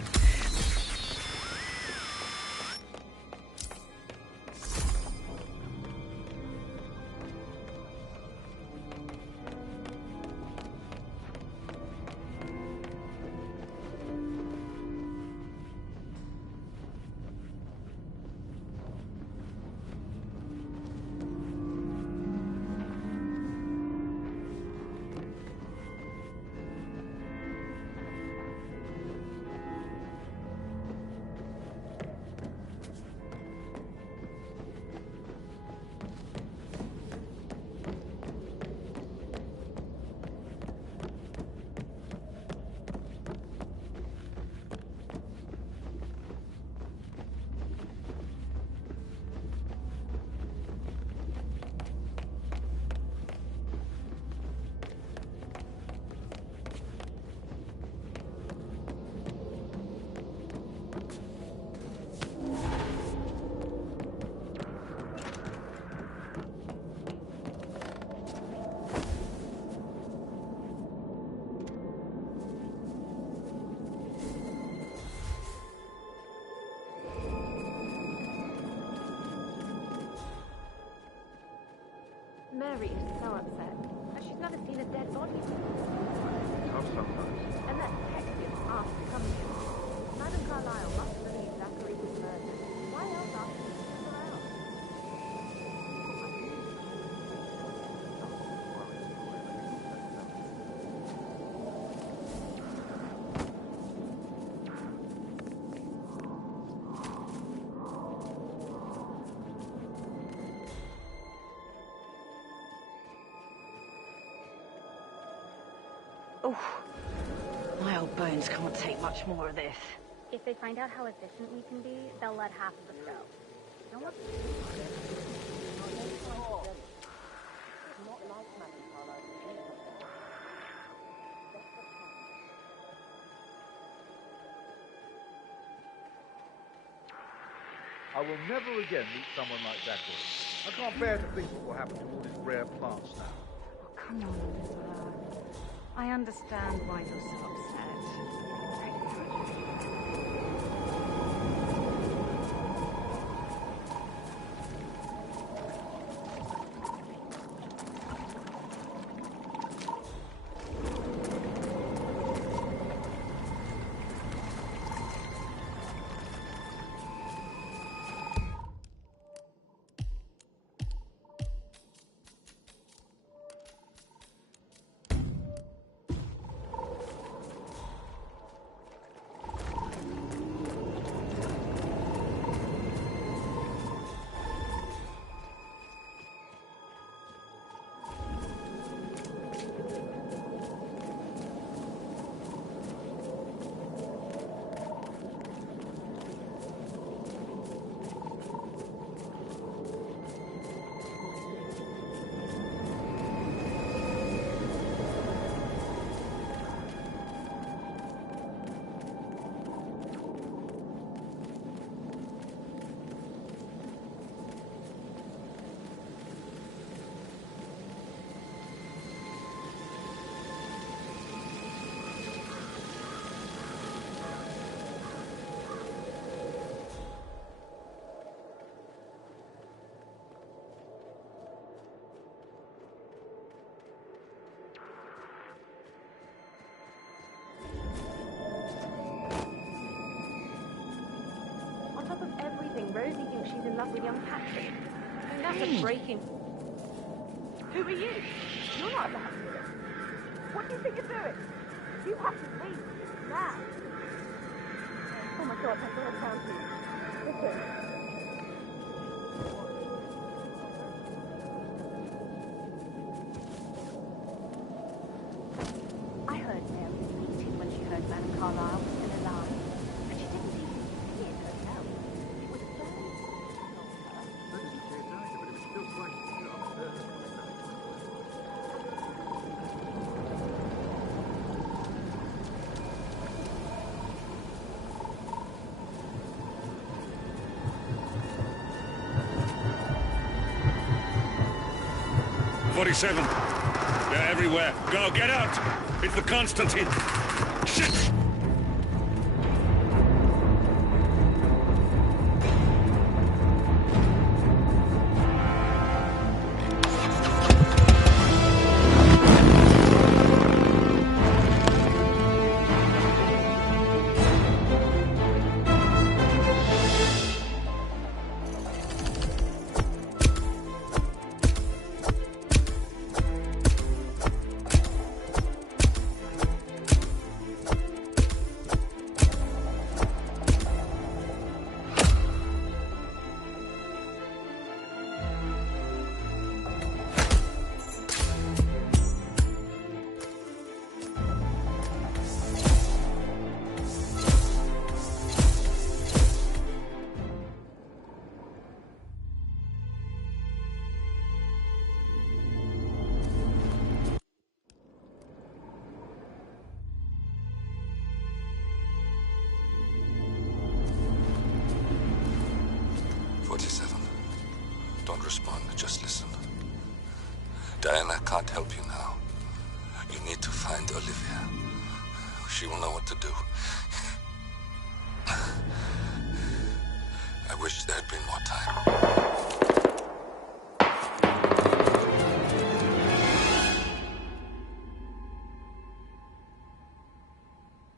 Mary is so upset. She's never seen a dead body before. Tough sometimes. And that detective asked to come here. Madam Carlyle must believe Zachary was murdered. Why else ask him to stick around? Oh, my old bones can't take much more of this. If they find out how efficient we can be, they'll let half of us go. No one's I will never again meet someone like Zachary. I can't bear to think what will happen to all his rare plants now. Oh, come on, Elizabeth. I understand why you're so upset. Rosie thinks she's in love with young Patrick. And that's a breaking... Who are you? You're not allowed to do it. What do you think you're doing? You have to leave. Now. Oh my God, that's all I found for you. Listen. I heard Mary fainted when she heard Madam Carlyle was still alive. And she didn't even see it herself. It was "47. They're everywhere. Go, get out! It's the Constantine. Shit! Don't respond, just listen. Diana can't help you now. You need to find Olivia. She will know what to do. I wish there had been more time.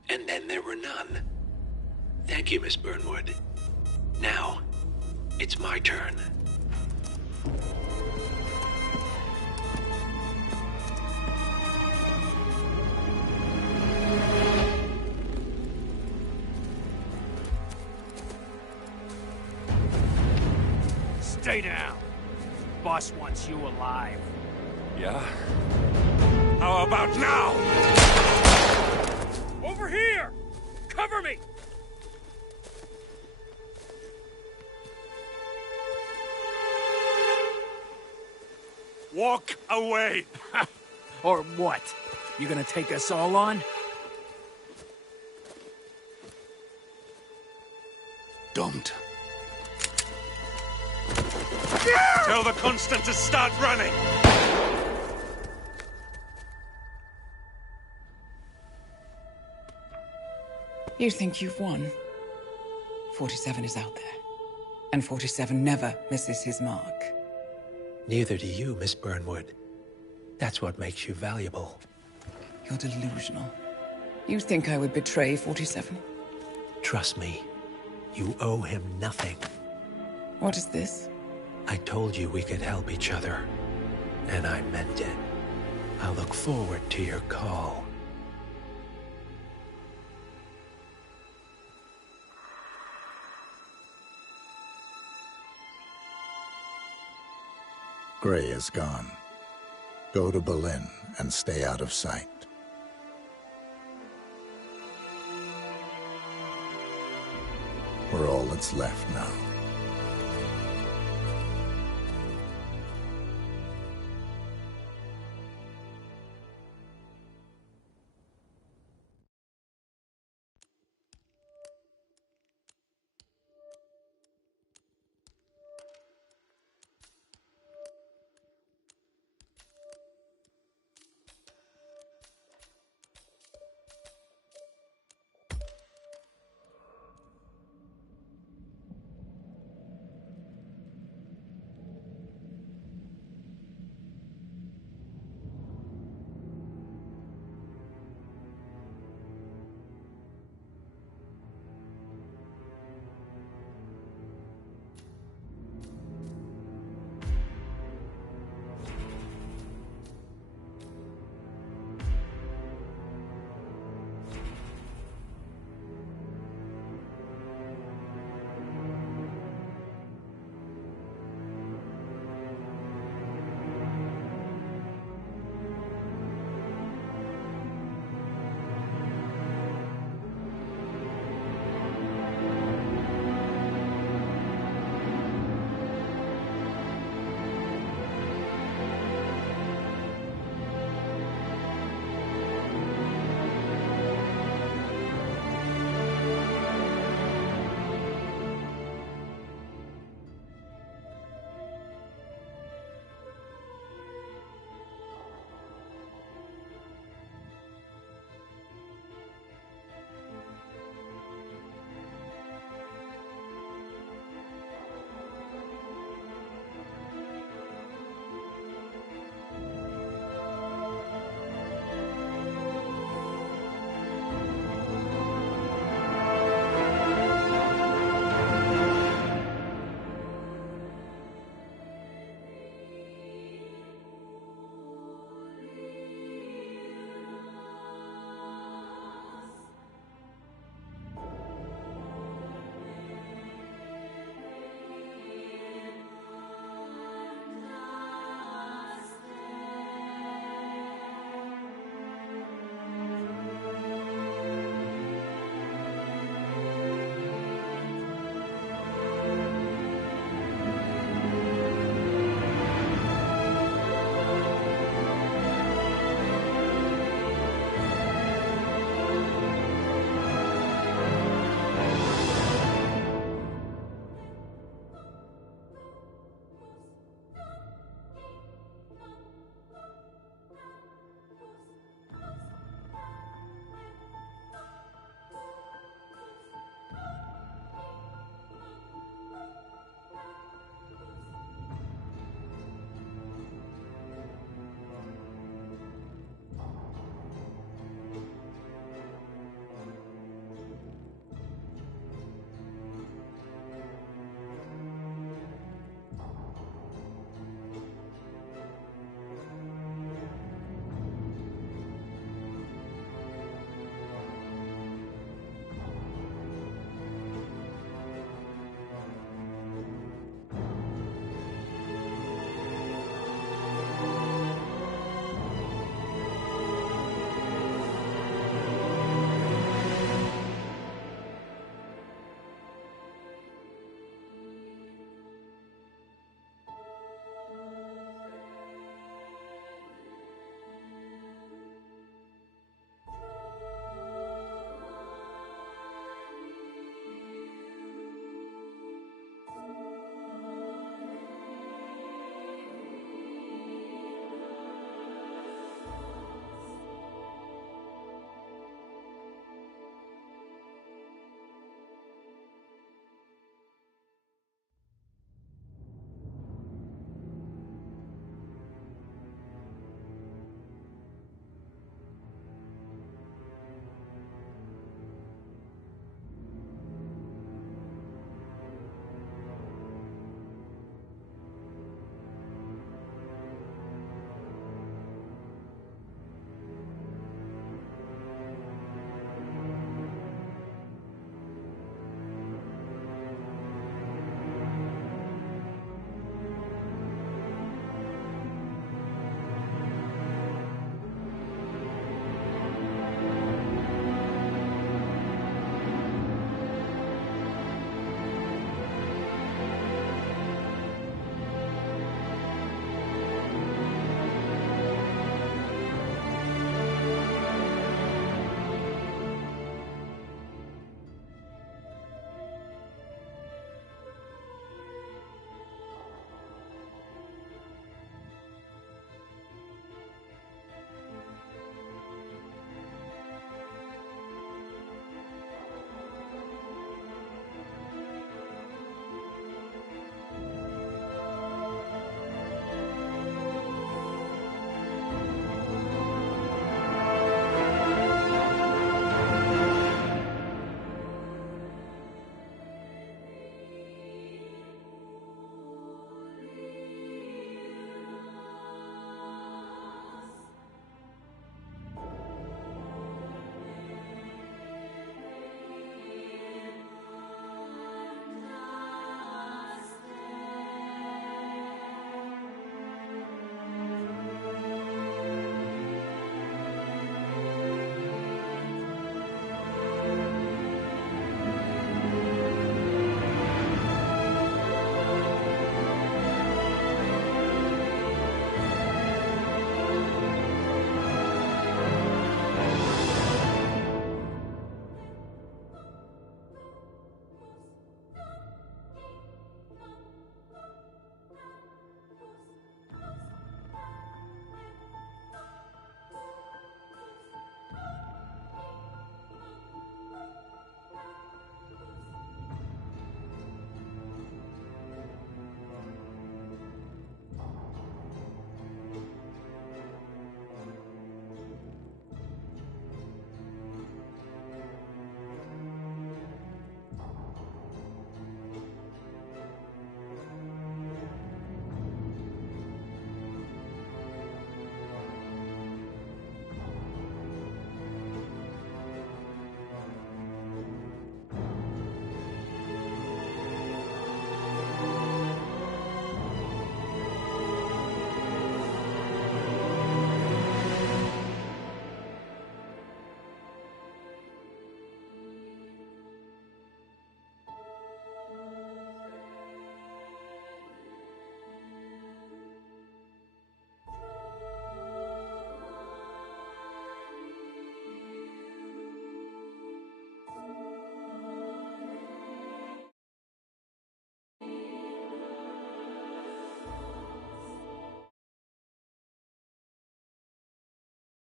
And then there were none. Thank you, Miss Burnwood. Now, it's my turn. Stay down. Boss wants you alive. Yeah? How about now? Over here! Cover me! Walk away! Or what? You gonna take us all on? Don't. Tell the Constant to start running! You think you've won? 47 is out there. And 47 never misses his mark. Neither do you, Miss Burnwood. That's what makes you valuable. You're delusional. You think I would betray 47? Trust me, you owe him nothing. What is this? I told you we could help each other, and I meant it. I'll look forward to your call. Gray is gone. Go to Berlin and stay out of sight. We're all that's left now.